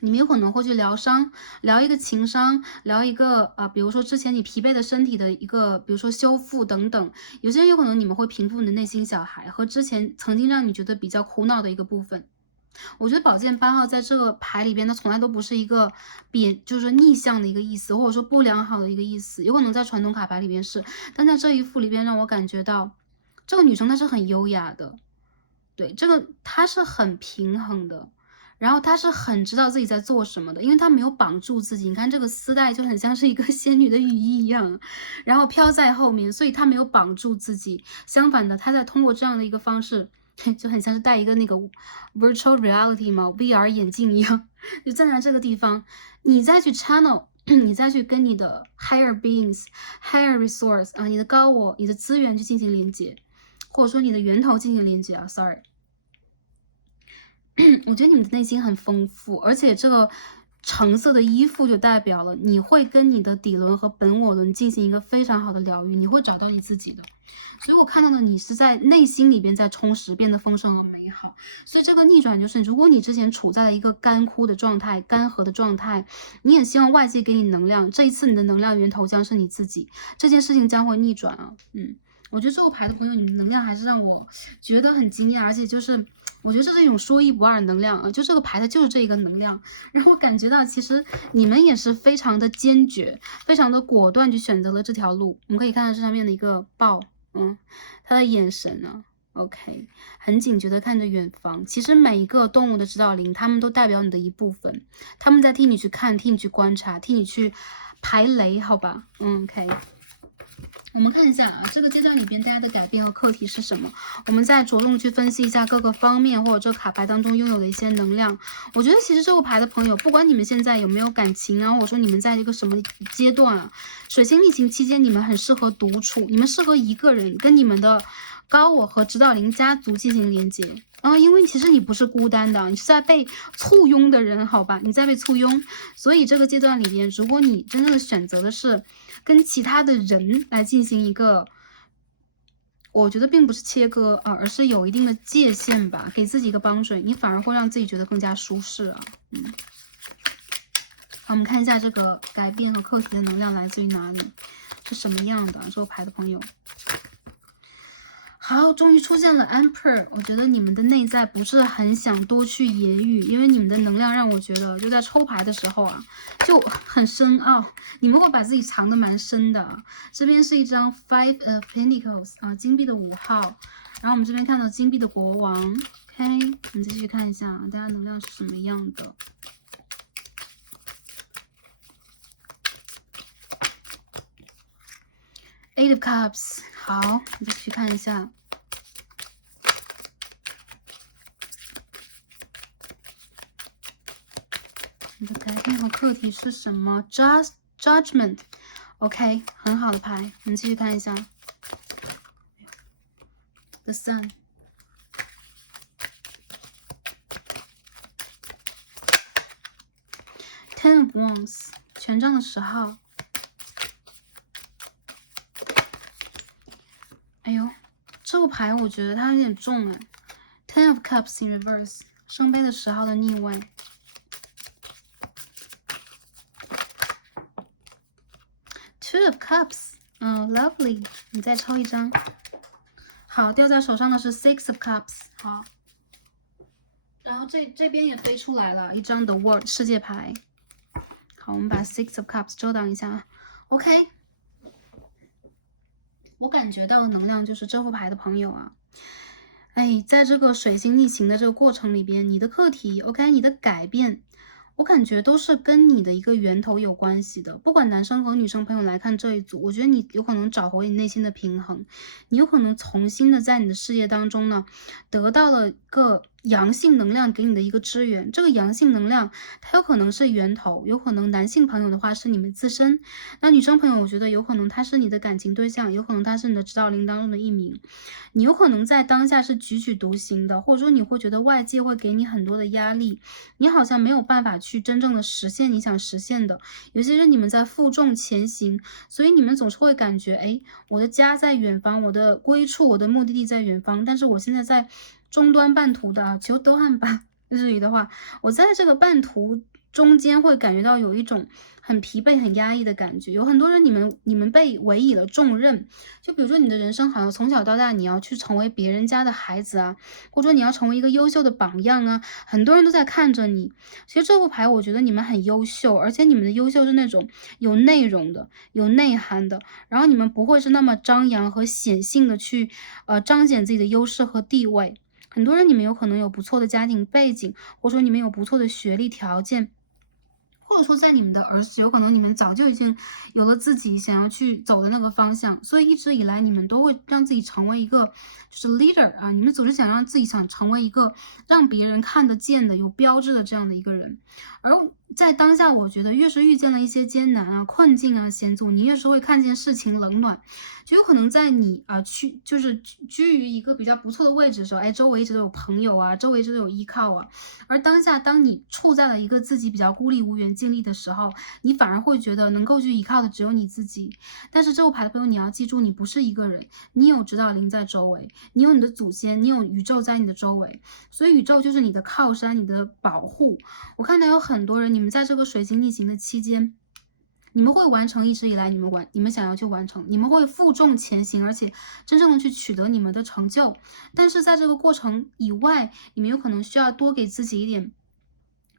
你们有可能会去疗伤，聊一个情商，聊一个比如说之前你疲惫的身体的一个，比如说修复等等。有些人有可能你们会平复你的内心小孩和之前曾经让你觉得比较苦恼的一个部分。我觉得宝剑8号在这个牌里边，它从来都不是一个就是逆向的一个意思，或者说不良好的一个意思。有可能在传统卡牌里边是，但在这一副里边让我感觉到，这个女生她是很优雅的，对，这个她是很平衡的，然后她是很知道自己在做什么的，因为她没有绑住自己。你看这个丝带就很像是一个仙女的羽衣一样，然后飘在后面，所以她没有绑住自己。相反的，她在通过这样的一个方式。就很像是戴一个那个 virtual reality 嘛 VR 眼镜一样，就站在这个地方，你再去 channel 你再去跟你的 higher beings、higher resource 啊，你的高我、你的资源去进行连接，或者说你的源头进行连接啊，sorry。我觉得你们的内心很丰富，而且这个橙色的衣服就代表了你会跟你的底轮和本我轮进行一个非常好的疗愈，你会找到你自己的。所以我看到的你是在内心里边在充实，变得丰盛和美好。所以这个逆转就是，如果你之前处在了一个干枯的状态、干涸的状态，你也希望外界给你能量，这一次你的能量源头将是你自己，这件事情将会逆转啊。我觉得这个牌的朋友，你们能量还是让我觉得很惊讶，而且就是我觉得这是一种说一不二的能量啊，就这个牌它就是这一个能量，然后我感觉到其实你们也是非常的坚决，非常的果断去选择了这条路。我们可以看到这上面的一个豹，他的眼神呢，OK， 很警觉的看着远方。其实每一个动物的指导灵，他们都代表你的一部分，他们在替你去看，替你去观察，替你去排雷，好吧？OK。我们看一下啊，这个阶段里边大家的改变和课题是什么？我们再着重去分析一下各个方面或者这卡牌当中拥有的一些能量。我觉得其实这个牌的朋友，不管你们现在有没有感情啊，或者说你们在一个什么阶段啊，水星逆行期间你们很适合独处，你们适合一个人跟你们的高我和指导灵家族进行连接。因为其实你不是孤单的，你是在被簇拥的人，好吧？你在被簇拥，所以这个阶段里边，如果你真正的选择的是跟其他的人来进行一个，我觉得并不是切割啊，而是有一定的界限吧，给自己一个boundary，你反而会让自己觉得更加舒适啊。好，我们看一下这个改变和课题的能量来自于哪里，是什么样的？这个牌的朋友。好，终于出现了 Emperor。我觉得你们的内在不是很想多去言语，因为你们的能量让我觉得就在抽牌的时候啊，就很深奥，你们会把自己藏得蛮深的。这边是一张 Five of Pentacles 啊，金币的5号，然后我们这边看到金币的国王。OK， 我们继续看一下大家能量是什么样的。Eight of Cups， 好，我们继续看一下。你的改变和课题是什么 ？Judgment， OK， 很好的牌。我们继续看一下 The Sun。Ten of Wands， 权杖的10号。哎呦，这个牌我觉得它有点重哎。Ten of Cups in reverse， 圣杯的10号的逆位。Two of Cups， lovely。你再抽一张。好，掉在手上的是 Six of Cups。好，然后这边也飞出来了一张的 World 世界牌。好，我们把 Six of Cups 遮挡一下。OK。我感觉到的能量就是这副牌的朋友啊，在这个水星逆行的这个过程里边，你的课题 OK， 你的改变，我感觉都是跟你的一个源头有关系的。不管男生和女生朋友来看这一组，我觉得你有可能找回你内心的平衡，你有可能重新的在你的事业当中呢，得到了一个阳性能量给你的一个支援。这个阳性能量它有可能是源头，有可能男性朋友的话是你们自身，那女生朋友我觉得有可能他是你的感情对象，有可能他是你的指导灵当中的一名。你有可能在当下是踽踽独行的，或者说你会觉得外界会给你很多的压力，你好像没有办法去真正的实现你想实现的，尤其是你们在负重前行，所以你们总是会感觉我的家在远方，我的归处，我的目的地在远方，但是我现在在终端半途的求都汉吧，日语的话，我在这个半途中间会感觉到有一种很疲惫、很压抑的感觉。有很多人，你们被委以了重任，就比如说你的人生好像从小到大你要去成为别人家的孩子啊，或者说你要成为一个优秀的榜样啊，很多人都在看着你。其实这副牌我觉得你们很优秀，而且你们的优秀是那种有内容的、有内涵的，然后你们不会是那么张扬和显性的去彰显自己的优势和地位。很多人你们有可能有不错的家庭背景，或者说你们有不错的学历条件，或者说在你们的儿时有可能你们早就已经有了自己想要去走的那个方向，所以一直以来你们都会让自己成为一个就是 leader 啊，你们总是想成为一个让别人看得见的有标志的这样的一个人。而在当下，我觉得越是遇见了一些艰难啊、困境啊、险阻，你越是会看见事情冷暖，就有可能在你就是居于一个比较不错的位置的时候，哎，周围一直都有朋友啊，周围一直都有依靠啊。而当下，当你处在了一个自己比较孤立无援境地的时候，你反而会觉得能够去依靠的只有你自己。但是这副牌的朋友，你要记住，你不是一个人，你有指导灵在周围，你有你的祖先，你有宇宙在你的周围，所以宇宙就是你的靠山，你的保护。我看到有很多人，你们在这个水星逆行的期间，你们会完成一直以来你们想要去完成，你们会负重前行，而且真正的去取得你们的成就。但是在这个过程以外，你们有可能需要多给自己一点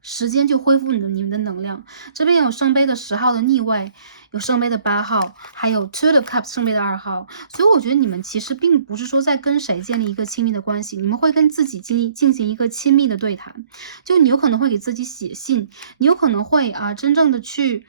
时间去恢复你们的能量。这边有圣杯的10号的逆位，有圣杯的8号，还有 Two of Cups 圣杯的2号。所以我觉得你们其实并不是说在跟谁建立一个亲密的关系，你们会跟自己进行一个亲密的对谈。就你有可能会给自己写信，你有可能会真正的去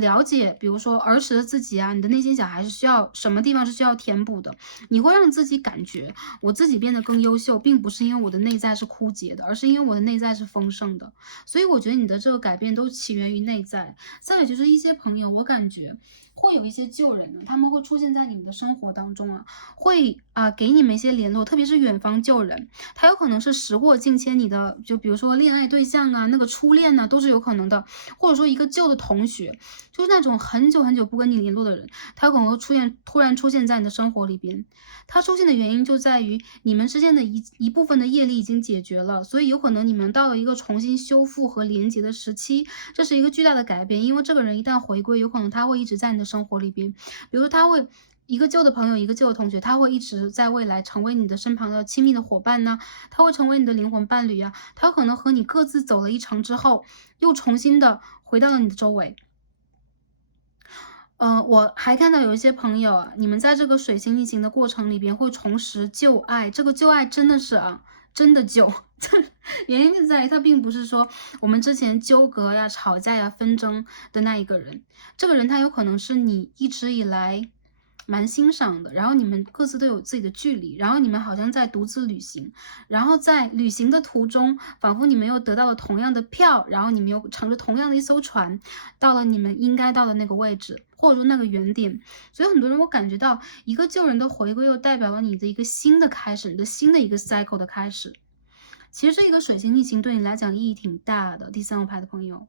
了解，比如说儿时的自己啊，你的内心小孩是需要什么地方是需要填补的。你会让自己感觉我自己变得更优秀，并不是因为我的内在是枯竭的，而是因为我的内在是丰盛的。所以我觉得你的这个改变都起源于内在。再有就是一些朋友，我感觉会有一些旧人呢，他们会出现在你们的生活当中啊，会给你们一些联络，特别是远方旧人，他有可能是时过境迁你的，就比如说恋爱对象啊，那个初恋啊，都是有可能的，或者说一个旧的同学，就是那种很久很久不跟你联络的人，他有可能会突然出现在你的生活里边。他出现的原因就在于你们之间的一部分的业力已经解决了，所以有可能你们到了一个重新修复和连接的时期，这是一个巨大的改变。因为这个人一旦回归，有可能他会一直在你的生活里边，比如说他会一个旧的朋友，一个旧的同学，他会一直在未来成为你的身旁的亲密的伙伴呢，他会成为你的灵魂伴侣啊，他有可能和你各自走了一程之后，又重新的回到了你的周围。我还看到有一些朋友啊，你们在这个水星逆行的过程里边会重拾旧爱，这个旧爱真的是真的旧。原因就在于他并不是说我们之前纠葛呀、吵架呀、纷争的那一个人，这个人他有可能是你一直以来蛮欣赏的，然后你们各自都有自己的距离，然后你们好像在独自旅行，然后在旅行的途中，仿佛你们又得到了同样的票，然后你们又乘着同样的一艘船，到了你们应该到的那个位置，或者说那个原点。所以很多人我感觉到一个旧人的回归，又代表了你的一个新的开始，你的新的一个 cycle 的开始。其实这一个水星逆行对你来讲意义挺大的，第3号牌的朋友，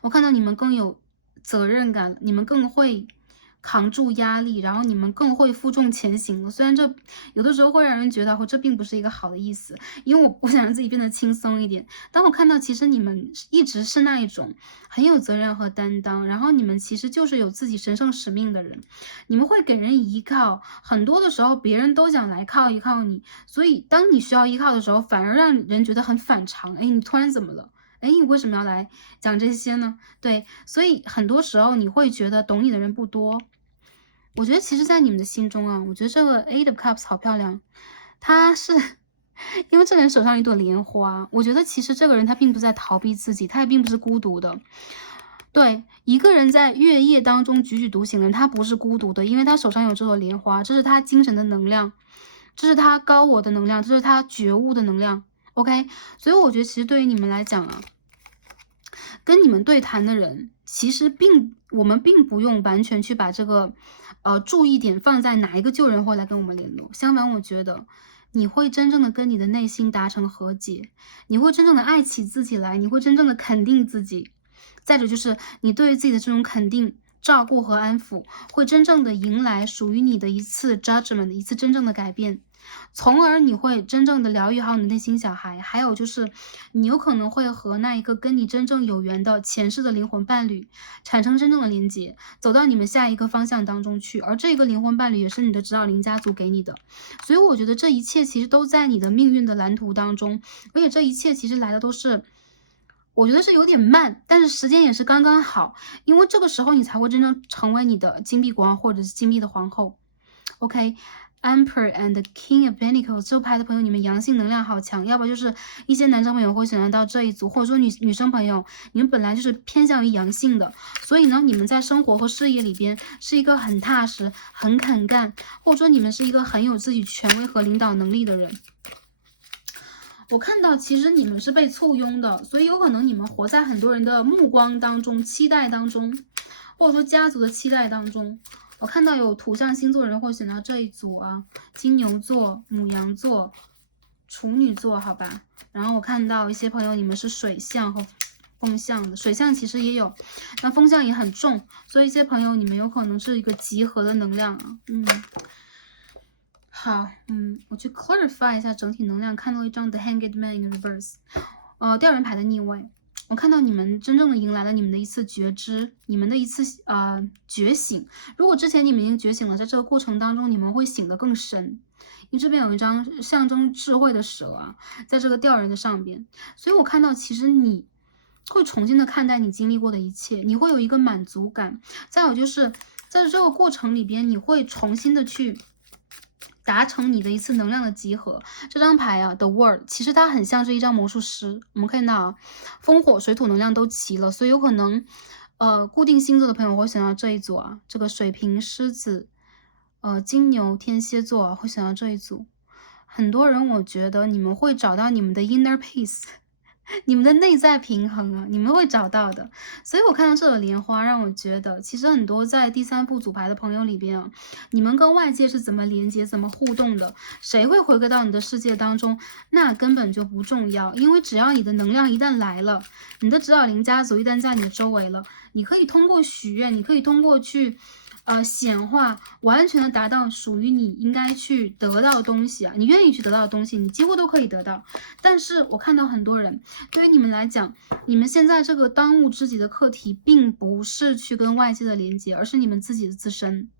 我看到你们更有责任感，你们更会扛住压力，然后你们更会负重前行了。虽然这有的时候会让人觉得这并不是一个好的意思，因为我想让自己变得轻松一点。当我看到其实你们一直是那一种很有责任和担当，然后你们其实就是有自己神圣使命的人，你们会给人依靠，很多的时候别人都想来靠一靠你，所以当你需要依靠的时候，反而让人觉得很反常。哎，你突然怎么了？哎，你为什么要来讲这些呢？对，所以很多时候你会觉得懂你的人不多。我觉得其实在你们的心中啊，我觉得这个 Eight of Cups 好漂亮，他是因为这个人手上有一朵莲花，我觉得其实这个人他并不在逃避自己，他也并不是孤独的。对，一个人在月夜当中踽踽独行的人，他不是孤独的，因为他手上有这朵莲花，这是他精神的能量，这是他高我的能量，这是他觉悟的能量。OK，所以我觉得其实对于你们来讲啊，跟你们对谈的人，其实我们并不用完全去把这个注意点放在哪一个旧人会来跟我们联络。相反，我觉得你会真正的跟你的内心达成和解，你会真正的爱起自己来，你会真正的肯定自己。再者就是你对于自己的这种肯定、照顾和安抚，会真正的迎来属于你的一次 judgment， 一次真正的改变。从而你会真正的疗愈好你的内心小孩，还有就是你有可能会和那一个跟你真正有缘的前世的灵魂伴侣产生真正的连接，走到你们下一个方向当中去，而这个灵魂伴侣也是你的指导灵家族给你的。所以我觉得这一切其实都在你的命运的蓝图当中，而且这一切其实来的都是我觉得是有点慢，但是时间也是刚刚好，因为这个时候你才会真正成为你的金币国王或者是金币的皇后。OK，Emperor and King of Pentacles 这牌的朋友，你们阳性能量好强，要不就是一些男生朋友会选择到这一组，或者说女生朋友，你们本来就是偏向于阳性的，所以呢，你们在生活和事业里边是一个很踏实、很肯干，或者说你们是一个很有自己权威和领导能力的人。我看到其实你们是被簇拥的，所以有可能你们活在很多人的目光当中、期待当中，或者说家族的期待当中。我看到有土象星座人会选到这一组啊，金牛座、牡羊座、处女座，好吧。然后我看到一些朋友你们是水象和风象的，水象其实也有，那风象也很重，所以一些朋友你们有可能是一个集合的能量啊，好，我去 clarify 一下整体能量，看到一张 The Hanged Man in Reverse，吊人牌的逆位，我看到你们真正的迎来了你们的一次觉知，你们的一次觉醒。如果之前你们已经觉醒了，在这个过程当中你们会醒得更深。因为这边有一张象征智慧的蛇啊，在这个吊人的上边，所以我看到其实你会重新的看待你经历过的一切，你会有一个满足感。再有就是在这个过程里边，你会重新的去达成你的一次能量的集合。这张牌啊 The World 其实它很像是一张魔术师，我们看到啊，风火水土能量都齐了，所以有可能固定星座的朋友会想到这一组啊，这个水瓶狮子金牛天蝎座啊会想到这一组。很多人我觉得你们会找到你们的 inner peace，你们的内在平衡啊，你们会找到的。所以我看到这个莲花，让我觉得其实很多在第三副组牌的朋友里边啊，你们跟外界是怎么连接、怎么互动的，谁会回归到你的世界当中，那根本就不重要。因为只要你的能量一旦来了，你的指导灵家族一旦在你的周围了，你可以通过许愿，你可以通过去显化，完全的达到属于你应该去得到的东西啊，你愿意去得到的东西，你几乎都可以得到。但是我看到很多人，对于你们来讲，你们现在这个当务之急的课题，并不是去跟外界的连接，而是你们自己的自身。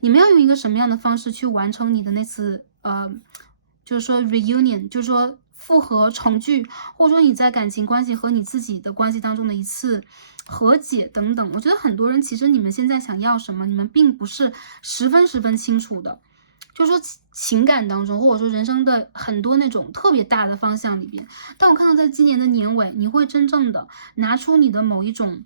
你们要用一个什么样的方式去完成你的那次就是说 reunion， 就是说复合重聚，或者说你在感情关系和你自己的关系当中的一次和解等等。我觉得很多人其实你们现在想要什么，你们并不是十分清楚的。就是说情感当中，或者说人生的很多那种特别大的方向里边，但我看到在今年的年尾，你会真正的拿出你的某一种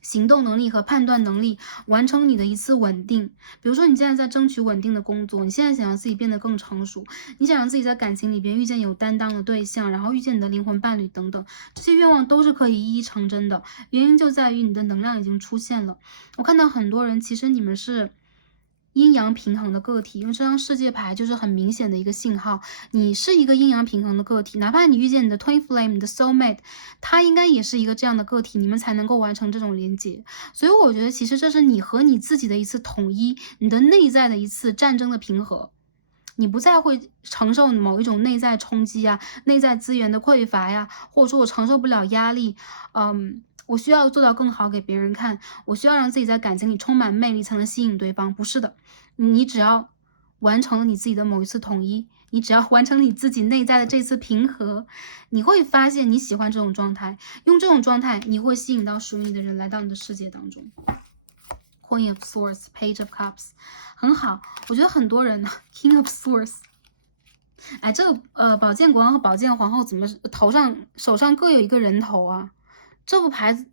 行动能力和判断能力，完成你的一次稳定。比如说你现在在争取稳定的工作，你现在想让自己变得更成熟，你想让自己在感情里边遇见有担当的对象，然后遇见你的灵魂伴侣等等，这些愿望都是可以一一成真的。原因就在于你的能量已经出现了。我看到很多人，其实你们是阴阳平衡的个体，因为这张世界牌就是很明显的一个信号，你是一个阴阳平衡的个体，哪怕你遇见你的 twin flame， 你的 soul mate， 他应该也是一个这样的个体，你们才能够完成这种连接。所以我觉得其实这是你和你自己的一次统一，你的内在的一次战争的平和，你不再会承受某一种内在冲击啊，内在资源的匮乏呀，或者说我承受不了压力，我需要做到更好给别人看，我需要让自己在感情里充满魅力才能吸引对方，不是的，你只要完成了你自己的某一次统一，你只要完成你自己内在的这次平和，你会发现你喜欢这种状态，用这种状态你会吸引到属于你的人来到你的世界当中。Queen of Swords, Page of Cups， 很好，我觉得很多人呢 King of Swords， 哎，这个宝剑国王和宝剑皇后怎么手上各有一个人头啊？这副牌子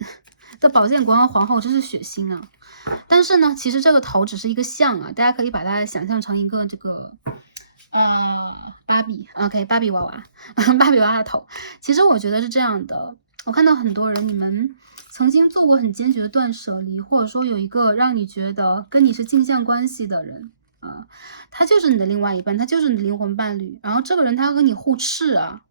的宝剑国王皇后真是血腥啊！但是呢，其实这个头只是一个像啊，大家可以把它想象成一个这个芭比 ，OK， 芭比娃娃，芭比娃娃的头。其实我觉得是这样的，我看到很多人，你们曾经做过很坚决的断舍离，或者说有一个让你觉得跟你是镜像关系的人啊，他就是你的另外一半，他就是你的灵魂伴侣。然后这个人他和你互斥啊。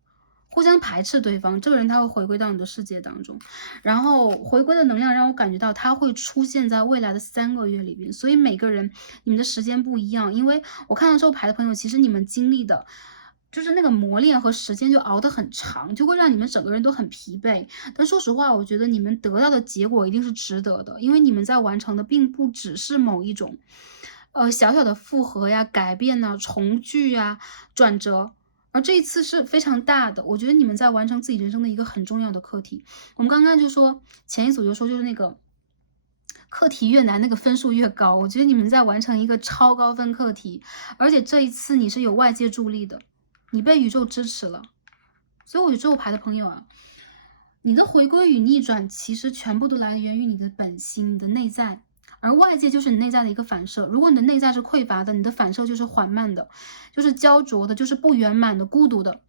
互相排斥对方，这个人他会回归到你的世界当中，然后回归的能量让我感觉到他会出现在未来的3个月里边，所以每个人你们的时间不一样，因为我看到这个牌的朋友，其实你们经历的就是那个磨练和时间就熬得很长，就会让你们整个人都很疲惫。但说实话，我觉得你们得到的结果一定是值得的，因为你们在完成的并不只是某一种小小的复合呀、改变啊、重聚啊、转折。而这一次是非常大的，我觉得你们在完成自己人生的一个很重要的课题。我们刚刚就说前一组就说就是那个课题越难，那个分数越高。我觉得你们在完成一个超高分课题，而且这一次你是有外界助力的，你被宇宙支持了。所以我宇宙牌的朋友啊，你的回归与逆转其实全部都来源于你的本心、你的内在。而外界就是你内在的一个反射，如果你的内在是匮乏的，你的反射就是缓慢的，就是焦灼的，就是不圆满的、孤独的。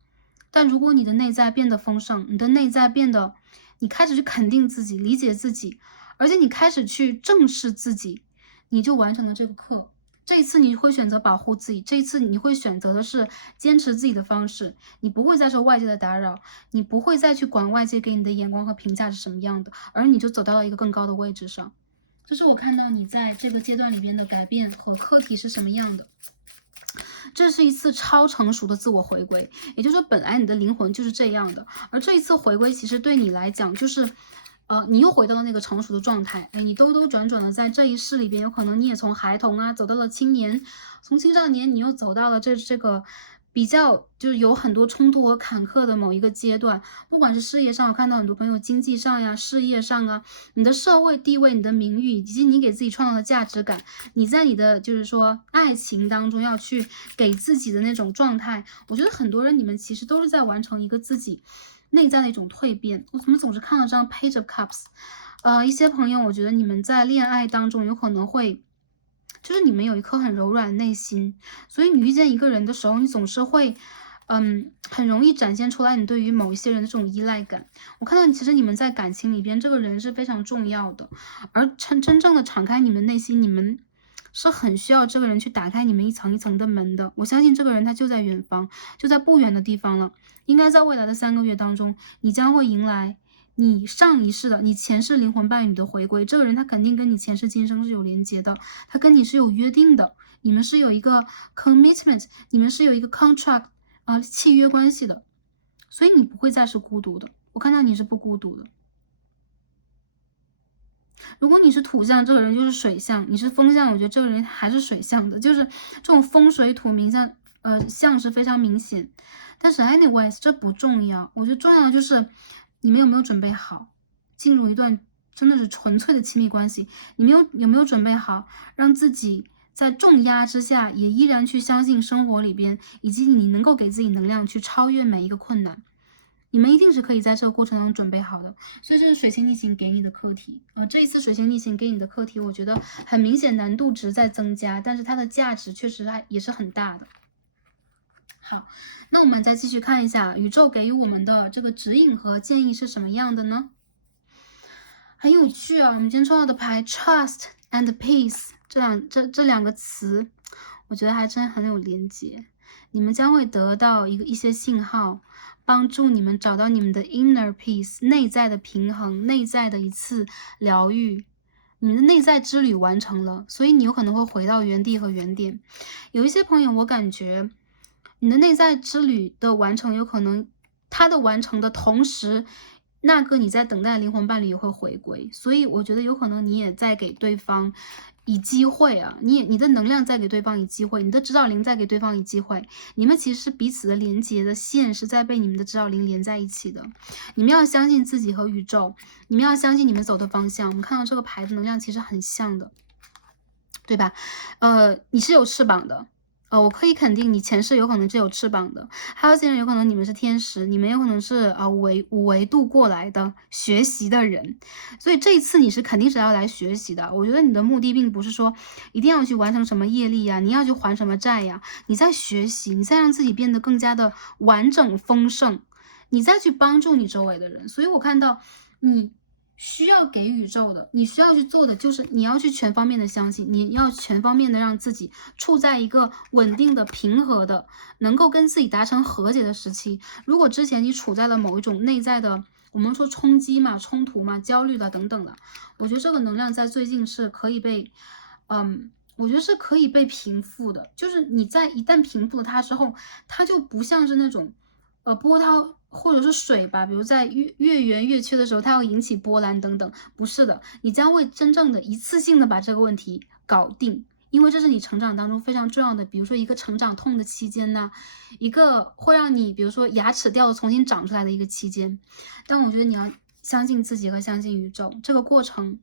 但如果你的内在变得丰盛，你的内在变得，你开始去肯定自己，理解自己，而且你开始去正视自己，你就完成了这个课。这一次你会选择保护自己，这一次你会选择的是坚持自己的方式，你不会再受外界的打扰，你不会再去管外界给你的眼光和评价是什么样的，而你就走到了一个更高的位置上。这是我看到你在这个阶段里边的改变和课题是什么样的。这是一次超成熟的自我回归，也就是说本来你的灵魂就是这样的，而这一次回归其实对你来讲就是你又回到了那个成熟的状态，你兜兜转转的在这一世里边，有可能你也从孩童啊走到了青年，从青少年你又走到了这个比较就是有很多冲突和坎坷的某一个阶段，不管是事业上，我看到很多朋友经济上呀、事业上啊，你的社会地位、你的名誉，以及你给自己创造的价值感，你在你的就是说爱情当中要去给自己的那种状态，我觉得很多人你们其实都是在完成一个自己内在的一种蜕变。我怎么总是看到这张 Page of Cups？一些朋友，我觉得你们在恋爱当中有可能会，就是你们有一颗很柔软的内心，所以你遇见一个人的时候，你总是会，很容易展现出来你对于某一些人的这种依赖感。我看到其实你们在感情里边，这个人是非常重要的，而真正的敞开你们内心，你们是很需要这个人去打开你们一层一层的门的。我相信这个人他就在远方，就在不远的地方了。应该在未来的3个月当中，你将会迎来你上一世的、你前世灵魂伴侣的回归。这个人他肯定跟你前世今生是有连接的，他跟你是有约定的，你们是有一个 commitment， 你们是有一个 contract 契约关系的，所以你不会再是孤独的。我看到你是不孤独的。如果你是土象，这个人就是水象；你是风象，我觉得这个人还是水象的，就是这种风水土冥象，象是非常明显。但是 anyways， 这不重要，我觉得重要的就是你们有没有准备好进入一段真的是纯粹的亲密关系，你们有没有准备好让自己在重压之下也依然去相信生活里边，以及你能够给自己能量去超越每一个困难。你们一定是可以在这个过程当中准备好的，所以这是水星逆行给你的课题这一次水星逆行给你的课题，我觉得很明显难度值在增加，但是它的价值确实也是很大的。好，那我们再继续看一下宇宙给予我们的这个指引和建议是什么样的呢？很有趣啊，我们今天抽到的牌 Trust and Peace 这两个词，我觉得还真很有连结。你们将会得到一些信号，帮助你们找到你们的 inner peace 内在的平衡，内在的一次疗愈。你们的内在之旅完成了，所以你有可能会回到原地和原点。有一些朋友，我感觉你的内在之旅的完成，有可能它的完成的同时，那个你在等待的灵魂伴侣也会回归，所以我觉得有可能你也在给对方以机会啊，你的能量在给对方以机会，你的指导灵在给对方以机会，你们其实是彼此的连接的线是在被你们的指导灵连在一起的。你们要相信自己和宇宙，你们要相信你们走的方向。我们看到这个牌的能量其实很像的，对吧？你是有翅膀的。我可以肯定你前世有可能是有翅膀的，还有些人有可能你们是天使，你们有可能是五维度过来的学习的人，所以这一次你是肯定是要来学习的。我觉得你的目的并不是说一定要去完成什么业力呀，你要去还什么债呀，你在学习，你在让自己变得更加的完整丰盛，你再去帮助你周围的人。所以我看到你需要给宇宙的，你需要去做的就是你要去全方面的相信，你要全方面的让自己处在一个稳定的、平和的，能够跟自己达成和解的时期。如果之前你处在了某一种内在的，我们说冲击嘛、冲突嘛、焦虑的等等的，我觉得这个能量在最近是可以被，我觉得是可以被平复的。就是你在一旦平复了它之后，它就不像是那种，波涛。或者是水吧，比如在月圆月缺的时候，它要引起波澜等等，不是的，你将会真正的一次性的把这个问题搞定，因为这是你成长当中非常重要的，比如说一个成长痛的期间呢，一个会让你比如说牙齿掉了重新长出来的一个期间，但我觉得你要相信自己和相信宇宙，这个过程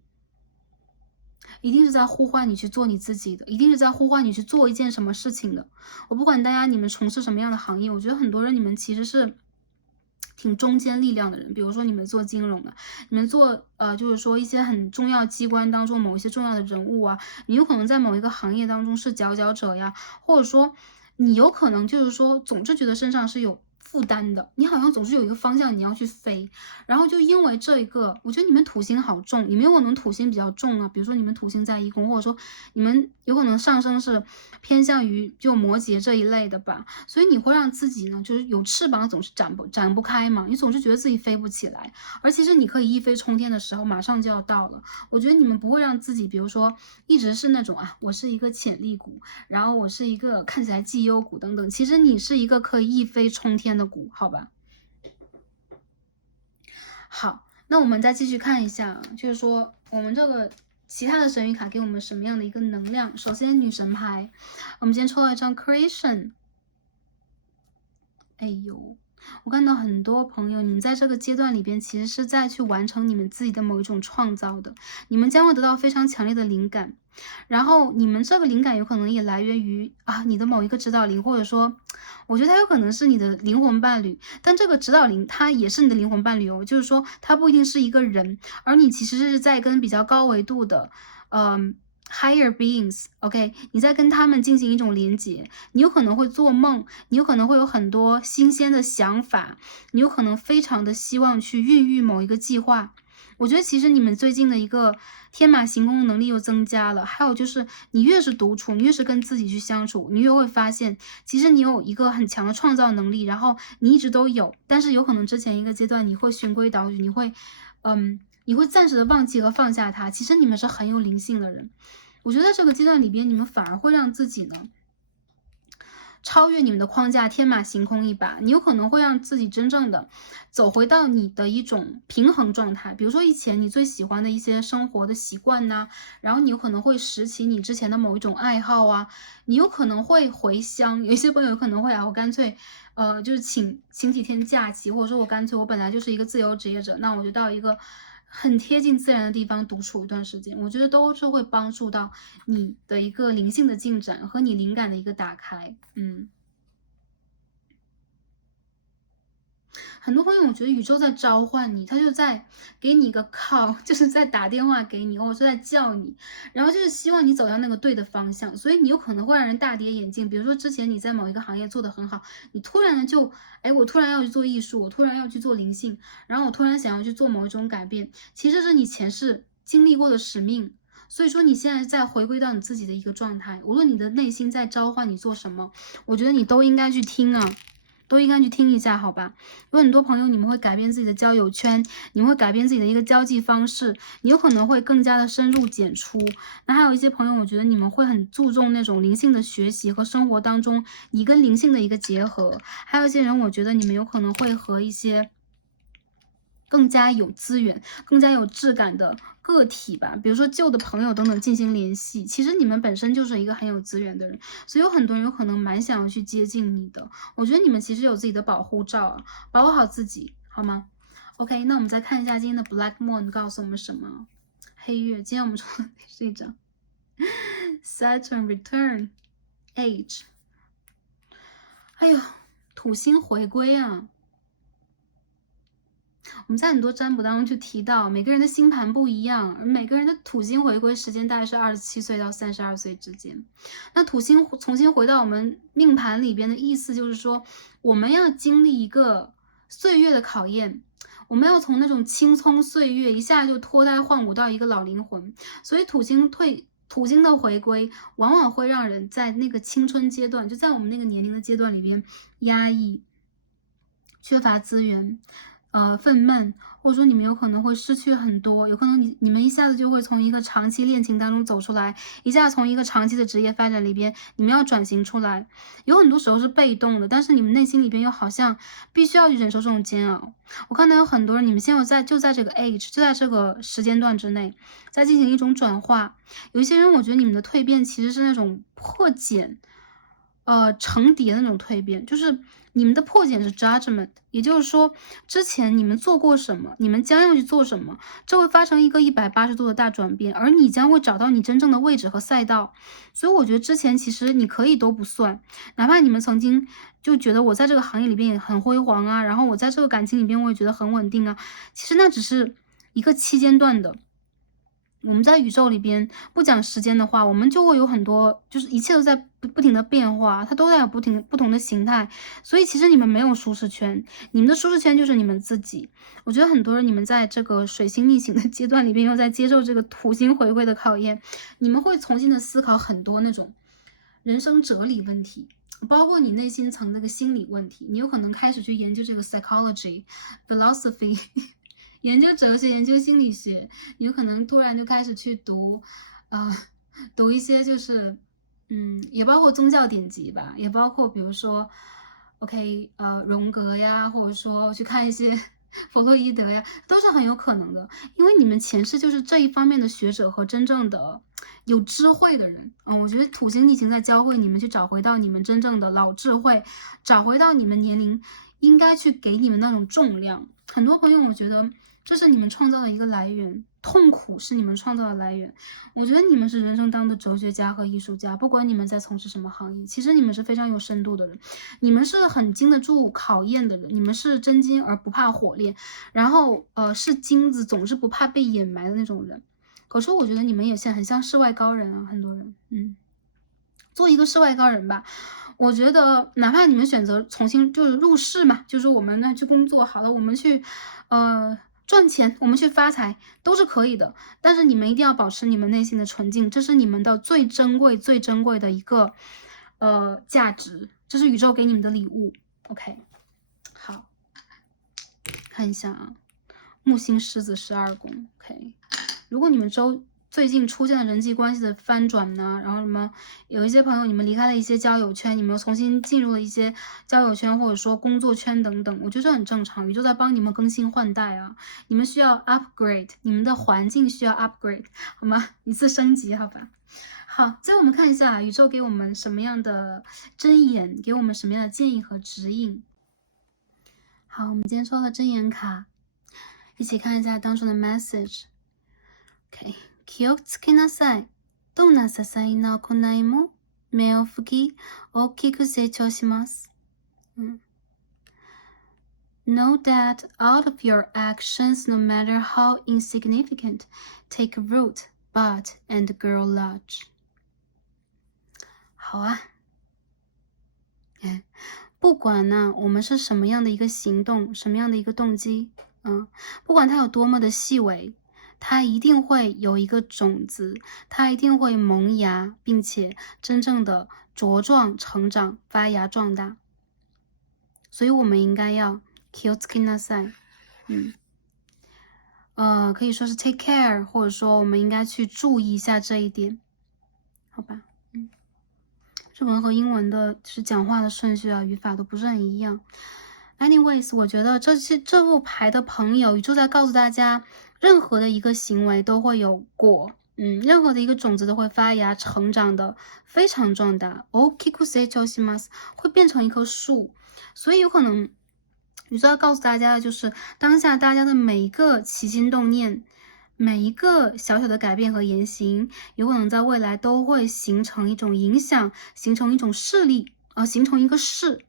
一定是在呼唤你去做你自己的，一定是在呼唤你去做一件什么事情的。我不管大家你们从事什么样的行业，我觉得很多人你们其实是挺中坚力量的人，比如说你们做金融的，你们做就是说一些很重要机关当中某一些重要的人物啊，你有可能在某一个行业当中是佼佼者呀，或者说你有可能就是说总是觉得身上是有负担的，你好像总是有一个方向你要去飞，然后就因为这一个，我觉得你们土星好重，你们有可能土星比较重啊，比如说你们土星在一宫，或者说你们有可能上升是偏向于就摩羯这一类的吧，所以你会让自己呢，就是有翅膀总是展不开嘛，你总是觉得自己飞不起来，而其实你可以一飞冲天的时候马上就要到了。我觉得你们不会让自己，比如说一直是那种啊，我是一个潜力股，然后我是一个看起来绩优股等等，其实你是一个可以一飞冲天的股，好吧？好，那我们再继续看一下，就是说我们这个其他的神谕卡给我们什么样的一个能量？首先，女神牌，我们今天抽到一张 Creation，哎呦，我看到很多朋友，你们在这个阶段里边，其实是在去完成你们自己的某一种创造的，你们将会得到非常强烈的灵感，然后你们这个灵感有可能也来源于啊你的某一个指导灵，或者说，我觉得它有可能是你的灵魂伴侣，但这个指导灵它也是你的灵魂伴侣哦，就是说它不一定是一个人，而你其实是在跟比较高维度的，higher beings，OK，你在跟他们进行一种连接，你有可能会做梦，你有可能会有很多新鲜的想法，你有可能非常的希望去孕育某一个计划。我觉得其实你们最近的一个天马行空的能力又增加了，还有就是你越是独处，你越是跟自己去相处，你越会发现，其实你有一个很强的创造能力，然后你一直都有，但是有可能之前一个阶段你会循规蹈矩，你会暂时的忘记和放下它。其实你们是很有灵性的人，我觉得在这个阶段里边，你们反而会让自己呢超越你们的框架，天马行空一把。你有可能会让自己真正的走回到你的一种平衡状态。比如说以前你最喜欢的一些生活的习惯呐、然后你有可能会拾起你之前的某一种爱好啊，你有可能会回乡。有一些朋友有可能会啊，我干脆。就是请几天假期，或者说我干脆我本来就是一个自由职业者，那我就到一个很贴近自然的地方独处一段时间，我觉得都是会帮助到你的一个灵性的进展和你灵感的一个打开。很多朋友，我觉得宇宙在召唤你，他就在给你一个 call，就是在打电话给你，或者是在叫你，然后就是希望你走向那个对的方向。所以你有可能会让人大跌眼镜。比如说之前你在某一个行业做得很好，你突然的就，哎，我突然要去做艺术，我突然要去做灵性，然后我突然想要去做某一种改变，其实是你前世经历过的使命。所以说你现在在回归到你自己的一个状态，无论你的内心在召唤你做什么，我觉得你都应该去听啊。都应该去听一下，好吧？有很多朋友，你们会改变自己的交友圈，你们会改变自己的一个交际方式，你有可能会更加的深入浅出。那还有一些朋友，我觉得你们会很注重那种灵性的学习和生活当中你跟灵性的一个结合。还有一些人，我觉得你们有可能会和一些更加有资源、更加有质感的个体吧，比如说旧的朋友等等进行联系。其实你们本身就是一个很有资源的人，所以有很多人有可能蛮想要去接近你的。我觉得你们其实有自己的保护罩啊，保护好自己，好吗？OK，那我们再看一下今天的 Black Moon 告诉我们什么？黑月，今天我们抽的是一张 Saturn Return Age。哎呦，土星回归啊！我们在很多占卜当中就提到，每个人的星盘不一样，而每个人的土星回归时间大概是27岁到32岁之间。那土星重新回到我们命盘里边的意思就是说，我们要经历一个岁月的考验，我们要从那种青葱岁月一下就脱胎换骨到一个老灵魂。所以土星的回归，往往会让人在那个青春阶段，就在我们那个年龄的阶段里边压抑、缺乏资源。愤懑，或者说你们有可能会失去很多，有可能你们一下子就会从一个长期恋情当中走出来，一下从一个长期的职业发展里边，你们要转型出来，有很多时候是被动的，但是你们内心里边又好像必须要去忍受这种煎熬。我看到有很多人，你们现在就在这个 age，就在这个时间段之内，在进行一种转化。有一些人，我觉得你们的蜕变其实是那种破茧。重叠的那种蜕变，就是你们的破茧是 judgment，也就是说，之前你们做过什么，你们将要去做什么，这会发生一个180度的大转变，而你将会找到你真正的位置和赛道。所以我觉得之前其实你可以都不算，哪怕你们曾经就觉得我在这个行业里边也很辉煌啊，然后我在这个感情里边我也觉得很稳定啊，其实那只是一个期间段的。我们在宇宙里边不讲时间的话，我们就会有很多，就是一切都在不停的变化，它都在有不同的形态。所以其实你们没有舒适圈，你们的舒适圈就是你们自己。我觉得很多人你们在这个水星逆行的阶段里边，又在接受这个土星回归的考验，你们会重新的思考很多那种人生哲理问题。包括你内心层那个心理问题，你有可能开始去研究这个 psychology、philosophy 研究哲学、研究心理学，你有可能突然就开始去读，读一些就是，也包括宗教典籍吧，也包括比如说，OK，荣格呀，或者说去看一些弗洛伊德呀，都是很有可能的，因为你们前世就是这一方面的学者和真正的有智慧的人。我觉得土星逆行在教会你们去找回到你们真正的老智慧，找回到你们年龄应该去给你们那种重量。很多朋友，我觉得这是你们创造的一个来源，痛苦是你们创造的来源。我觉得你们是人生当的哲学家和艺术家，不管你们在从事什么行业，其实你们是非常有深度的人，你们是很经得住考验的人，你们是真金而不怕火炼，然后是金子总是不怕被掩埋的那种人。可是我觉得你们也很像世外高人啊，很多人，做一个世外高人吧。我觉得哪怕你们选择重新就是入世嘛，就是我们呢去工作好了，我们去赚钱，我们去发财都是可以的。但是你们一定要保持你们内心的纯净，这是你们的最珍贵、最珍贵的一个价值，这是宇宙给你们的礼物。OK， 好，看一下啊，木星狮子12宫。OK， 如果你们最近出现了人际关系的翻转呢，然后什么有一些朋友你们离开了一些交友圈，你们又重新进入了一些交友圈或者说工作圈等等，我觉得这很正常，宇宙在帮你们更新换代啊，你们需要 upgrade， 你们的环境需要 upgrade， 好吗？一次升级，好吧。好，最后我们看一下宇宙给我们什么样的箴言，给我们什么样的建议和指引。好，我们今天抽了箴言卡，一起看一下当中的 message。OK， 気をつけなさい。どんな些細な行いも目を拭き、大きく成長します。Know that all of your actions, no matter how insignificant, take root, bud, and grow large. 好啊，不管呢我们是什么样的一个行动，什么样的一个动机，不管它有多么的细微，它一定会有一个种子，它一定会萌芽，并且真正的茁壮成长、发芽壮大。所以我们应该要気をつけなさい。可以说是 take care， 或者说我们应该去注意一下这一点，好吧？日文和英文的是讲话的顺序啊，语法都不是很一样。Anyways， 我觉得这副牌的朋友，宇宙在告诉大家，任何的一个行为都会有果，任何的一个种子都会发芽成长的非常壮大。大きく成長します，会变成一棵树。所以有可能宇宙要告诉大家的就是，当下大家的每一个起心动念，每一个小小的改变和言行，有可能在未来都会形成一种影响，形成一种势力，形成一个势。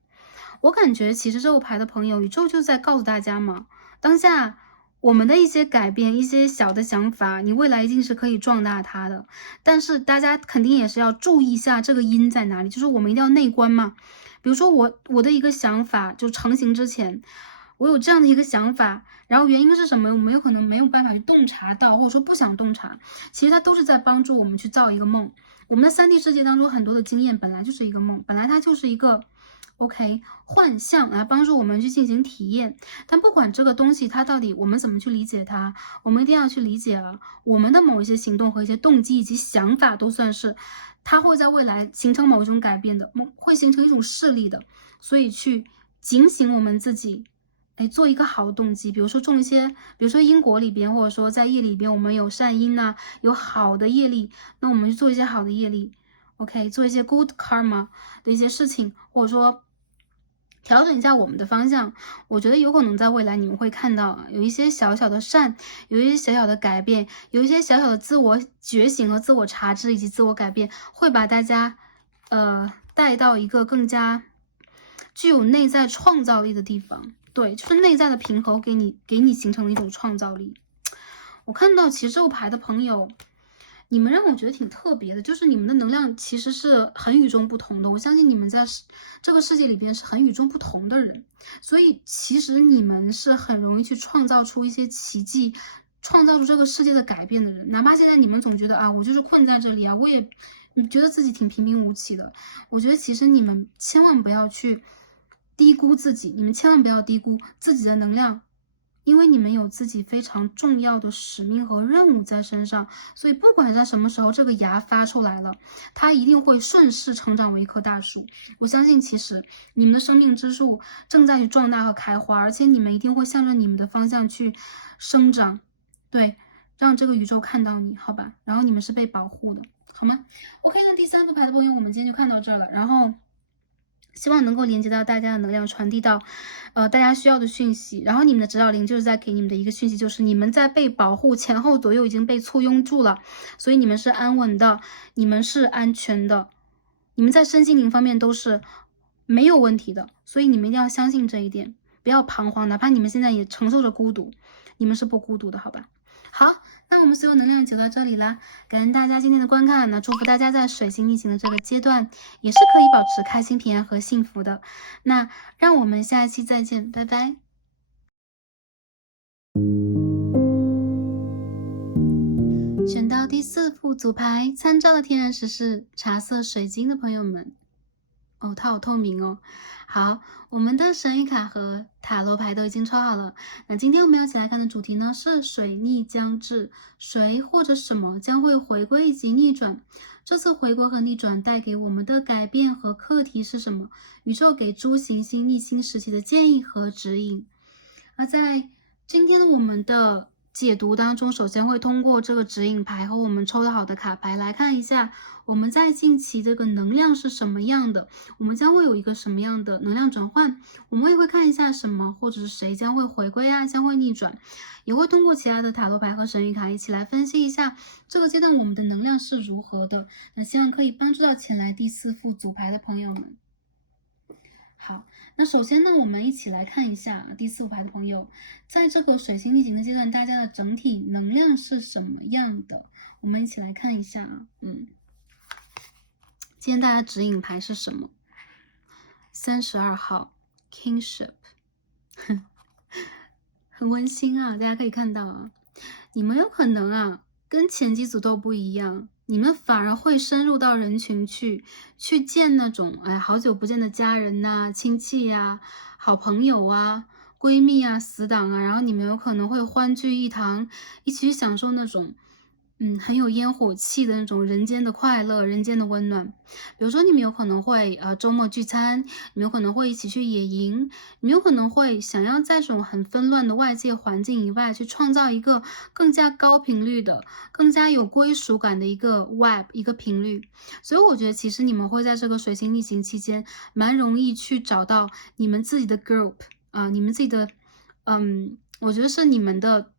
我感觉其实这副牌的朋友，宇宙就在告诉大家嘛，当下我们的一些改变，一些小的想法，你未来一定是可以壮大它的。但是大家肯定也是要注意一下这个因在哪里，就是我们一定要内观嘛。比如说我的一个想法就成型之前，我有这样的一个想法，然后原因是什么？我们有可能没有办法去洞察到，或者说不想洞察，其实它都是在帮助我们去造一个梦。我们的3D 世界当中很多的经验本来就是一个梦，本来它就是一个OK 幻象来帮助我们去进行体验。但不管这个东西它到底我们怎么去理解它，我们一定要去理解我们的某一些行动和一些动机以及想法都算是它会在未来形成某一种改变的，会形成一种势力的。所以去警醒我们自己，做一个好的动机，比如说种一些，比如说因果里边，或者说在业里边我们有善因呐，有好的业力，那我们去做一些好的业力 ，OK， 做一些 good karma 的一些事情，或者说调整一下我们的方向。我觉得有可能在未来你们会看到有一些小小的善，有一些小小的改变，有一些小小的自我觉醒和自我察知以及自我改变，会把大家带到一个更加具有内在创造力的地方。对，就是内在的平衡给你形成了一种创造力。我看到其实这副牌的朋友，你们让我觉得挺特别的，就是你们的能量其实是很与众不同的。我相信你们在这个世界里边是很与众不同的人，所以其实你们是很容易去创造出一些奇迹，创造出这个世界的改变的人。哪怕现在你们总觉得啊，我就是困在这里啊，我也觉得自己挺平平无奇的。我觉得其实你们千万不要去低估自己，你们千万不要低估自己的能量。因为你们有自己非常重要的使命和任务在身上，所以不管在什么时候这个芽发出来了，它一定会顺势成长为一棵大树。我相信其实你们的生命之树正在于壮大和开花，而且你们一定会向着你们的方向去生长，对，让这个宇宙看到你，好吧？然后你们是被保护的，好吗？ OK， 那第3副牌的朋友我们今天就看到这儿了，然后希望能够连接到大家的能量，传递到大家需要的讯息。然后你们的指导灵就是在给你们的一个讯息，就是你们在被保护，前后左右已经被簇拥住了，所以你们是安稳的，你们是安全的，你们在身心灵方面都是没有问题的，所以你们一定要相信这一点，不要彷徨，哪怕你们现在也承受着孤独，你们是不孤独的，好吧？好，那我们所有能量就到这里了，感恩大家今天的观看。那祝福大家在水星逆行的这个阶段，也是可以保持开心、平安和幸福的。那让我们下一期再见，拜拜。选到第4副组牌，参照的天然石是茶色水晶的朋友们。哦，它好透明哦。好，我们的神谕卡和塔罗牌都已经抽好了。那今天我们要一起来看的主题呢是水逆将至，谁或者什么将会回归以及逆转。这次回归和逆转带给我们的改变和课题是什么？宇宙给诸行星逆星时期的建议和指引。而在今天我们的解读当中，首先会通过这个指引牌和我们抽的好的卡牌来看一下我们在近期这个能量是什么样的，我们将会有一个什么样的能量转换，我们也会看一下什么或者是谁将会回归啊，将会逆转，也会通过其他的塔罗牌和神谕卡一起来分析一下这个阶段我们的能量是如何的。那希望可以帮助到前来第4副组牌的朋友们。好，那首先呢，我们一起来看一下第4副牌的朋友，在这个水星逆行的阶段，大家的整体能量是什么样的？我们一起来看一下啊，今天大家指引牌是什么？32号 Kingship， 很温馨啊，大家可以看到啊，你们有可能啊，跟前几组都不一样。你们反而会深入到人群去见那种好久不见的家人呐、亲戚呀、好朋友啊、闺蜜啊、死党啊，然后你们有可能会欢聚一堂，一起去享受那种很有烟火气的那种人间的快乐、人间的温暖。比如说你们有可能会周末聚餐，你们有可能会一起去野营，你们有可能会想要在这种很纷乱的外界环境以外，去创造一个更加高频率的、更加有归属感的一个 vibe 一个频率。所以我觉得其实你们会在这个水星逆行期间，蛮容易去找到你们自己的 group 你们自己的我觉得是你们的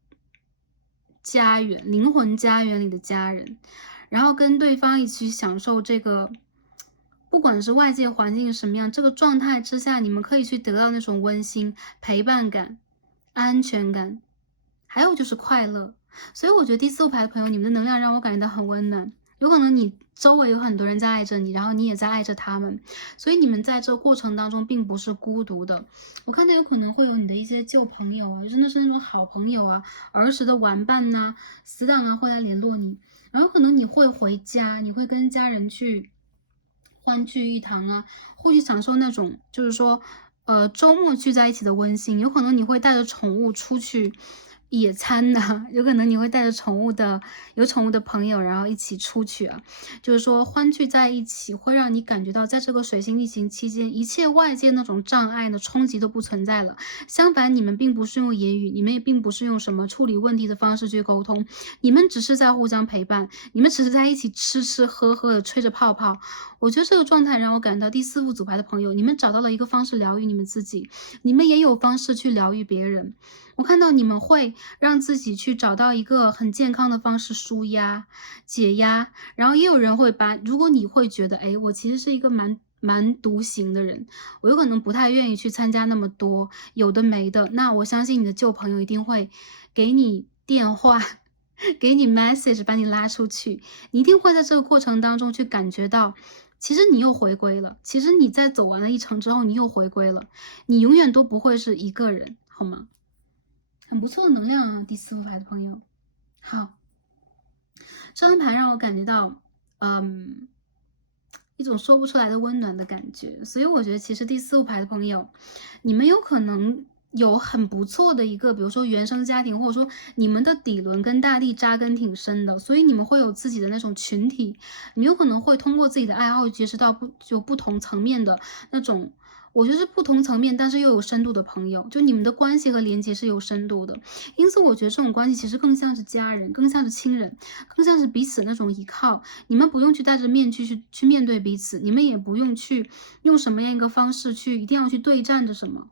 家园，灵魂家园里的家人，然后跟对方一起享受这个，不管是外界环境什么样，这个状态之下，你们可以去得到那种温馨、陪伴感、安全感，还有就是快乐。所以我觉得第4副牌的朋友，你们的能量让我感觉到很温暖。有可能你周围有很多人在爱着你，然后你也在爱着他们，所以你们在这个过程当中并不是孤独的。我看到有可能会有你的一些旧朋友啊，真的是那种好朋友啊，儿时的玩伴呐、死党啊会来联络你，然后可能你会回家，你会跟家人去欢聚一堂啊，或许享受那种就是说周末聚在一起的温馨。有可能你会带着宠物出去野餐呐、有可能你会带着有宠物的朋友，然后一起出去啊，就是说欢聚在一起，会让你感觉到在这个水星逆行期间，一切外界那种障碍的冲击都不存在了。相反，你们并不是用言语，你们也并不是用什么处理问题的方式去沟通，你们只是在互相陪伴，你们只是在一起吃吃喝喝的吹着泡泡。我觉得这个状态让我感到第4副组牌的朋友，你们找到了一个方式疗愈你们自己，你们也有方式去疗愈别人。我看到你们会让自己去找到一个很健康的方式舒压、解压，然后也有人会如果你会觉得，我其实是一个蛮独行的人，我有可能不太愿意去参加那么多有的没的，那我相信你的旧朋友一定会给你电话，给你 message 把你拉出去，你一定会在这个过程当中去感觉到，其实你又回归了，其实你在走完了一程之后，你又回归了，你永远都不会是一个人，好吗？很不错的能量啊，第四副牌的朋友。好，这张牌让我感觉到，一种说不出来的温暖的感觉。所以我觉得，其实第四副牌的朋友，你们有可能有很不错的一个，比如说原生家庭，或者说你们的底轮跟大地扎根挺深的，所以你们会有自己的那种群体，你们有可能会通过自己的爱好结识到不同层面的那种。我觉得是不同层面，但是又有深度的朋友，就你们的关系和连接是有深度的，因此我觉得这种关系其实更像是家人，更像是亲人，更像是彼此那种依靠。你们不用去戴着面具去面对彼此，你们也不用去用什么样一个方式去一定要去对战着什么。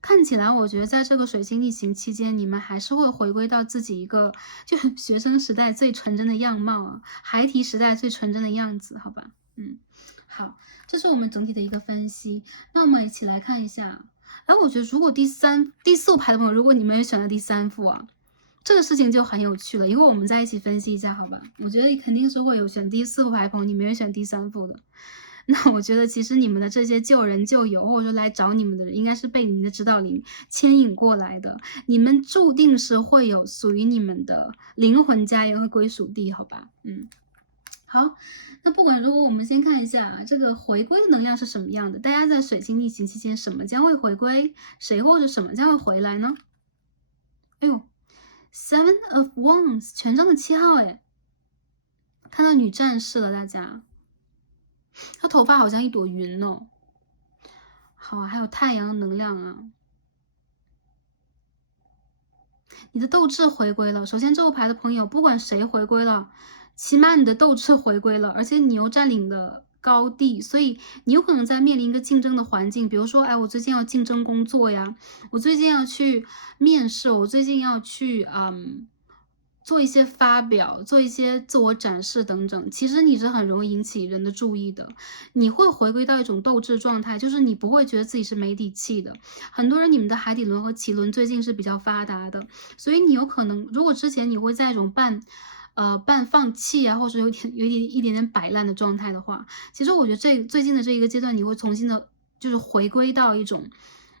看起来，我觉得在这个水星逆行期间，你们还是会回归到自己一个就是学生时代最纯真的样貌啊，孩提时代最纯真的样子，好吧？好，这是我们整体的一个分析。那我们一起来看一下。哎，我觉得如果第四副牌的朋友，如果你们也选了第三副啊，这个事情就很有趣了。一会儿我们再一起分析一下，好吧？我觉得肯定是会有选第四副牌的朋友，你们也选第三副的。那我觉得其实你们的这些旧人旧友，或者说来找你们的人，应该是被你们的指导灵牵引过来的。你们注定是会有属于你们的灵魂家园和归属地，好吧？好，那不管如果我们先看一下这个回归的能量是什么样的，大家在水星逆行期间，什么将会回归，谁或者什么将会回来呢？哎呦，Seven of Wands 权杖的7号，哎，看到女战士了，大家，她头发好像一朵云哦。好啊，还有太阳能量啊，你的斗志回归了。首先，这副牌的朋友，不管谁回归了，起码你的斗志回归了，而且你又占领了高地，所以你有可能在面临一个竞争的环境，比如说，哎，我最近要竞争工作呀，我最近要去面试，我最近要去做一些发表，做一些自我展示等等，其实你是很容易引起人的注意的。你会回归到一种斗志状态，就是你不会觉得自己是没底气的。很多人你们的海底轮和脐轮最近是比较发达的，所以你有可能，如果之前你会在一种半放弃啊，或者一点点摆烂的状态的话，其实我觉得最近的这一个阶段，你会重新的，就是回归到一种。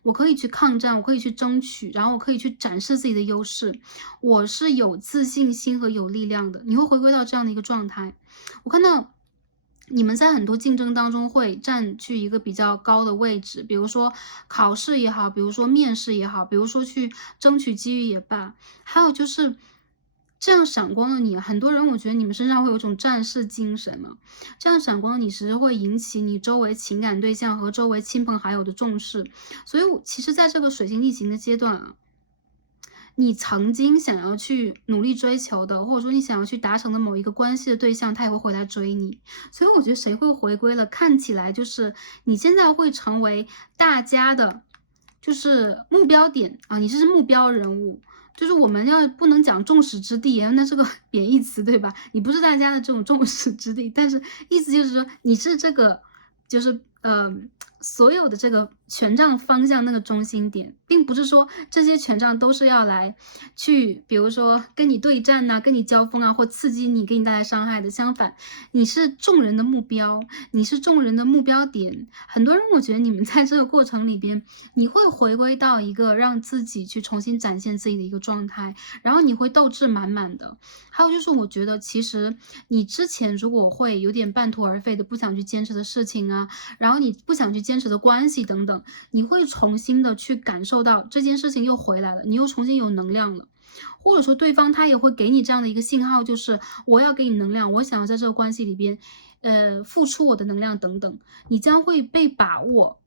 我可以去抗战，我可以去争取，然后我可以去展示自己的优势，我是有自信心和有力量的。你会回归到这样的一个状态。我看到你们在很多竞争当中会占据一个比较高的位置，比如说考试也好，比如说面试也好，比如说去争取机遇也罢，还有就是这样闪光的你，很多人我觉得你们身上会有一种战士精神嘛。这样闪光的你，其实会引起你周围情感对象和周围亲朋好友的重视。所以其实在这个水星逆行的阶段啊，你曾经想要去努力追求的，或者说你想要去达成的某一个关系的对象，他也会回来追你。所以我觉得谁会回归了，看起来就是你现在会成为大家的，就是目标点啊，你是目标人物。就是我们要不能讲众矢之的，那是个贬义词，对吧？你不是大家的这种众矢之的，但是意思就是说你是这个，就是所有的这个权杖方向那个中心点，并不是说这些权杖都是要来去，比如说跟你对战呐、跟你交锋啊，或刺激你，给你带来伤害的。相反，你是众人的目标，你是众人的目标点。很多人，我觉得你们在这个过程里边，你会回归到一个让自己去重新展现自己的一个状态，然后你会斗志满满的。还有就是，我觉得其实你之前如果会有点半途而废的，不想去坚持的事情啊，然后你不想去坚持的关系等等，你会重新的去感受到这件事情又回来了，你又重新有能量了。或者说对方他也会给你这样的一个信号，就是我要给你能量，我想要在这个关系里边，付出我的能量等等，你将会被把握。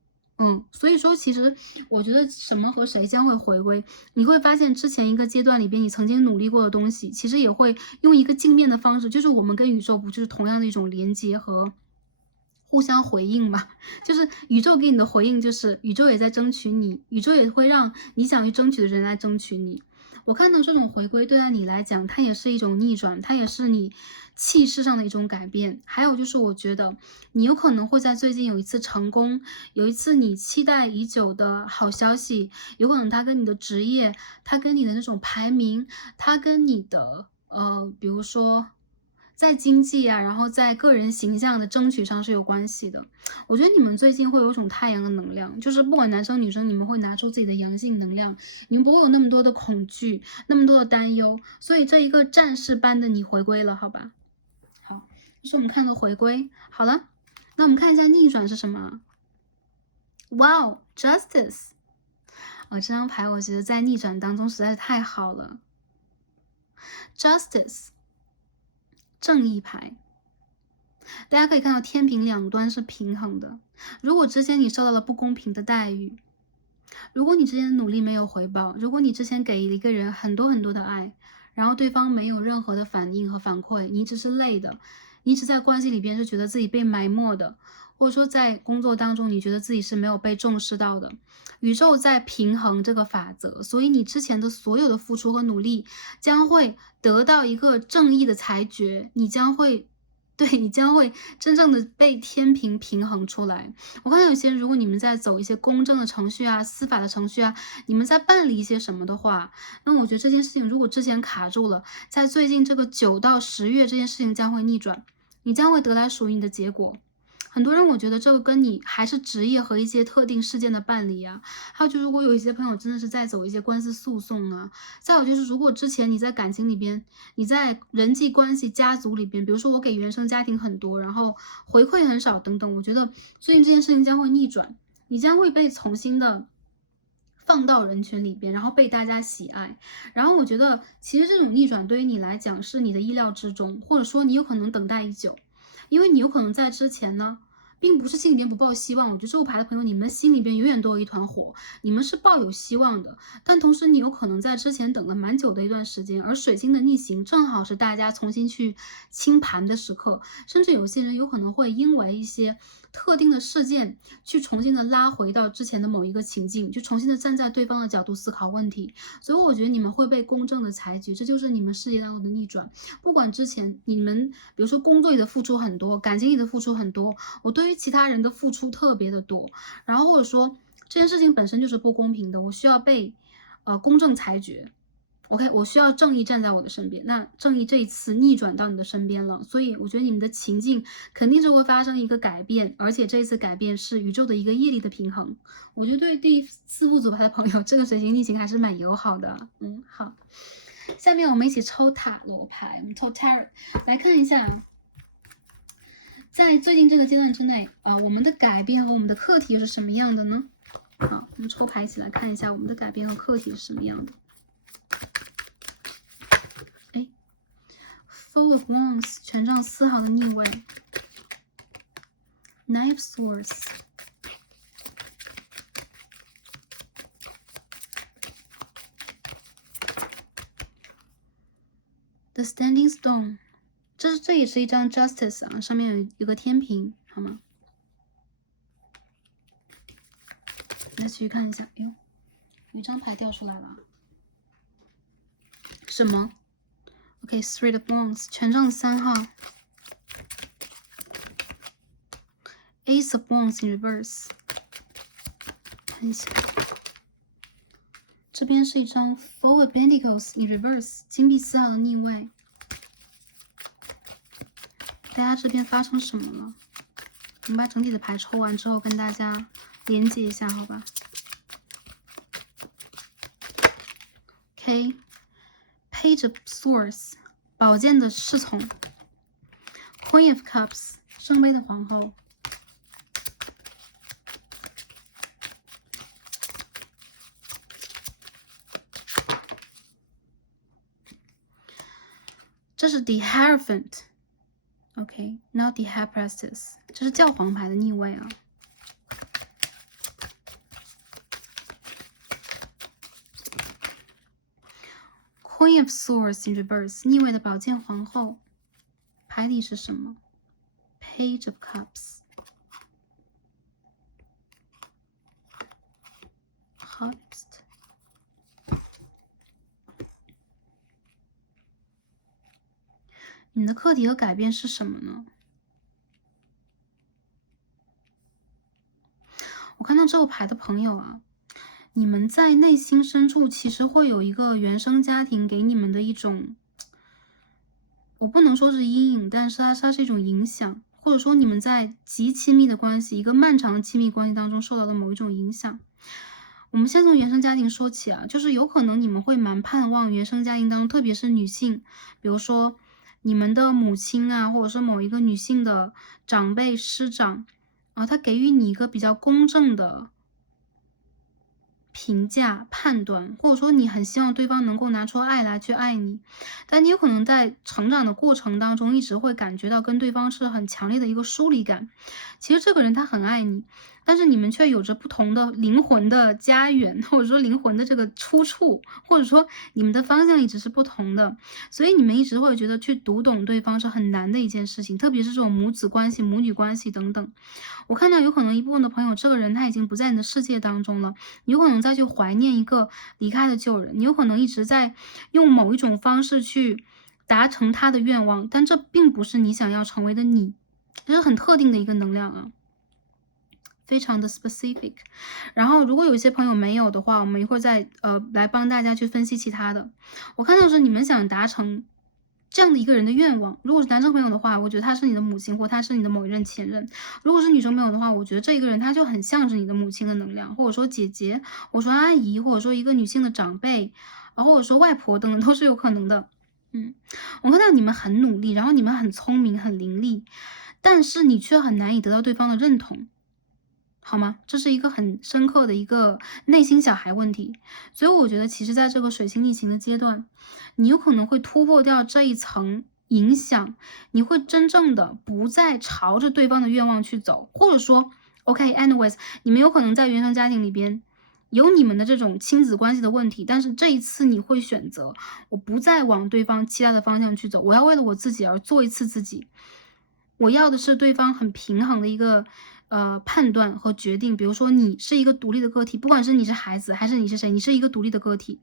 所以说其实我觉得什么和谁将会回归，你会发现之前一个阶段里边你曾经努力过的东西，其实也会用一个镜面的方式，就是我们跟宇宙不就是同样的一种连接和互相回应嘛。就是宇宙给你的回应，就是宇宙也在争取你，宇宙也会让你想去争取的人来争取你。我看到这种回归对待你来讲，它也是一种逆转，它也是你气势上的一种改变。还有就是，我觉得你有可能会在最近有一次成功，有一次你期待已久的好消息，有可能它跟你的职业，它跟你的那种排名，它跟你的比如说在经济啊，然后在个人形象的争取上是有关系的。我觉得你们最近会有一种太阳的能量，就是不管男生女生，你们会拿出自己的阳性能量，你们不会有那么多的恐惧，那么多的担忧，所以这一个战士般的你回归了，好吧？好，这是我们看的回归。好了，那我们看一下逆转是什么？哇哦，Justice！这张牌我觉得在逆转当中实在是太好了。Justice， 正义牌。大家可以看到天平两端是平衡的。如果之前你受到了不公平的待遇，如果你之前的努力没有回报，如果你之前给了一个人很多很多的爱，然后对方没有任何的反应和反馈，你只是累的，你只在关系里边是觉得自己被埋没的，或者说在工作当中你觉得自己是没有被重视到的。宇宙在平衡这个法则，所以你之前的所有的付出和努力将会得到一个正义的裁决，你将会真正的被天平平衡出来。我看到有些人，如果你们在走一些公正的程序啊、司法的程序啊，你们在办理一些什么的话，那我觉得这件事情如果之前卡住了，在最近这个9到10月，这件事情将会逆转，你将会得来属于你的结果。很多人我觉得这个跟你还是职业和一些特定事件的办理啊，还有就如果有一些朋友真的是在走一些官司诉讼啊，再有就是如果之前你在感情里边，你在人际关系家族里边，比如说我给原生家庭很多，然后回馈很少等等，我觉得最近这件事情将会逆转，你将会被重新的放到人群里边，然后被大家喜爱。然后我觉得其实这种逆转对于你来讲是你的意料之中，或者说你有可能等待已久，因为你有可能在之前呢并不是心里边不抱希望，我觉得这副牌的朋友，你们心里边永远都有一团火，你们是抱有希望的，但同时你有可能在之前等了蛮久的一段时间，而水星的逆行正好是大家重新去清盘的时刻，甚至有些人有可能会因为一些特定的事件去重新的拉回到之前的某一个情境，去重新的站在对方的角度思考问题，所以我觉得你们会被公正的裁决，这就是你们事业当中的逆转。不管之前你们比如说工作里的付出很多，感情里的付出很多，我对于其他人的付出特别的多，然后或者说这件事情本身就是不公平的，我需要被公正裁决。OK，我需要正义站在我的身边，那正义这一次逆转到你的身边了，所以我觉得你们的情境肯定是会发生一个改变，而且这一次改变是宇宙的一个业力的平衡。我觉得对于第4副组牌的朋友，这个水星逆行还是蛮友好的。好，下面我们一起抽塔罗牌，我们抽 Tarot 来看一下，在最近这个阶段之内我们的改变和我们的课题是什么样的呢？好，我们抽牌一起来看一下我们的改变和课题是什么样的。Fool of Wands， 权杖4号的逆位 ，Knight of Swords。The Standing Stone， 这也是一张 Justice 啊，上面有个天平，好吗？来继续看一下，哎呦，有一张牌掉出来了，什么 ？OK，Three of Wands， 权杖3号 ，Ace of Wands in reverse， 看一下，这边是一张 Four of Pentacles in reverse， 金币4号的逆位。大家这边发生什么了？我们把整体的牌抽完之后，跟大家连接一下，好吧 ？OK，Page of Swords， 宝剑的侍从 ，Queen of Cups， 圣杯的皇后。这是 The Hierophant。OK，Not the High Priestess， 这是教皇牌的逆位啊。Queen of Swords in reverse， 逆位的宝剑皇后。牌底是什么 ？Page of Cups。Harvest。你的课题和改变是什么呢？我看到这个牌的朋友啊，你们在内心深处其实会有一个原生家庭给你们的一种我不能说是阴影，但是它是一种影响，或者说你们在极亲密的关系，一个漫长的亲密关系当中受到的某一种影响。我们先从原生家庭说起啊，就是有可能你们会蛮盼望原生家庭当中，特别是女性，比如说你们的母亲啊，或者是某一个女性的长辈师长啊，她给予你一个比较公正的评价、判断，或者说你很希望对方能够拿出爱来去爱你，但你有可能在成长的过程当中，一直会感觉到跟对方是很强烈的一个疏离感。其实这个人他很爱你，但是你们却有着不同的灵魂的家园，或者说灵魂的这个出处，或者说你们的方向一直是不同的，所以你们一直会觉得去读懂对方是很难的一件事情，特别是这种母子关系、母女关系等等。我看到有可能一部分的朋友，这个人他已经不在你的世界当中了，你有可能再去怀念一个离开的旧人，你有可能一直在用某一种方式去达成他的愿望，但这并不是你想要成为的你，这是很特定的一个能量啊。非常的 specific， 然后如果有一些朋友没有的话，我们一会儿再来帮大家去分析其他的。我看到是你们想达成这样的一个人的愿望，如果是男生朋友的话，我觉得他是你的母亲或他是你的某一任前任；如果是女生朋友的话，我觉得这一个人他就很像是你的母亲的能量，或者说姐姐，或者说阿姨，或者说一个女性的长辈，或者说外婆等等都是有可能的。我看到你们很努力，然后你们很聪明、很伶俐，但是你却很难以得到对方的认同。好吗？这是一个很深刻的一个内心小孩问题，所以我觉得其实在这个水星逆行的阶段，你有可能会突破掉这一层影响，你会真正的不再朝着对方的愿望去走，或者说 anyways， 你们有可能在原生家庭里边有你们的这种亲子关系的问题，但是这一次你会选择我不再往对方期待的方向去走，我要为了我自己而做一次自己。我要的是对方很平衡的一个判断和决定。比如说你是一个独立的个体，不管是你是孩子还是你是谁，你是一个独立的个体。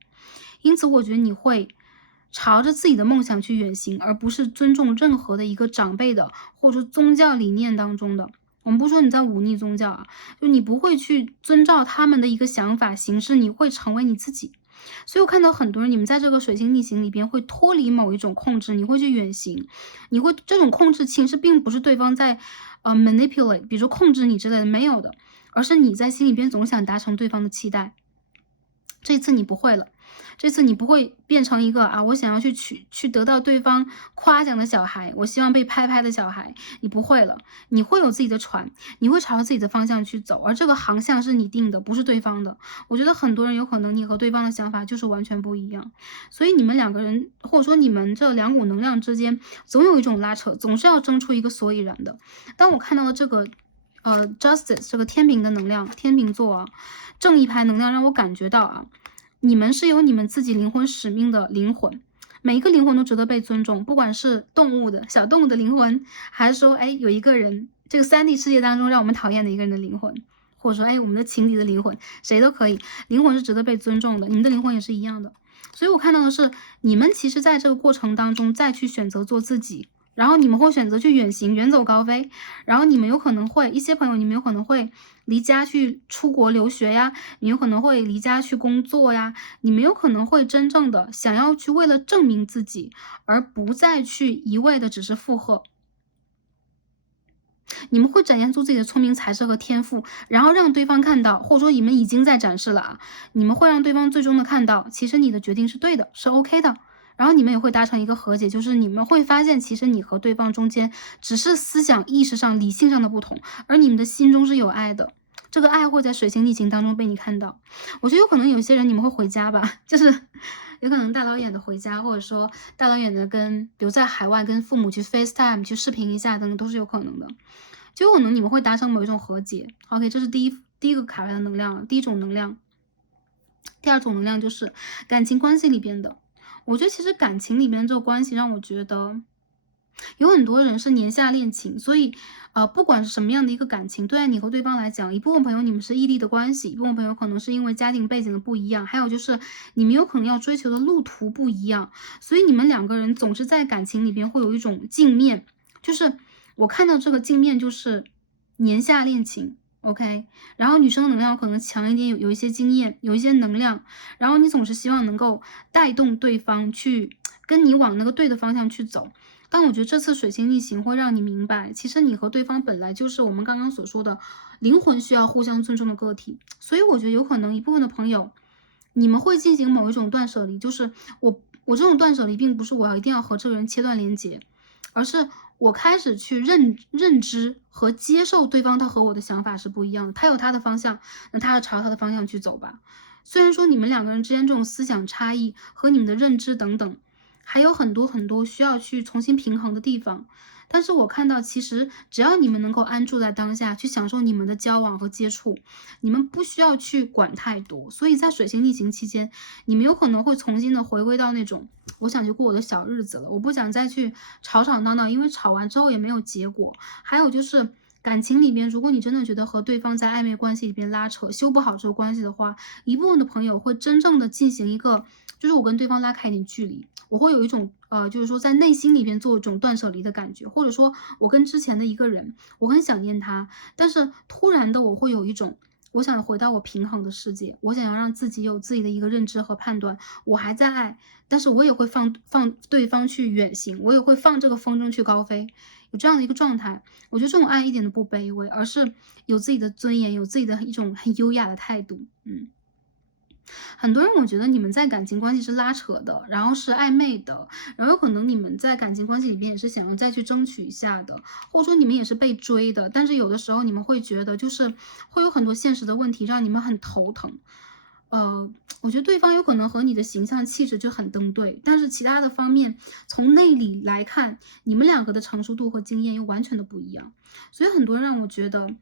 因此我觉得你会朝着自己的梦想去远行，而不是尊重任何的一个长辈的或者说宗教理念当中的。我们不说你在忤逆宗教啊，就你不会去遵照他们的一个想法行事，你会成为你自己。所以我看到很多人，你们在这个水星逆行里边会脱离某一种控制，你会去远行，你会这种控制其实并不是对方在manipulate，比如说控制你之类的，没有的，而是你在心里边总想达成对方的期待。这次你不会了，这次你不会变成一个我想要去得到对方夸奖的小孩，我希望被拍拍的小孩，你不会了，你会有自己的船，你会朝着自己的方向去走，而这个航向是你定的，不是对方的。我觉得很多人有可能你和对方的想法就是完全不一样，所以你们两个人或者说你们这两股能量之间总有一种拉扯，总是要争出一个所以然的。当我看到了这个Justice 这个天平的能量，天平座啊，正义牌能量让我感觉到你们是有你们自己灵魂使命的灵魂，每一个灵魂都值得被尊重，不管是动物的小动物的灵魂，还是说有一个人这个3D 世界当中让我们讨厌的一个人的灵魂，或者说我们的情敌的灵魂，谁都可以，灵魂是值得被尊重的，你们的灵魂也是一样的。所以我看到的是，你们其实在这个过程当中再去选择做自己。然后你们会选择去远行，远走高飞，然后你们有可能会一些朋友，你们有可能会离家去出国留学呀，你有可能会离家去工作呀，你们有可能会真正的想要去为了证明自己，而不再去一味的只是附和。你们会展现出自己的聪明才智和天赋，然后让对方看到，或者说你们已经在展示了你们会让对方最终的看到，其实你的决定是对的，是 OK 的。然后你们也会达成一个和解，就是你们会发现，其实你和对方中间只是思想意识上、理性上的不同，而你们的心中是有爱的。这个爱会在水星逆行当中被你看到。我觉得有可能有些人你们会回家吧，就是有可能大老远的回家，或者说大老远的跟比如在海外跟父母去 FaceTime 去视频一下等等，都是有可能的。就有可能你们会达成某一种和解。OK， 这是第一个卡牌的能量，第一种能量。第二种能量就是感情关系里边的。我觉得其实感情里边这个关系让我觉得有很多人是年下恋情，所以不管是什么样的一个感情，对你和对方来讲，一部分朋友你们是异地的关系，一部分朋友可能是因为家庭背景的不一样，还有就是你们有可能要追求的路途不一样，所以你们两个人总是在感情里边会有一种镜面，就是我看到这个镜面就是年下恋情。OK，然后女生能量可能强一点，有一些经验，有一些能量，然后你总是希望能够带动对方去跟你往那个对的方向去走。但我觉得这次水星逆行会让你明白，其实你和对方本来就是我们刚刚所说的灵魂需要互相尊重的个体，所以我觉得有可能一部分的朋友，你们会进行某一种断舍离，就是我这种断舍离并不是我要一定要和这个人切断连接，而是我开始去认知和接受对方他和我的想法是不一样的，他有他的方向，那他就朝他的方向去走吧。虽然说你们两个人之间这种思想差异和你们的认知等等，还有很多很多需要去重新平衡的地方，但是我看到其实只要你们能够安住在当下，去享受你们的交往和接触，你们不需要去管太多。所以在水星逆行期间，你们有可能会重新的回归到那种我想去过我的小日子了，我不想再去吵吵闹闹，因为吵完之后也没有结果。还有就是感情里边，如果你真的觉得和对方在暧昧关系里边拉扯，修不好这个关系的话，一部分的朋友会真正的进行一个，就是我跟对方拉开一点距离，我会有一种就是说在内心里边做一种断舍离的感觉，或者说我跟之前的一个人，我很想念他，但是突然的我会有一种我想回到我平衡的世界，我想要让自己有自己的一个认知和判断，我还在爱，但是我也会放对方去远行，我也会放这个风筝去高飞，有这样的一个状态。我觉得这种爱一点都不卑微，而是有自己的尊严，有自己的一种很优雅的态度。很多人我觉得你们在感情关系是拉扯的，然后是暧昧的，然后有可能你们在感情关系里边也是想要再去争取一下的，或者说你们也是被追的，但是有的时候你们会觉得就是会有很多现实的问题让你们很头疼。呃，我觉得对方有可能和你的形象气质就很登对，但是其他的方面从内里来看，你们两个的成熟度和经验又完全的不一样，所以很多人让我觉得。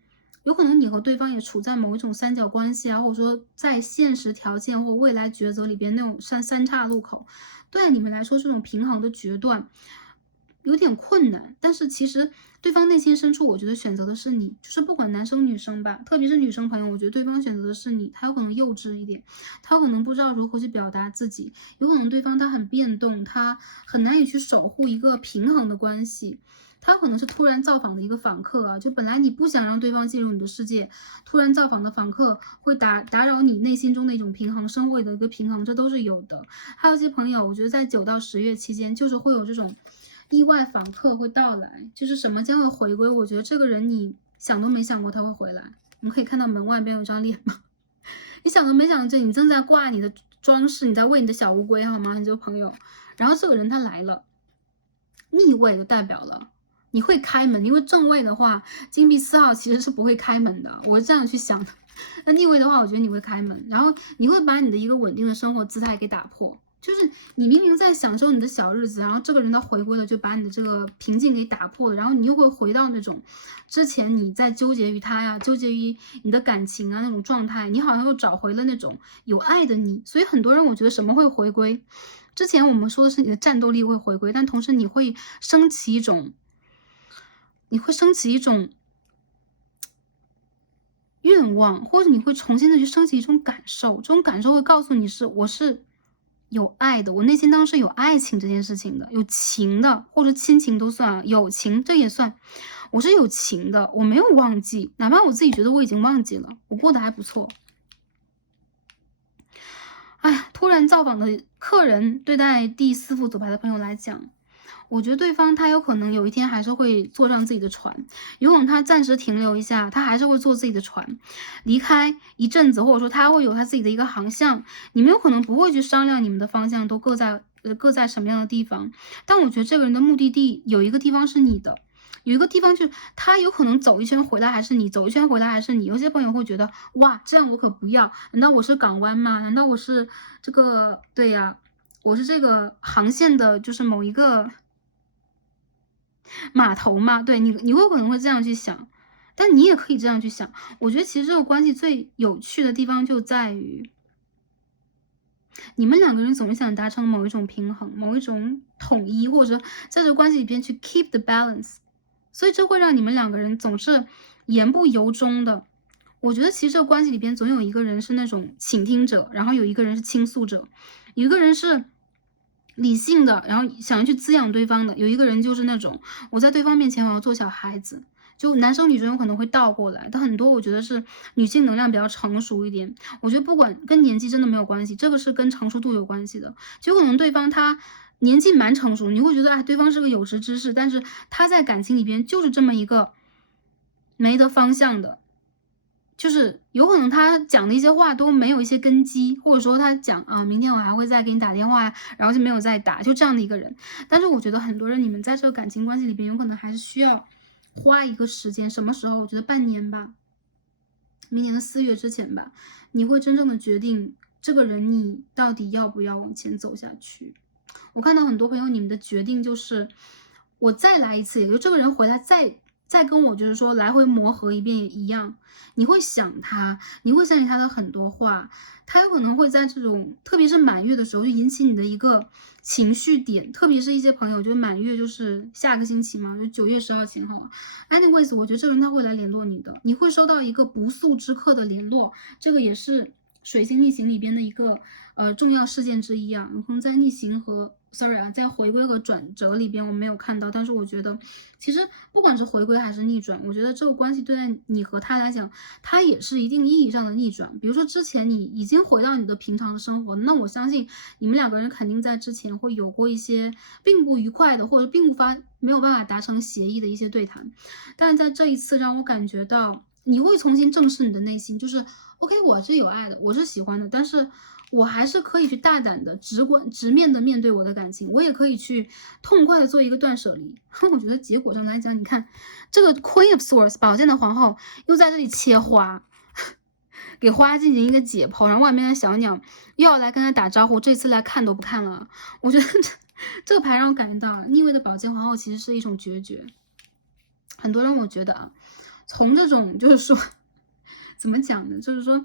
有可能你和对方也处在某一种三角关系啊，或者说在现实条件或未来抉择里边那种三岔路口，对你们来说这种平衡的决断有点困难。但是其实对方内心深处，我觉得选择的是你，就是不管男生女生吧，特别是女生朋友，我觉得对方选择的是你，他有可能幼稚一点，他有可能不知道如何去表达自己，有可能对方他很变动，他很难以去守护一个平衡的关系。他可能是突然造访的一个访客啊，就本来你不想让对方进入你的世界，突然造访的访客会打扰你内心中的一种平衡，生活里的一个平衡，这都是有的。还有一些朋友，我觉得在9到10月期间，就是会有这种意外访客会到来，就是什么将会回归。我觉得这个人你想都没想过他会回来。我们可以看到门外边有张脸吗？你想都没想着，你正在挂你的装饰，你在喂你的小乌龟，好吗？你这个朋友，然后这个人他来了，逆位就代表了。你会开门，因为正位的话，金币4号其实是不会开门的，我是这样去想的。那逆位的话，我觉得你会开门，然后你会把你的一个稳定的生活姿态给打破。就是你明明在享受你的小日子，然后这个人他回归了，就把你的这个平静给打破了，然后你又会回到那种之前你在纠结于他呀，纠结于你的感情啊那种状态，你好像又找回了那种有爱的你。所以很多人我觉得什么会回归？之前我们说的是你的战斗力会回归，但同时你会升起一种愿望，或者你会重新的去升起一种感受，这种感受会告诉你我是有爱的，我内心当中是有爱情这件事情的，有情的，或者亲情都算啊，友情这也算，我是有情的，我没有忘记，哪怕我自己觉得我已经忘记了，我过得还不错。哎呀，突然造访的客人，对待第4副左牌的朋友来讲，我觉得对方他有可能有一天还是会坐上自己的船，有可能他暂时停留一下，他还是会坐自己的船，离开一阵子，或者说他会有他自己的一个航向，你们有可能不会去商量你们的方向都各在什么样的地方，但我觉得这个人的目的地有一个地方是你的。有一个地方就是他有可能走一圈回来还是你，走一圈回来还是你。有些朋友会觉得，哇，这样我可不要。难道我是港湾吗？难道我是这个？对呀，我是这个航线的，就是某一个码头嘛。对你会可能会这样去想，但你也可以这样去想。我觉得其实这个关系最有趣的地方就在于，你们两个人总是想达成某一种平衡，某一种统一，或者在这个关系里边去 keep the balance。所以这会让你们两个人总是言不由衷的。我觉得其实这个关系里边总有一个人是那种倾听者，然后有一个人是倾诉者，有一个人是理性的，然后想要去滋养对方的，有一个人就是那种我在对方面前我要做小孩子。就男生女生有可能会倒过来，但很多我觉得是女性能量比较成熟一点。我觉得不管跟年纪真的没有关系，这个是跟成熟度有关系的。就可能对方他年纪蛮成熟，你会觉得对方是个有识之士，但是他在感情里边就是这么一个没得方向的。就是有可能他讲的一些话都没有一些根基，或者说他讲明天我还会再给你打电话呀，然后就没有再打，就这样的一个人。但是我觉得很多人你们在这个感情关系里边，有可能还是需要花一个时间，什么时候？我觉得半年吧，明年的4月之前吧，你会真正的决定这个人你到底要不要往前走下去。我看到很多朋友，你们的决定就是我再来一次，也就这个人回来再跟我就是说来回磨合一遍也一样，你会想他，你会想起他的很多话，他有可能会在这种特别是满月的时候就引起你的一个情绪点，特别是一些朋友就满月就是下个星期嘛，就9月10号前后。anyways， 我觉得这个人他会来联络你的，你会收到一个不速之客的联络，这个也是水星逆行里边的一个重要事件之一啊，有可能在逆行和在回归和转折里边我没有看到，但是我觉得其实不管是回归还是逆转，我觉得这个关系对待你和他来讲，他也是一定意义上的逆转。比如说之前你已经回到你的平常的生活，那我相信你们两个人肯定在之前会有过一些并不愉快的，或者没有办法达成协议的一些对谈，但是在这一次让我感觉到你会重新正视你的内心，就是 OK， 我是有爱的，我是喜欢的，但是我还是可以去大胆的直面的面对我的感情，我也可以去痛快的做一个断舍离。我觉得结果上来讲，你看这个 Queen of Swords 宝剑的皇后又在这里切花，给花进行一个解剖，然后外面的小鸟又要来跟他打招呼，这次来看都不看了。我觉得这个牌让我感觉到逆位的宝剑皇后其实是一种决绝。很多人我觉得从这种就是说怎么讲呢，就是说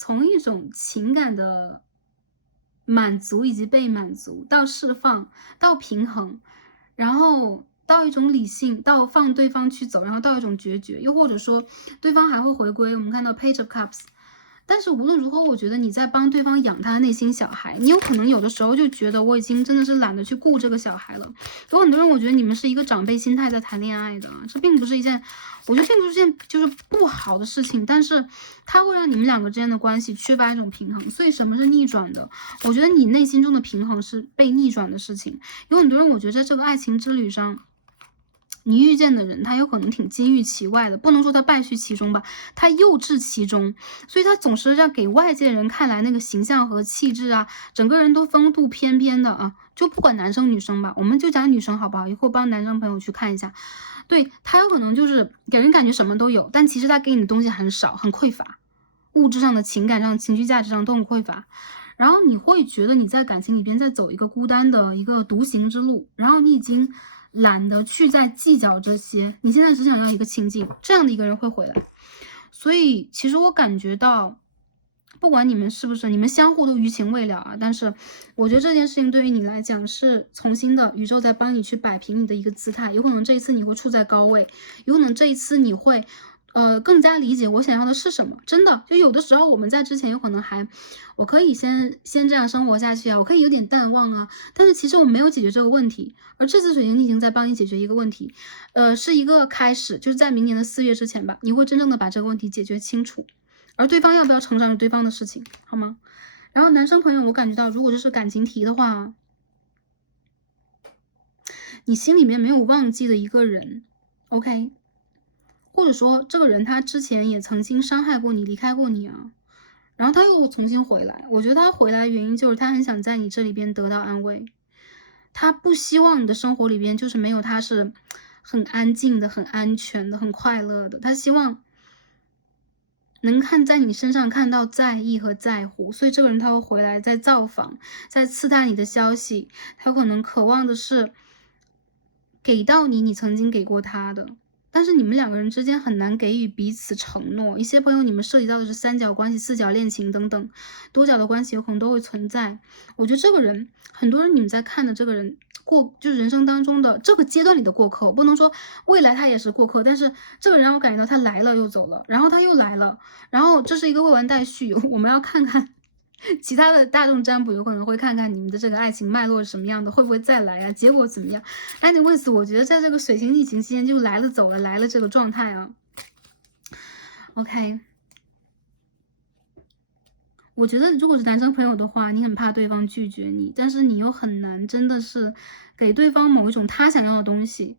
从一种情感的满足以及被满足到释放到平衡，然后到一种理性，到放对方去走，然后到一种决绝，又或者说对方还会回归。我们看到 Page of Cups， 但是无论如何，我觉得你在帮对方养他的内心小孩，你有可能有的时候就觉得我已经真的是懒得去顾这个小孩了。有很多人我觉得你们是一个长辈心态在谈恋爱的，这并不是一件，我觉得并不是件就是不好的事情，但是它会让你们两个之间的关系缺乏一种平衡。所以什么是逆转的？我觉得你内心中的平衡是被逆转的事情。有很多人我觉得在这个爱情之旅上，你遇见的人他有可能挺金玉其外的，不能说他败絮其中吧，他幼稚其中，所以他总是让给外界人看来那个形象和气质啊，整个人都风度翩翩的啊，就不管男生女生吧，我们就讲女生好不好？以后帮男生朋友去看一下，对，他有可能就是给人感觉什么都有，但其实他给你的东西很少，很匮乏，物质上的、情感上、情绪价值上都很匮乏。然后你会觉得你在感情里边在走一个孤单的一个独行之路，然后你已经懒得去再计较这些，你现在只想要一个清静，这样的一个人会回来。所以其实我感觉到，不管你们是不是，你们相互都余情未了啊，但是我觉得这件事情对于你来讲是重新的，宇宙在帮你去摆平你的一个姿态，有可能这一次你会处在高位，有可能这一次你会更加理解我想要的是什么。真的，就有的时候我们在之前有可能我可以先这样生活下去啊，我可以有点淡忘啊，但是其实我没有解决这个问题，而这次水星逆行在帮你解决一个问题，是一个开始，就是在明年的4月之前吧，你会真正的把这个问题解决清楚，而对方要不要成长是对方的事情，好吗？然后男生朋友，我感觉到如果这是感情题的话，你心里面没有忘记的一个人 ，OK， 或者说这个人他之前也曾经伤害过你，离开过你啊，然后他又重新回来。我觉得他回来的原因就是他很想在你这里边得到安慰，他不希望你的生活里边就是没有他是很安静的、很安全的、很快乐的，他希望能在你身上看到在意和在乎，所以这个人他会回来，在造访，在刺探你的消息，他可能渴望的是给到你曾经给过他的。但是你们两个人之间很难给予彼此承诺，一些朋友你们涉及到的是3角关系、4角恋情等等，多角的关系有可能都会存在。我觉得这个人，很多人你们在看的这个人就是人生当中的这个阶段里的过客，我不能说未来他也是过客，但是这个人让我感觉到他来了又走了，然后他又来了，然后这是一个未完待续，我们要看看其他的大众占卜有可能会看看你们的这个爱情脉络是什么样的，会不会再来啊？结果怎么样？anyways，我觉得在这个水星逆行期间就来了走了，来了这个状态啊。OK， 我觉得如果是单身朋友的话，你很怕对方拒绝你，但是你又很难真的是给对方某一种他想要的东西。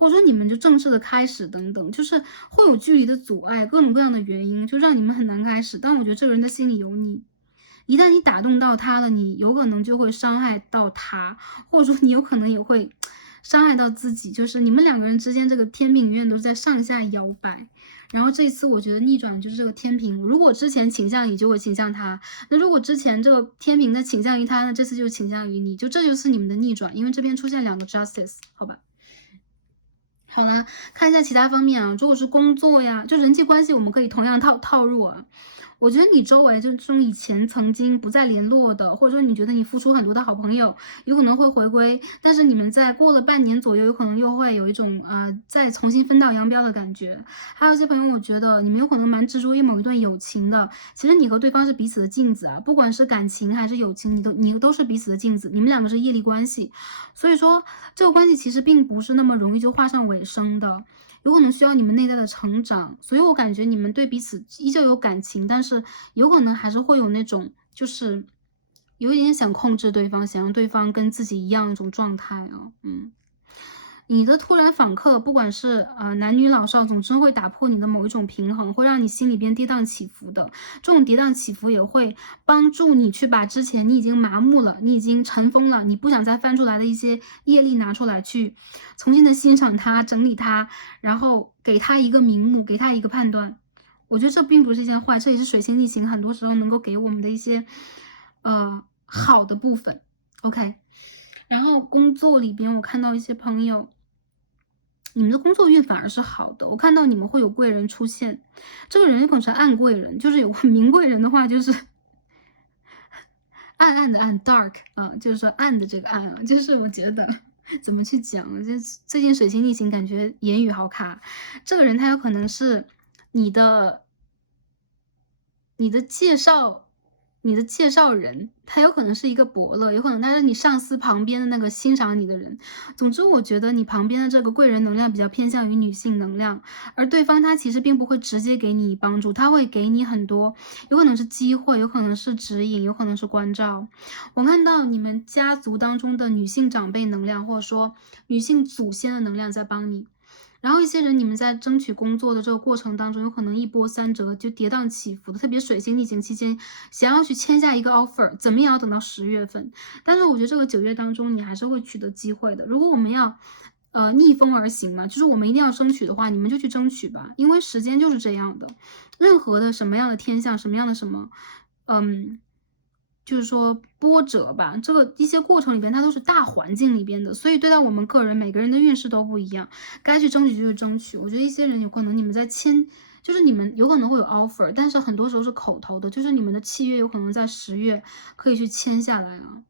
或者说你们就正式的开始等等，就是会有距离的阻碍，各种各样的原因，就让你们很难开始。但我觉得这个人的心里有你，一旦你打动到他了，你有可能就会伤害到他，或者说你有可能也会伤害到自己。就是你们两个人之间这个天平永远都是在上下摇摆。然后这一次我觉得逆转就是这个天平，如果之前倾向你，就会倾向他；那如果之前这个天平在倾向于他，那这次就倾向于你，就这就是你们的逆转，因为这边出现2个 justice， 好吧。好啦，看一下其他方面啊，如果是工作呀，就人际关系，我们可以同样套入啊。我觉得你周围就这种以前曾经不再联络的，或者说你觉得你付出很多的好朋友，有可能会回归，但是你们在过了半年左右，有可能又会有一种再重新分道扬镳的感觉。还有一些朋友，我觉得你们有可能蛮执着于某一段友情的，其实你和对方是彼此的镜子啊，不管是感情还是友情，你都是彼此的镜子，你们两个是业力关系，所以说这个关系其实并不是那么容易就画上尾声的。有可能需要你们内在的成长，所以我感觉你们对彼此依旧有感情，但是有可能还是会有那种就是有一点想控制对方，想让对方跟自己一样一种状态啊。你的突然访客，不管是男女老少，总之会打破你的某一种平衡，会让你心里边跌宕起伏的。这种跌宕起伏也会帮助你去把之前你已经麻木了、你已经尘封了、你不想再翻出来的一些业力拿出来，去重新的欣赏它、整理它，然后给它一个名目，给它一个判断。我觉得这并不是一件坏，这也是水星逆行很多时候能够给我们的一些好的部分。OK， 然后工作里边我看到一些朋友。你们的工作运反而是好的，我看到你们会有贵人出现，这个人有可能是暗贵人，就是有明贵人的话，就是暗暗的暗 dark 啊，就是说暗的这个暗啊，就是我觉得怎么去讲，最近水星逆行，感觉言语好卡。这个人他有可能是你的介绍。你的介绍人，他有可能是一个伯乐，有可能他是你上司旁边的那个欣赏你的人。总之，我觉得你旁边的这个贵人能量比较偏向于女性能量，而对方他其实并不会直接给你帮助，他会给你很多，有可能是机会，有可能是指引，有可能是关照。我看到你们家族当中的女性长辈能量，或者说女性祖先的能量在帮你。然后一些人，你们在争取工作的这个过程当中，有可能一波三折，就跌宕起伏的。特别水星逆行期间，想要去签下一个 offer，怎么也要等到10月份。但是我觉得这个9月当中，你还是会取得机会的。如果我们要逆风而行嘛，就是我们一定要争取的话，你们就去争取吧，因为时间就是这样的。任何的什么样的天象，什么样的什么，就是说波折吧，这个一些过程里边，它都是大环境里边的，所以对待我们个人，每个人的运势都不一样，该去争取就去争取。我觉得一些人有可能你们在签，就是你们有可能会有 offer， 但是很多时候是口头的，就是你们的契约有可能在10月可以去签下来啊。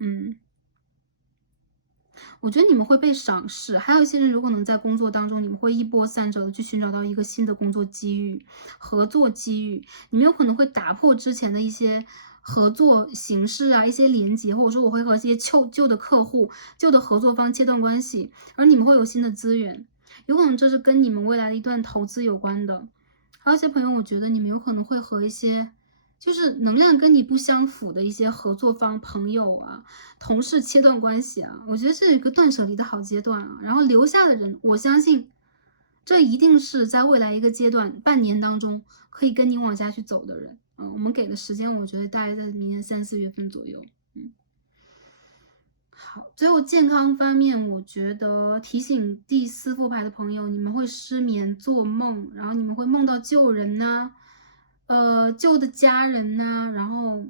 我觉得你们会被赏识，还有一些人有可能在工作当中，你们会一波三折的去寻找到一个新的工作机遇、合作机遇，你们有可能会打破之前的一些合作形式啊，一些连接，或者说我会和一些旧的客户、旧的合作方切断关系，而你们会有新的资源，有可能这是跟你们未来的一段投资有关的。还有一些朋友，我觉得你们有可能会和一些就是能量跟你不相符的一些合作方、朋友啊、同事切断关系啊，我觉得这是一个断舍离的好阶段啊。然后留下的人，我相信这一定是在未来一个阶段、半年当中可以跟你往下去走的人。我们给的时间，我觉得大概在明年3、4月份左右。好，最后健康方面，我觉得提醒第4副牌的朋友，你们会失眠、做梦，然后你们会梦到旧人呐、旧的家人呐、然后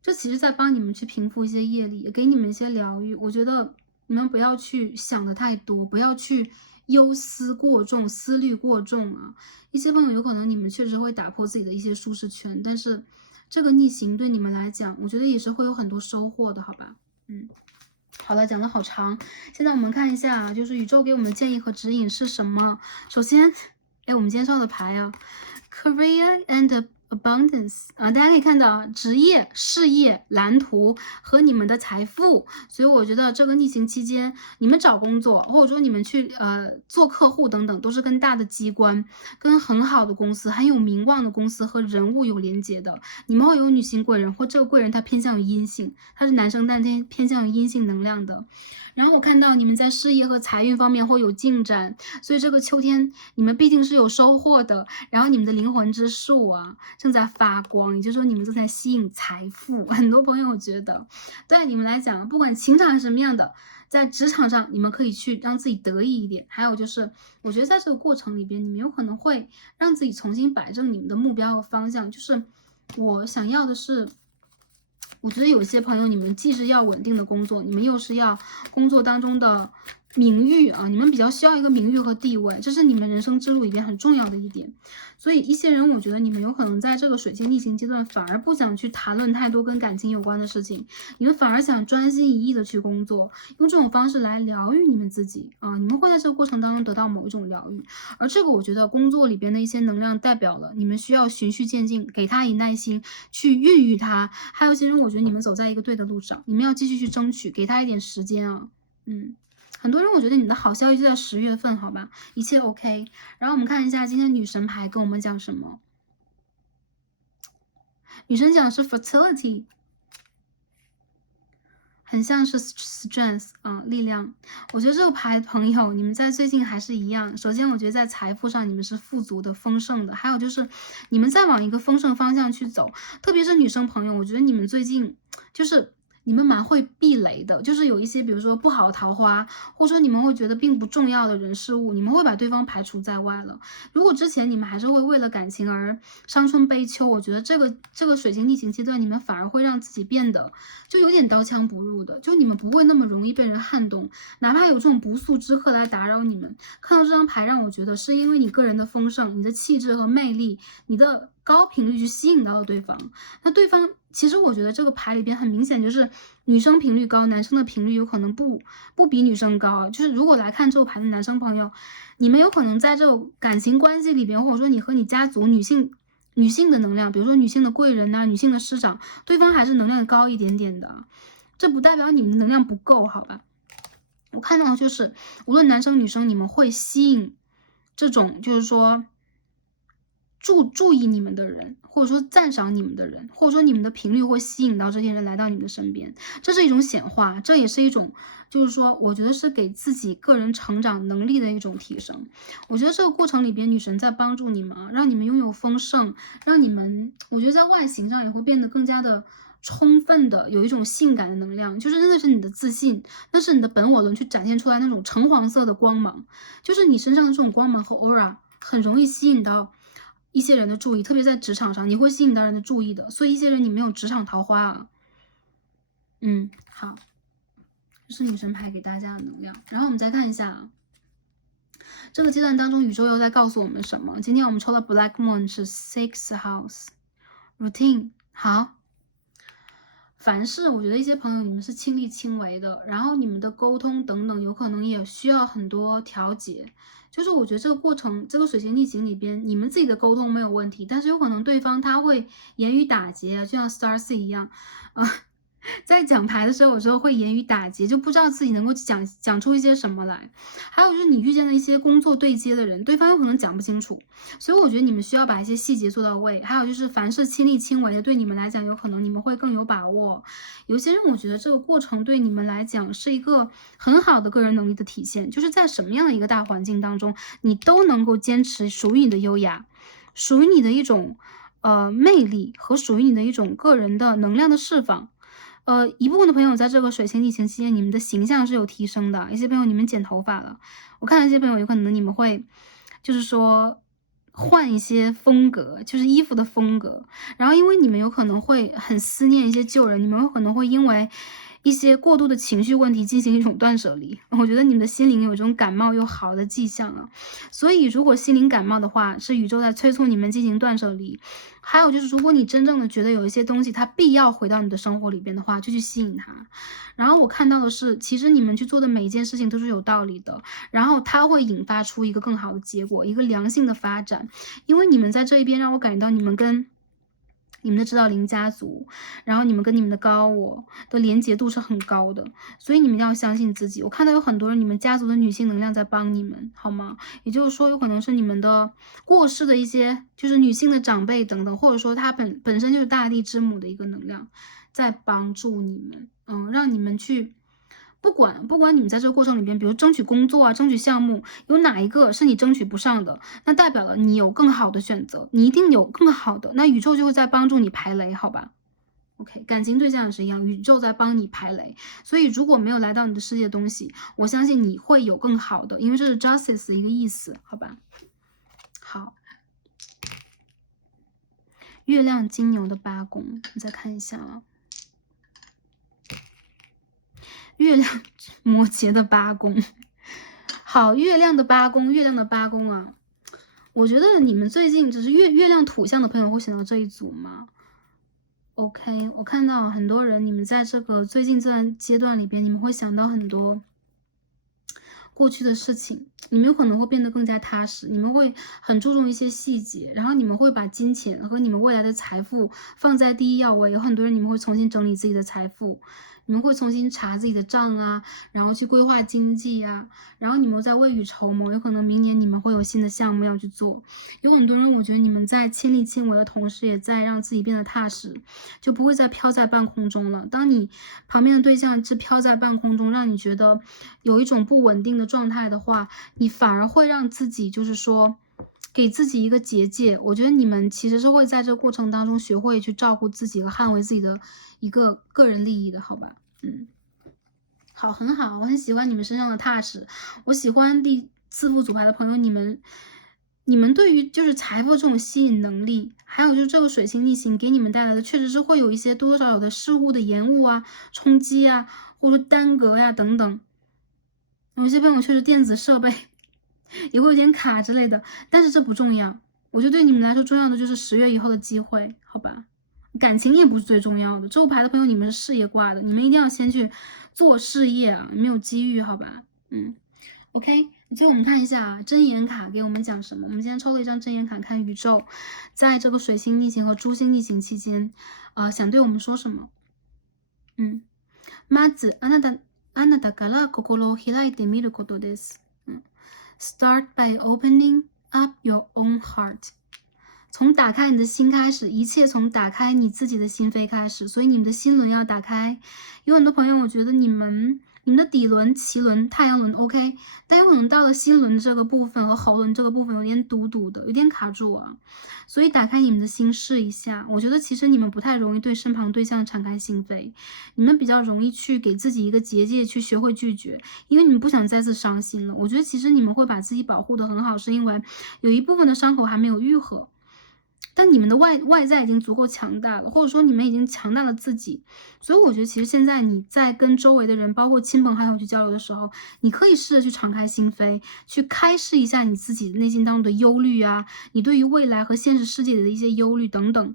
这其实在帮你们去平复一些业力，给你们一些疗愈。我觉得你们不要去想的太多，不要去忧思过重、思虑过重啊。一些朋友有可能你们确实会打破自己的一些舒适圈，但是这个逆行对你们来讲，我觉得也是会有很多收获的，好吧？好了，讲的好长。现在我们看一下，就是宇宙给我们的建议和指引是什么。首先，我们今天上的牌啊 ，Career and abundance 啊，大家可以看到职业、事业、蓝图和你们的财富，所以我觉得这个逆行期间，你们找工作或者说你们去做客户等等，都是跟大的机关、跟很好的公司、很有名望的公司和人物有连接的。你们会有女性贵人，或这个贵人他偏向于阴性，他是男生但偏向于阴性能量的。然后我看到你们在事业和财运方面会有进展，所以这个秋天你们必定是有收获的。然后你们的灵魂之树啊正在发光，也就是说你们正在吸引财富。很多朋友觉得，对你们来讲，不管情场是什么样的，在职场上你们可以去让自己得意一点。还有就是，我觉得在这个过程里边，你们有可能会让自己重新摆正你们的目标和方向。就是我想要的是。我觉得有些朋友，你们既是要稳定的工作，你们又是要工作当中的名誉啊，你们比较需要一个名誉和地位，这是你们人生之路里边很重要的一点。所以一些人，我觉得你们有可能在这个水星逆行阶段，反而不想去谈论太多跟感情有关的事情，你们反而想专心一意的去工作，用这种方式来疗愈你们自己啊，你们会在这个过程当中得到某一种疗愈。而这个我觉得工作里边的一些能量代表了你们需要循序渐进，给他以耐心去孕育他。还有一些人，我觉得你们走在一个对的路上，你们要继续去争取，给他一点时间啊，很多人我觉得你的好消息就在10月份，好吧，一切 OK。然后我们看一下今天女神牌跟我们讲什么。女神讲的是 fertility， 很像是 strength 啊，力量。我觉得这个牌朋友，你们在最近还是一样。首先，我觉得在财富上你们是富足的、丰盛的，还有就是你们在往一个丰盛方向去走。特别是女生朋友，我觉得你们最近就是你们蛮会避雷的，就是有一些比如说不好的桃花，或者说你们会觉得并不重要的人事物，你们会把对方排除在外了。如果之前你们还是会为了感情而伤春悲秋，我觉得这个水星逆行阶段，你们反而会让自己变得就有点刀枪不入的，就你们不会那么容易被人撼动，哪怕有这种不速之客来打扰你们。看到这张牌让我觉得是因为你个人的丰盛、你的气质和魅力、你的高频率去吸引到了对方。那对方其实我觉得这个牌里边很明显就是女生频率高，男生的频率有可能不比女生高。就是如果来看这个牌的男生朋友，你们有可能在这种感情关系里边，或者说你和你家族女性的能量，比如说女性的贵人呐、女性的师长，对方还是能量高一点点的，这不代表你们的能量不够，好吧？我看到的就是无论男生女生，你们会吸引这种就是说注意你们的人，或者说赞赏你们的人，或者说你们的频率会吸引到这些人来到你们的身边，这是一种显化，这也是一种就是说我觉得是给自己个人成长能力的一种提升。我觉得这个过程里边女神在帮助你们啊，让你们拥有丰盛，让你们我觉得在外形上也会变得更加的充分的有一种性感的能量，就是真的是你的自信，那是你的本我轮去展现出来那种橙黄色的光芒，就是你身上的这种光芒和 aura 很容易吸引到一些人的注意，特别在职场上，你会吸引到人的注意的。所以一些人你没有职场桃花啊。好，这是女神牌给大家的能量。然后我们再看一下啊，这个阶段当中宇宙又在告诉我们什么？今天我们抽了 Black Moon 是 Sixth House Routine。好，凡事我觉得一些朋友你们是亲力亲为的，然后你们的沟通等等有可能也需要很多调节。就是我觉得这个过程，这个水星逆行里边，你们自己的沟通没有问题，但是有可能对方他会言语打劫，就像 Star C 一样，在讲牌的时候，有时候会言语打劫，就不知道自己能够讲出一些什么来。还有就是你遇见的一些工作对接的人，对方有可能讲不清楚，所以我觉得你们需要把一些细节做到位。还有就是凡事亲力亲为的，对你们来讲，有可能你们会更有把握。有些人我觉得这个过程对你们来讲是一个很好的个人能力的体现，就是在什么样的一个大环境当中，你都能够坚持属于你的优雅，属于你的一种魅力和属于你的一种个人的能量的释放。一部分的朋友在这个水星逆行期间，你们的形象是有提升的。一些朋友你们剪头发了，我看到一些朋友有可能你们会，就是说换一些风格，就是衣服的风格。然后因为你们有可能会很思念一些旧人，你们有可能会因为一些过度的情绪问题进行一种断舍离。我觉得你们的心灵有一种感冒又好的迹象啊。所以如果心灵感冒的话，是宇宙在催促你们进行断舍离。还有就是，如果你真正的觉得有一些东西它必要回到你的生活里边的话，就去吸引它。然后我看到的是，其实你们去做的每一件事情都是有道理的，然后它会引发出一个更好的结果，一个良性的发展。因为你们在这一边让我感觉到你们跟你们的指导灵家族，然后你们跟你们的高我的连结度是很高的，所以你们要相信自己。我看到有很多人，你们家族的女性能量在帮你们，好吗？也就是说，有可能是你们的过世的一些就是女性的长辈等等，或者说她本身就是大地之母的一个能量，在帮助你们，让你们去。不管你们在这个过程里边，比如争取工作啊，争取项目，有哪一个是你争取不上的，那代表了你有更好的选择，你一定有更好的，那宇宙就会在帮助你排雷，好吧？OK，感情对象也是一样，宇宙在帮你排雷，所以如果没有来到你的世界的东西，我相信你会有更好的，因为这是 justice 的一个意思，好吧？好，月亮金牛的八宫，你再看一下啊。月亮摩羯的八宫，好，月亮的八宫啊，我觉得你们最近只是月亮土象的朋友会选到这一组吗？OK，我看到很多人，你们在这个最近这段阶段里边，你们会想到很多过去的事情，你们有可能会变得更加踏实，你们会很注重一些细节，然后你们会把金钱和你们未来的财富放在第一要位。有很多人，你们会重新整理自己的财富。你们会重新查自己的账啊，然后去规划经济啊，然后你们在未雨绸缪，有可能明年你们会有新的项目要去做。有很多人，我觉得你们在亲力亲为的同时，也在让自己变得踏实，就不会再飘在半空中了。当你旁边的对象是飘在半空中，让你觉得有一种不稳定的状态的话，你反而会让自己就是说给自己一个结界。我觉得你们其实是会在这个过程当中学会去照顾自己和捍卫自己的一个个人利益的，好吧？好，很好，我很喜欢你们身上的踏实。我喜欢第四副组牌的朋友，你们对于就是财富这种吸引能力，还有就是这个水星逆行给你们带来的，确实是会有一些多多少少的事物的延误啊、冲击啊，或者说耽搁呀、等等。有些朋友确实电子设备也会有点卡之类的，但是这不重要。我觉得对你们来说重要的就是10月以后的机会，好吧？感情也不是最重要的。这副牌的朋友，你们是事业挂的，你们一定要先去做事业啊，没有机遇，好吧？OK，最后我们看一下真言卡给我们讲什么。我们今天抽了一张真言卡，看宇宙在这个水星逆行和珠星逆行期间，想对我们说什么？まずあなたから心を開いてみることです。Start by opening up your own heart。从打开你的心开始，一切从打开你自己的心扉开始，所以你们的心轮要打开。有很多朋友，我觉得你们的底轮、脐轮、太阳轮 OK， 但有可能到了心轮这个部分和喉轮这个部分有点堵堵的，有点卡住啊。所以打开你们的心试一下，我觉得其实你们不太容易对身旁对象敞开心扉，你们比较容易去给自己一个结界，去学会拒绝，因为你们不想再次伤心了。我觉得其实你们会把自己保护得很好，是因为有一部分的伤口还没有愈合。但你们的外在已经足够强大了，或者说你们已经强大了自己，所以我觉得其实现在你在跟周围的人，包括亲朋好友去交流的时候，你可以试着去敞开心扉，去开示一下你自己内心当中的忧虑啊，你对于未来和现实世界里的一些忧虑等等。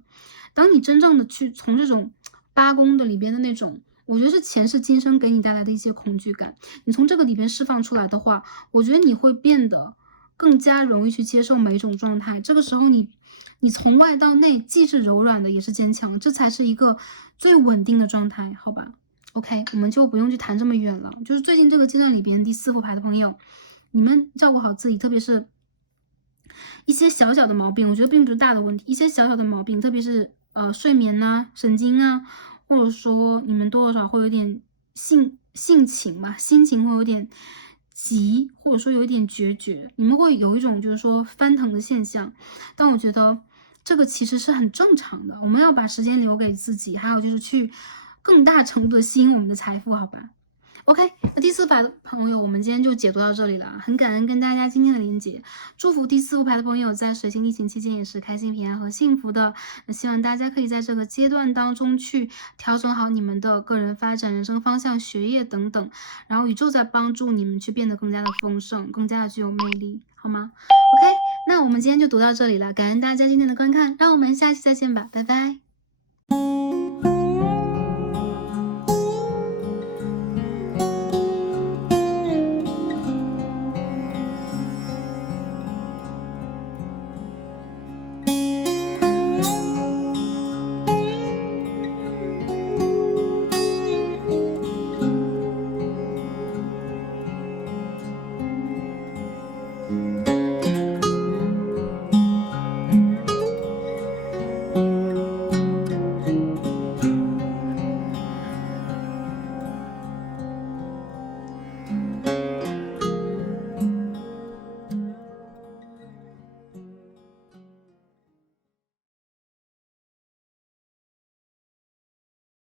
当你真正的去从这种八宫的里边的那种，我觉得是前世今生给你带来的一些恐惧感，你从这个里边释放出来的话，我觉得你会变得更加容易去接受每一种状态。这个时候你从外到内既是柔软的也是坚强，这才是一个最稳定的状态，好吧 ？OK， 我们就不用去谈这么远了。就是最近这个阶段里边第4副牌的朋友，你们照顾好自己，特别是一些小小的毛病，我觉得并不是大的问题，一些小小的毛病，特别是睡眠啊、神经啊，或者说你们多多少少会有点性情嘛，心情会有点急，或者说有一点决绝，你们会有一种就是说翻腾的现象，但我觉得这个其实是很正常的，我们要把时间留给自己，还有就是去更大程度的吸引我们的财富，好吧？OK， 那第4副牌的朋友，我们今天就解读到这里了，很感恩跟大家今天的连接，祝福第4副牌的朋友在水星逆行期间也是开心、平安和幸福的。那希望大家可以在这个阶段当中去调整好你们的个人发展、人生方向、学业等等，然后宇宙在帮助你们去变得更加的丰盛，更加的具有魅力，好吗 ？OK， 那我们今天就读到这里了，感恩大家今天的观看，让我们下期再见吧，拜拜。